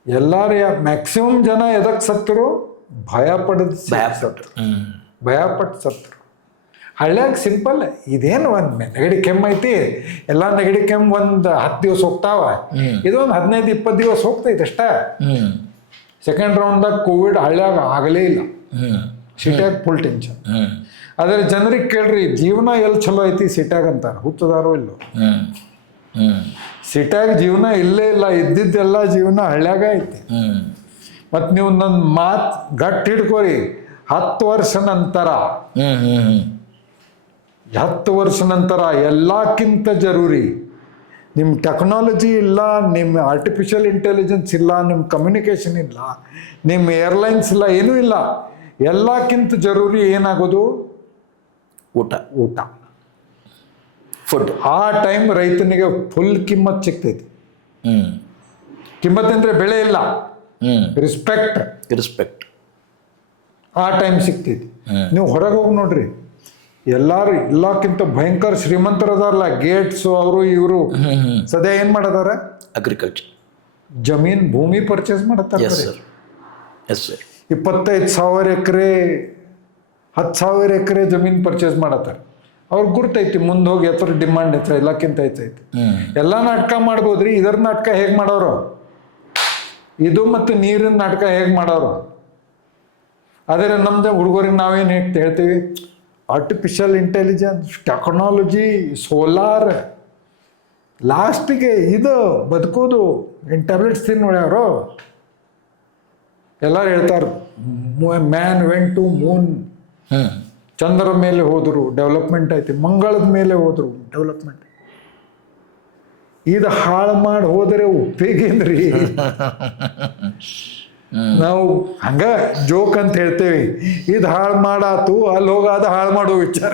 ಎಲ್ಲಾರು ಮ್ಯಾಕ್ಸಿಮಮ್ ಜನ ಎದಕ್ಕೆ ಸತ್ತರು? ಭಯಪಟ್ಟು ಸತ್ತರು. ಹಳ್ಳ್ಯಾಗ ಸಿಂಪಲ್, ಇದೇನು ಒಂದು ನೆಗಡಿ ಕೆಮ್ಮೈತಿ, ಎಲ್ಲ ನೆಗಡಿ ಕೆಮ್ಮು ಒಂದು 10 ದಿವಸ ಹೋಗ್ತಾವ, ಇದೊಂದು 15-20 ದಿವಸ ಹೋಗ್ತೈತೆ ಅಷ್ಟೇ. ಸೆಕೆಂಡ್ ರೌಂಡ್ದಾಗ ಕೋವಿಡ್ ಹಳ್ಳ್ಯಾಗ ಆಗಲೇ ಇಲ್ಲ. ಸಿಟ್ಯಾಗ ಫುಲ್ ಟೆನ್ಷನ್. ಆದರೆ ಜನರಿಗೆ ಕೇಳ್ರಿ, ಜೀವನ ಎಲ್ಲಿ ಚಲೋ ಐತಿ ಸಿಟ್ಯಾಗ ಅಂತಾರೆ. ಹುತ್ತದಾರೋ ಇಲ್ಲೋ? ಸಿಟ್ಯಾಗ ಜೀವನ ಇಲ್ಲೇ ಇಲ್ಲ, ಇದ್ದಿದ್ದೆಲ್ಲ ಜೀವನ ಹಳ್ಳ್ಯಾಗ ಐತಿ. ಮತ್ತು ನೀವು ನನ್ನ ಮಾತು ಗಟ್ಟಿ ಹಿಡ್ಕೋರಿ, 10 ವರ್ಷ ನಂತರ ಎಲ್ಲಕ್ಕಿಂತ ಜರೂರಿ ನಿಮ್ಮ ಟೆಕ್ನಾಲಜಿ ಇಲ್ಲ, ನಿಮ್ಮ ಆರ್ಟಿಫಿಷಿಯಲ್ ಇಂಟೆಲಿಜೆನ್ಸ್ ಇಲ್ಲ, ನಿಮ್ಮ ಕಮ್ಯುನಿಕೇಷನ್ ಇಲ್ಲ, ನಿಮ್ಮ ಏರ್ಲೈನ್ಸ್ ಇಲ್ಲ, ಏನೂ ಇಲ್ಲ. ಎಲ್ಲಕ್ಕಿಂತ ಜರೂರಿ ಏನಾಗೋದು? ಊಟ, ಫುಡ್. ಆ ಟೈಮ್ ರೈತನಿಗೆ ಫುಲ್ ಕಿಮ್ಮತ್ ಸಿಗ್ತೈತಿ. ಕಿಮ್ಮತ್ ಅಂದರೆ ಬೆಳೆ ಇಲ್ಲ, ರೆಸ್ಪೆಕ್ಟ್ ಆ ಟೈಮ್ ಸಿಗ್ತೈತಿ. ನೀವು ಹೊರಗೆ ಹೋಗಿ ನೋಡ್ರಿ, ಎಲ್ಲಕ್ಕಿಂತ ಭಯಂಕರ ಶ್ರೀಮಂತರದಾರಲ್ಲ, ಗೇಟ್ಸ್ ಅವರು ಇವರು ಸದ್ಯ ಏನ್ ಮಾಡದಾರ? ಅಗ್ರಿಕಲ್ಚರ್, ಭೂಮಿ ಪರ್ಚೇಸ್ ಮಾಡತ್ತಾರ. 25,000 ಎಕರೆ 10,000 ಎಕರೆ ಜಮೀನ್ ಪರ್ಚೇಸ್ ಮಾಡತ್ತಾರ. ಅವ್ರಿಗೆ ಗುರ್ತೈತಿ ಮುಂದೆ ಹೋಗಿ ಎತ್ತರ ಡಿಮಾಂಡ್ ಹೆಚ್ಚ ಎಲ್ಲಕ್ಕಿಂತ ಹೆಚ್ಚೈತಿ. ಎಲ್ಲ ನಾಟಕ ಮಾಡ್ಬೋದ್ರಿ, ಇದರ ನಾಟಕ ಹೇಗೆ ಮಾಡೋರು? ಇದು ಮತ್ತು ನೀರಿನ ನಾಟಕ ಹೇಗೆ ಮಾಡೋರು? ಆದರೆ ನಮ್ದು ಹುಡುಗರಿಗೆ ನಾವೇನು ಹೇಳ್ತೀವಿ? ಆರ್ಟಿಫಿಷಿಯಲ್ ಇಂಟೆಲಿಜೆನ್ಸ್, ಟೆಕ್ನಾಲಜಿ, ಸೋಲಾರ್, ಲಾಸ್ಟಿಗೆ ಇದು ಬದುಕೋದು ಟ್ಯಾಬ್ಲೆಟ್ಸ್ ತಿನ್ನೋಳ್ಯಾರು. ಎಲ್ಲರೂ ಹೇಳ್ತಾರೆ ಮ್ಯಾನ್ ವೆಂಟ್ ಟು ಮೂನ್, ಚಂದ್ರ ಮೇಲೆ ಹೋದ್ರು ಡೆವಲಪ್ಮೆಂಟ್ ಐತಿ, ಮಂಗಳದ ಮೇಲೆ ಹೋದ್ರು ಡೆವಲಪ್ಮೆಂಟ್. ಇದು ಹಾಳು ಮಾಡಿ ಹೋದರೆ ಉಪಯೋಗೇನ್ರಿ? ನಾವು ಹಂಗ ಜೋಕ್ ಅಂತ ಹೇಳ್ತೇವಿ, ಇದು ಹಾಳು ಮಾಡಾತು, ಅಲ್ಲಿ ಹೋಗಾದ ಹಾಳು ಮಾಡೋ ವಿಚಾರ.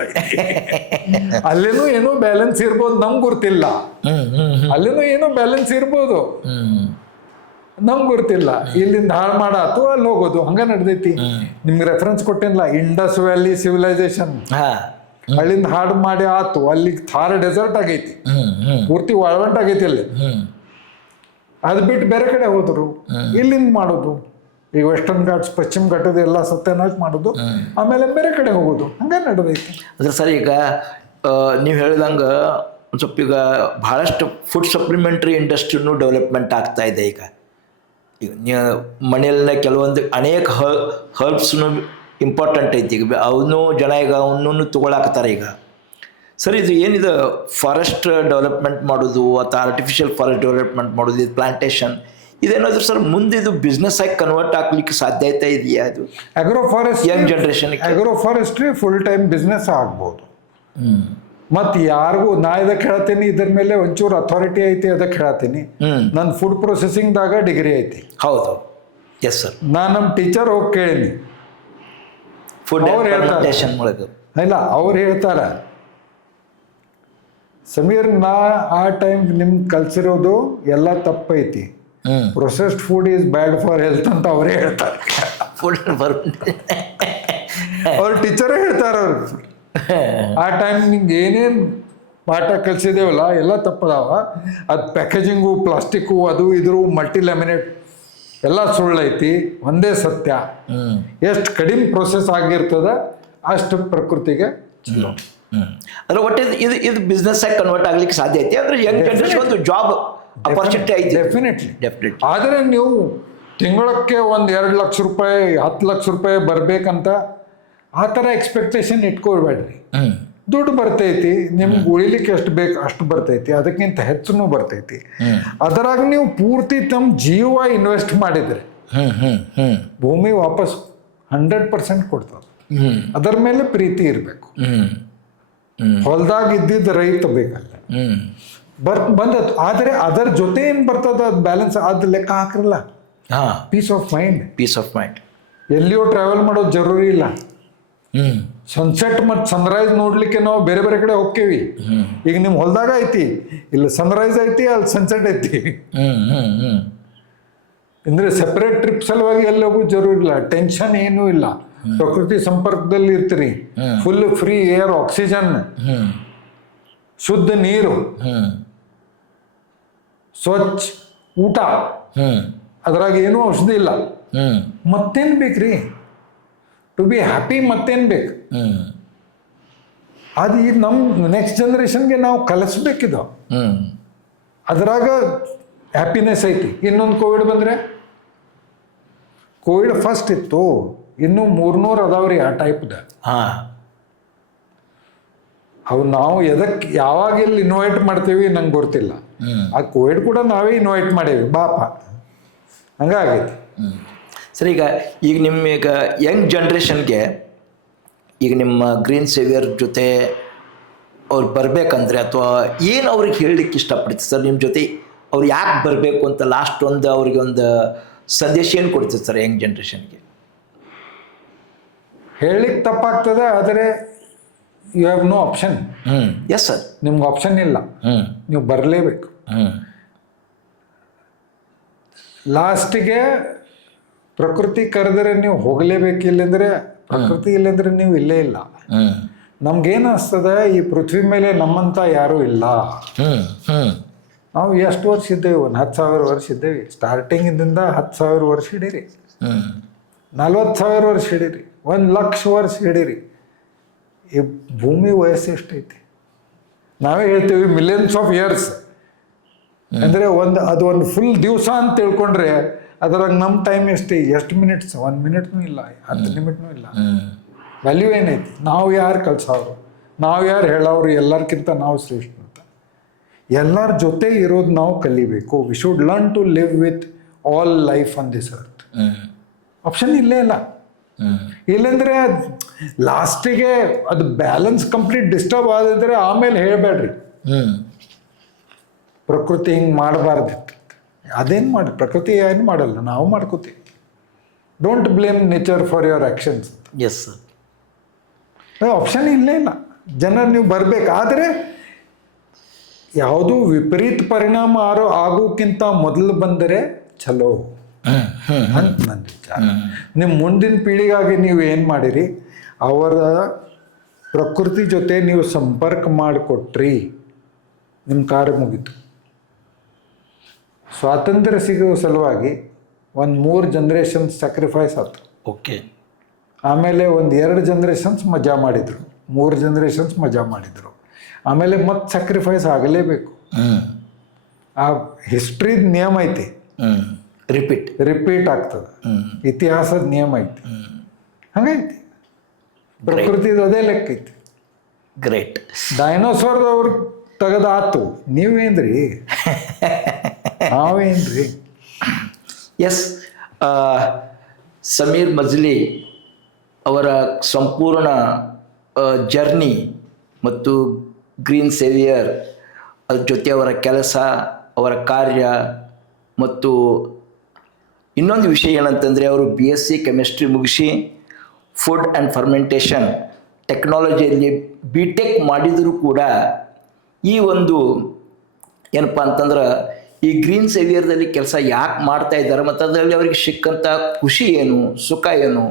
ಅಲ್ಲೇನೂ ಏನೋ ಬ್ಯಾಲೆನ್ಸ್ ಇರ್ಬೋದು, ನಮ್ಗೆ ಗೊತ್ತಿಲ್ಲ. ಅಲ್ಲೇನೂ ಏನೋ ಬ್ಯಾಲೆನ್ಸ್ ಇರ್ಬೋದು, ನಮ್ಗೆ ಗೊತ್ತಿಲ್ಲ. ಇಲ್ಲಿಂದ ಹಾಳು ಮಾಡಾತು, ಅಲ್ಲಿ ಹೋಗೋದು, ಹಂಗ ನಡೆದೈತಿ. ನಿಮ್ಗೆ ರೆಫರೆನ್ಸ್ ಕೊಟ್ಟೇನಿಲ್ಲ, ಇಂಡಸ್ ವ್ಯಾಲಿ ಸಿವಿಲೈಸೇಷನ್. ಅಲ್ಲಿಂದ ಹಾಡು ಮಾಡಿ ಆತು, ಅಲ್ಲಿ ಥಾರ್ ಡೆಸರ್ಟ್ ಆಗೈತಿ, ಪೂರ್ತಿ ಒಳವಂಟ ಆಗೈತಿ ಅಲ್ಲಿ. ಅದು ಬಿಟ್ಟು ಬೇರೆ ಕಡೆ ಹೋದ್ರು, ಇಲ್ಲಿಂದ ಮಾಡೋದು. ಈಗ ವೆಸ್ಟರ್ನ್ ಘಾಟ್ಸ್, ಪಶ್ಚಿಮ ಘಟ್ಟದ ಎಲ್ಲ ಸತ್ಯನಾಶ ಮಾಡೋದು, ಆಮೇಲೆ ಬೇರೆ ಕಡೆ ಹೋಗೋದು, ಹಂಗೆ ನಡೆದೈತಿ. ಅದ್ರ ಸರ್, ಈಗ ನೀವು ಹೇಳ್ದಂಗೆ ಒಂದು ಸ್ವಲ್ಪ ಈಗ ಭಾಳಷ್ಟು ಫುಡ್ ಸಪ್ಲಿಮೆಂಟ್ರಿ ಇಂಡಸ್ಟ್ರಿನೂ ಡೆವಲಪ್ಮೆಂಟ್ ಆಗ್ತಾ ಇದೆ. ಈಗ ಮನೆಯಲ್ಲಿನ ಕೆಲವೊಂದು ಅನೇಕ ಹರ್ಬ್ಸ್ನು ಇಂಪಾರ್ಟೆಂಟ್ ಐತಿ. ಈಗ ಅವನು ಜನ ಈಗ ಅವನ್ನೂ ತೊಗೊಳಾಕತ್ತಾರೆ ಈಗ. ಸರ್, ಇದು ಏನಿದೆ ಫಾರೆಸ್ಟ್ ಡೆವಲಪ್ಮೆಂಟ್ ಮಾಡೋದು ಅಥವಾ ಆರ್ಟಿಫಿಷಿಯಲ್ ಫಾರೆಸ್ಟ್ ಡೆವಲಪ್ಮೆಂಟ್ ಮಾಡೋದು, ಇದು ಪ್ಲಾಂಟೇಶನ್, ಇದೇನಾದರೂ ಸರ್ ಮುಂದೆ ಇದು ಬಿಸ್ನೆಸ್ ಆಗಿ ಕನ್ವರ್ಟ್ ಆಗ್ಲಿಕ್ಕೆ ಸಾಧ್ಯತೆ ಇದೆಯಾ? ಅದು Young generation agroforestry full time business ಆಗ್ಬೋದು. ಮತ್ತು ಯಾರಿಗೂ ನಾ ಇದಕ್ಕೆ ಹೇಳ್ತೀನಿ, ಇದ್ರ ಮೇಲೆ ಒಂಚೂರು ಅಥಾರಿಟಿ ಐತಿ, ಅದಕ್ಕೆ ಹೇಳ್ತೀನಿ. ನನ್ನ ಫುಡ್ ಪ್ರೊಸೆಸಿಂಗ್ದಾಗ ಡಿಗ್ರಿ ಐತಿ. ಹೌದು, ಎಸ್ ಸರ್. ನಾನು ನಮ್ಮ ಟೀಚರ್ ಹೋಗಿ ಕೇಳೀನಿ, ಫುಡ್ ಪ್ಲಾಂಟೇಶನ್ ಒಳಗೆ. ಇಲ್ಲ, ಅವ್ರು ಹೇಳ್ತಾರ, ಸಮೀರ್, ನಾ ಆ ಟೈಮ್ ನಿಮ್ಗೆ ಕಲ್ಸಿರೋದು ಎಲ್ಲ ತಪ್ಪೈತಿ, processed food is bad for health ಅಂತ ಅವರೇ ಹೇಳ್ತಾರೆ. ಅವ್ರ ಟೀಚರೇ ಹೇಳ್ತಾರೆ. ಅವ್ರು ಆ ಟೈಮ್ ನಿಂಗೆ ಏನೇನು ಪಾಠ ಕಲಿಸಿದೇವಲ್ಲ ಎಲ್ಲ ತಪ್ಪದಾವ. ಅದು ಪ್ಯಾಕೇಜಿಂಗು, ಪ್ಲಾಸ್ಟಿಕ್ಕು, ಅದು ಇದ್ರು ಮಲ್ಟಿ ಲ್ಯಾಮಿನೇಟ್ ಎಲ್ಲ ಸುಳ್ಳೈತಿ, ಒಂದೇ ಸತ್ಯ. ಎಷ್ಟು ಕಡಿಮೆ ಪ್ರೊಸೆಸ್ ಆಗಿರ್ತದ ಅಷ್ಟು ಪ್ರಕೃತಿಗೆ ಚಲೋ. ಅಂದ್ರೆ ಒಟ್ಟೆ ಇದು ಬಿಸ್ನೆಸ್ ಆಗಿ ಕನ್ವರ್ಟ್ ಆಗ್ಲಿಕ್ಕೆ ಸಾಧ್ಯ ಐತಿ. ಅಂದ್ರೆ ಯಂಗ್ ಜನರೇಷನ್ ಒಂದು ಜಾಬ್ ಅಪರ್ಚುನಿಟಿ ಐತಿ. ಡೆಫಿನೆಟ್ಲಿ. ಆದರೆ ನೀವು ತಿಂಗಳಕ್ಕೆ ಒಂದು 2 ಲಕ್ಷ ರೂಪಾಯಿ 10 ಲಕ್ಷ ರೂಪಾಯಿ ಬರ್ಬೇಕಂತ ಆ ಥರ ಎಕ್ಸ್ಪೆಕ್ಟೇಷನ್ ಇಟ್ಕೊಳ್ಬೇಡ್ರಿ. ದುಡ್ಡು ಬರ್ತೈತಿ, ನಿಮ್ಗೆ ಉಳಿಲಿಕ್ಕೆ ಎಷ್ಟು ಬೇಕು ಅಷ್ಟು ಬರ್ತೈತಿ, ಅದಕ್ಕಿಂತ ಹೆಚ್ಚು ಬರ್ತೈತಿ. ಅದರಾಗ ನೀವು ಪೂರ್ತಿ ತಮ್ಮ ಜೀವ ಇನ್ವೆಸ್ಟ್ ಮಾಡಿದ್ರೆ ಭೂಮಿ ವಾಪಸ್ 100% ಕೊಡ್ತದೆ. ಅದರ ಮೇಲೆ ಪ್ರೀತಿ ಇರಬೇಕು. ಹೊಲದಾಗ ಇದ್ದಿದ್ದ ರೈತ ಬೇಕಲ್ಲ ಬಂದದ್ದು. ಆದರೆ ಅದರ ಜೊತೆ ಏನು ಬರ್ತದ ಅದು ಬ್ಯಾಲೆನ್ಸ್ ಅದು ಲೆಕ್ಕ ಹಾಕಿರಲ್ಲ. Peace of mind. ಎಲ್ಲಿಯೋ ಟ್ರಾವೆಲ್ ಮಾಡೋದು ಜರೂರಿ ಇಲ್ಲ. ಸನ್ಸೆಟ್ ಮತ್ತು ಸನ್ರೈಸ್ ನೋಡ್ಲಿಕ್ಕೆ ನಾವು ಬೇರೆ ಬೇರೆ ಕಡೆ ಹೋಗ್ತೇವಿ. ಈಗ ನಿಮ್ಮ ಹೊಲದಾಗ ಐತಿ, ಇಲ್ಲಿ ಸನ್ರೈಸ್ ಐತಿ, ಅಲ್ಲಿ ಸನ್ಸೆಟ್ ಐತಿ. ಅಂದ್ರೆ ಸೆಪರೇಟ್ ಟ್ರಿಪ್ ಸಲುವಾಗಿ ಎಲ್ಲಿ ಹೋಗೋದು ಜರೂರಿ ಇಲ್ಲ. ಟೆನ್ಷನ್ ಏನೂ ಇಲ್ಲ. ಪ್ರಕೃತಿ ಸಂಪರ್ಕದಲ್ಲಿ ಇರ್ತೀರಿ. ಫುಲ್ ಫ್ರೀ ಏರ್, ಆಕ್ಸಿಜನ್, ಶುದ್ಧ ನೀರು, ಸ್ವಚ್ಛ ಊಟ, ಅದ್ರಾಗ ಏನೂ ಔಷಧಿ ಇಲ್ಲ. ಮತ್ತೇನ್ ಬೇಕ್ರಿ ಟು ಬಿ ಹ್ಯಾಪಿ? ಮತ್ತೇನ್ ಬೇಕು? ಅದು ಈಗ ನಮ್ಮ ನೆಕ್ಸ್ಟ್ ಜನರೇಷನ್ಗೆ ನಾವು ಕಲಿಸ್ಬೇಕಿದು. ಅದ್ರಾಗ ಹ್ಯಾಪಿನೆಸ್ ಐತಿ. ಇನ್ನೊಂದು ಕೋವಿಡ್ ಬಂದ್ರೆ, ಕೋವಿಡ್ ಫಸ್ಟ್ ಇತ್ತು, ಇನ್ನೂ 300 ಅದಾವ್ರಿ ಆ ಟೈಪ್ದ. ಅವು ನಾವು ಎದಕ್ಕೆ ಯಾವಾಗ ಎಲ್ಲಿ ಇನ್ವೈಟ್ ಮಾಡ್ತೀವಿ ನಂಗೆ ಗೊತ್ತಿಲ್ಲ. ಆ ಕೋವಿಡ್ ಕೂಡ ನಾವೇ ಇನ್ವೈಟ್ ಮಾಡೇವಿ, ಬಾಪ ಹಂಗಾಗೈತಿ. ಸರ್, ಈಗ ನಿಮ್ಮ ಯಂಗ್ ಜನ್ರೇಷನ್ಗೆ ಈಗ ನಿಮ್ಮ ಗ್ರೀನ್ ಸೇವಿಯರ್ ಜೊತೆ ಅವ್ರು ಬರಬೇಕಂದ್ರೆ ಅಥವಾ ಏನು ಅವ್ರಿಗೆ ಹೇಳಲಿಕ್ಕೆ ಇಷ್ಟಪಡ್ತೀವಿ ಸರ್ ನಿಮ್ಮ ಜೊತೆ? ಅವ್ರು ಯಾಕೆ ಬರಬೇಕು ಅಂತ ಲಾಸ್ಟ್ ಅವ್ರಿಗೆ ಒಂದು ಸಂದೇಶ ಏನು ಕೊಡ್ತೀವಿ ಸರ್ ಯಂಗ್ ಜನ್ರೇಷನ್ಗೆ? ಹೇಳಲಿಕ್ಕೆ ತಪ್ಪಾಗ್ತದೆ, ಆದರೆ you have no option. Yes sir, ನಿಮ್ಗೆ ಆಪ್ಷನ್ ಇಲ್ಲ, ನೀವು ಬರಲೇಬೇಕು. ಲಾಸ್ಟಿಗೆ ಪ್ರಕೃತಿ ಕರೆದರೆ ನೀವು ಹೋಗಲೇಬೇಕು. ಇಲ್ಲಂದ್ರೆ ಪ್ರಕೃತಿ ಇಲ್ಲಂದ್ರೆ ನೀವು ಇಲ್ಲೇ ಇಲ್ಲ. ನಮ್ಗೇನು ಅನಿಸ್ತದೆ, ಈ ಪೃಥ್ವಿ ಮೇಲೆ ನಮ್ಮಂತ ಯಾರೂ ಇಲ್ಲ. ನಾವು ಎಷ್ಟು ವರ್ಷ ಇದ್ದೇವೆ? ಒಂದು 10,000 ವರ್ಷ ಇದ್ದೇವೆ. ಸ್ಟಾರ್ಟಿಂಗಿಂದ 10,000 ವರ್ಷ ಹಿಡೀರಿ, 40,000 ವರ್ಷ ಹಿಡೀರಿ, 1,00,000 ವರ್ಷ ಹಿಡೀರಿ. ಈ ಭೂಮಿ ವಯಸ್ಸು ಎಷ್ಟೈತಿ? ನಾವೇ ಹೇಳ್ತೀವಿ ಮಿಲಿಯನ್ಸ್ ಆಫ್ ಇಯರ್ಸ್ ಅಂದರೆ ಅದು ಒಂದು ಫುಲ್ ದಿವಸ ಅಂತ ತಿಳ್ಕೊಂಡ್ರೆ ಅದ್ರಾಗ ನಮ್ಮ ಟೈಮ್ ಎಷ್ಟು ಮಿನಿಟ್ಸ್? 1 ಮಿನಿಟ್ನೂ ಇಲ್ಲ, 10 ನಿಮಿಟ್ನೂ ಇಲ್ಲ. ವ್ಯಾಲ್ಯೂ ಏನೈತಿ? ನಾವು ಯಾರು ಕಲ್ಸೋರು, ನಾವು ಯಾರು ಹೇಳೋರು, ಎಲ್ಲರಿಗಿಂತ ನಾವು ಶ್ರೇಷ್ಠ ಅಂತ. ಎಲ್ಲರ ಜೊತೆ ಇರೋದು ನಾವು ಕಲಿಬೇಕು. We should learn to live with all life on this earth. Option ಇಲ್ಲೇ ಇಲ್ಲ. ಇಲ್ಲಂದ್ರೆ ಲಾಸ್ಟಿಗೆ ಅದು ಬ್ಯಾಲೆನ್ಸ್ ಕಂಪ್ಲೀಟ್ ಡಿಸ್ಟರ್ಬ್ ಆದಿದ್ರೆ ಆಮೇಲೆ ಹೇಳಬೇಡ್ರಿ ಪ್ರಕೃತಿ ಹಿಂಗೆ ಮಾಡಬಾರ್ದಿತ್ತು. ಅದೇನು ಮಾಡಿ, ಪ್ರಕೃತಿ ಏನು ಮಾಡಲ್ಲ, ನಾವು ಮಾಡ್ಕೋತೀವಿ. Don't blame nature for your actions. Yes sir, option ಇಲ್ಲೇ ಇಲ್ಲ. ಜನ ನೀವು ಬರಬೇಕು. ಆದರೆ ಯಾವುದೂ ವಿಪರೀತ ಪರಿಣಾಮ ಆಗೋಕ್ಕಿಂತ ಮೊದಲು ಬಂದರೆ ಚಲೋ ಅಂತ ನನ್ನ ವಿಚಾರ. ನಿಮ್ಮ ಮುಂದಿನ ಪೀಳಿಗಾಗಿ ನೀವು ಏನು ಮಾಡಿರಿ, ಅವರ ಪ್ರಕೃತಿ ಜೊತೆ ನೀವು ಸಂಪರ್ಕ ಮಾಡಿಕೊಟ್ರಿ, ನಿಮ್ಮ ಕಾರ್ಯ ಮುಗೀತು. ಸ್ವಾತಂತ್ರ್ಯ ಸಿಗೋ ಸಲುವಾಗಿ 3 ಜನರೇಷನ್ಸ್ ಸ್ಯಾಕ್ರಿಫೈಸ್ ಆಯ್ತು. ಓಕೆ. ಆಮೇಲೆ 2 ಜನರೇಷನ್ಸ್ ಮಜಾ ಮಾಡಿದರು, 3 ಜನರೇಷನ್ಸ್ ಮಜಾ ಮಾಡಿದರು. ಆಮೇಲೆ ಮತ್ತೆ ಸ್ಯಾಕ್ರಿಫೈಸ್ ಆಗಲೇಬೇಕು. ಆ ಹಿಸ್ಟ್ರಿದ ನಿಯಮ ಐತಿ, ರಿಪೀಟ್ ಆಗ್ತದೆ. ಇತಿಹಾಸದ ನಿಯಮ ಐತಿ, ಹಂಗೈತಿ. ಪ್ರಕೃತಿದ ಅದೇ ಲೆಕ್ಕ ಐತಿ. ಗ್ರೇಟ್. ಡೈನೋಸಾರ್ದವ್ರು ತೆಗೆದಾತು, ನೀವೇನ್ರಿ ನಾವೇನ್ರಿ? ಎಸ್, ಸಮೀರ್ ಮಜ್ಲಿ ಅವರ ಸಂಪೂರ್ಣ ಜರ್ನಿ ಮತ್ತು ಗ್ರೀನ್ ಸೇವಿಯರ್ ಅದ್ರ ಜೊತೆ ಅವರ ಕೆಲಸ, ಅವರ ಕಾರ್ಯ ಮತ್ತು ಇನ್ನೊಂದು ವಿಷಯ ಏನಂತಂದರೆ ಅವರು BSc ಕೆಮಿಸ್ಟ್ರಿ ಮುಗಿಸಿ ಫುಡ್ ಆ್ಯಂಡ್ ಫರ್ಮೆಂಟೇಷನ್ ಟೆಕ್ನಾಲಜಿಯಲ್ಲಿ BTech ಮಾಡಿದರೂ ಕೂಡ ಈ ಒಂದು ಏನಪ್ಪ ಅಂತಂದ್ರೆ ಈ ಗ್ರೀನ್ ಸೇವಿಯರ್ದಲ್ಲಿ ಕೆಲಸ ಯಾಕೆ ಮಾಡ್ತಾ ಇದ್ದಾರೆ ಮತ್ತು ಅದರಲ್ಲಿ ಅವರಿಗೆ ಸಿಕ್ಕಂಥ ಖುಷಿ ಏನು, ಸುಖ ಏನು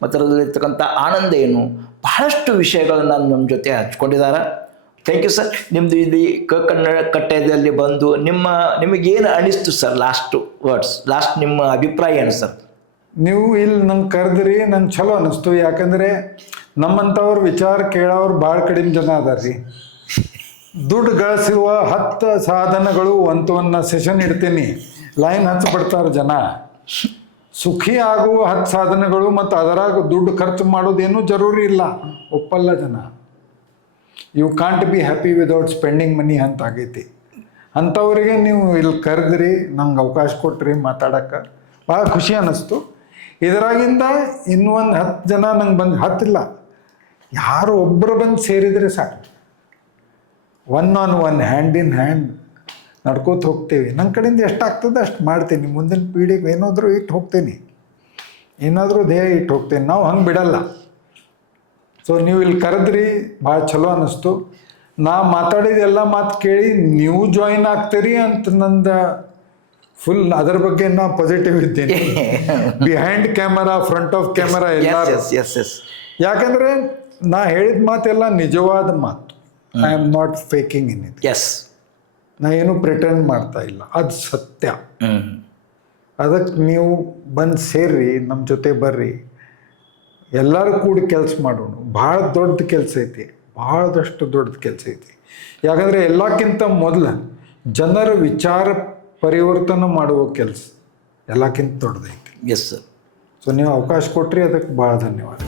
ಮತ್ತು ಅದರಲ್ಲಿರ್ತಕ್ಕಂಥ ಆನಂದ ಏನು, ಬಹಳಷ್ಟು ವಿಷಯಗಳನ್ನು ನಮ್ಮ ಜೊತೆ ಹಂಚ್ಕೊಂಡಿದ್ದಾರೆ. Thank you sir. ನಿಮ್ಮದು ಇಲ್ಲಿ ಕನ್ನಡ ಕಟ್ಟೆಯಲ್ಲಿ ಬಂದು ನಿಮಗೇನು ಅನಿಸ್ತು ಸರ್? ಲಾಸ್ಟ್ ನಿಮ್ಮ ಅಭಿಪ್ರಾಯ ಏನು ಸರ್? ನೀವು ಇಲ್ಲಿ ನಂಗೆ ಕರೆದ್ರಿ, ನಂಗೆ ಚಲೋ ಅನ್ನಿಸ್ತು. ಯಾಕಂದರೆ ನಮ್ಮಂಥವ್ರ ವಿಚಾರ ಕೇಳೋರು ಭಾಳ ಕಡಿಮೆ ಜನ ಅದಾರ್ರಿ. ದುಡ್ಡು ಗಳಿಸುವ 10 ಸಾಧನಗಳು ಒಂದು ಸೆಷನ್ ಇಡ್ತೀನಿ, ಲೈನ್ ಹಚ್ಚಿಬಿಡ್ತಾರೆ ಜನ. ಸುಖಿ ಆಗುವ 10 ಸಾಧನಗಳು ಮತ್ತು ಅದರಾಗ ದುಡ್ಡು ಖರ್ಚು ಮಾಡೋದೇನು ಜರೂರಿ ಇಲ್ಲ, ಒಪ್ಪಲ್ಲ ಜನ. You can't be happy without spending money ಅಂತ ಆಗೈತಿ. ಅಂಥವ್ರಿಗೆ ನೀವು ಇಲ್ಲಿ ಕರೆದ್ರಿ, ನಂಗೆ ಅವಕಾಶ ಕೊಟ್ರಿ ಮಾತಾಡೋಕ್ಕೆ, ಭಾಳ ಖುಷಿ ಅನ್ನಿಸ್ತು. ಇದರಾಗಿಂದ ಇನ್ನೂ ಒಂದು 10 ಜನ ನಂಗೆ ಬಂದು 10 ಇಲ್ಲ, ಯಾರು ಒಬ್ಬರು ಬಂದು ಸೇರಿದರೆ ಸಾಕು. 1 on 1 ಹ್ಯಾಂಡ್ ಇನ್ ಹ್ಯಾಂಡ್ ನಡ್ಕೋತ ಹೋಗ್ತೀವಿ. ನನ್ನ ಕಡೆಯಿಂದ ಎಷ್ಟಾಗ್ತದೆ ಅಷ್ಟು ಮಾಡ್ತೀನಿ. ಮುಂದಿನ ಪೀಳಿಗೆ ಏನಾದರೂ ಇಟ್ಟು ಹೋಗ್ತೀನಿ, ಏನಾದರೂ ಧ್ಯೇಯ ಇಟ್ಟು ಹೋಗ್ತೀನಿ. ನಾವು ಹಂಗೆ ಬಿಡಲ್ಲ. ಸೊ ನೀವು ಇಲ್ಲಿ ಕರೆದ್ರಿ, ಭಾಳ ಚಲೋ ಅನ್ನಿಸ್ತು. ನಾ ಮಾತಾಡಿದ ಮಾತು ಕೇಳಿ ನೀವು ಜಾಯಿನ್ ಆಗ್ತೀರಿ ಅಂತ ನಂದು ಫುಲ್ ಅದರ ಬಗ್ಗೆ ನಾ ಪಾಸಿಟಿವ್ ಇದ್ದೀನಿ. Behind camera, front of camera ಎಲ್ಲ. ಯಾಕಂದರೆ ನಾ ಹೇಳಿದ ಮಾತೆಲ್ಲ ನಿಜವಾದ ಮಾತು. I am not faking in it. ನಾ ಏನು ಪ್ರಿಟೆಂಡ್ ಮಾಡ್ತಾ ಇಲ್ಲ, ಅದು ಸತ್ಯ. ಅದಕ್ಕೆ ನೀವು ಬಂದು ಸೇರ್ರಿ, ನಮ್ಮ ಜೊತೆ ಬರ್ರಿ, ಎಲ್ಲರೂ ಕೂಡಿ ಕೆಲಸ ಮಾಡೋಣ. ಭಾಳ ದೊಡ್ಡ ಕೆಲಸ ಐತಿ, ಭಾಳದಷ್ಟು ದೊಡ್ಡ ಕೆಲಸ ಐತಿ. ಯಾಕಂದರೆ ಎಲ್ಲಕ್ಕಿಂತ ಮೊದಲು ಜನರ ವಿಚಾರ ಪರಿವರ್ತನೆ ಮಾಡುವ ಕೆಲಸ ಎಲ್ಲಕ್ಕಿಂತ ದೊಡ್ಡದೈತಿ. Yes sir. ಸೊ ನೀವು ಅವಕಾಶ ಕೊಟ್ರಿ, ಅದಕ್ಕೆ ಭಾಳ ಧನ್ಯವಾದ.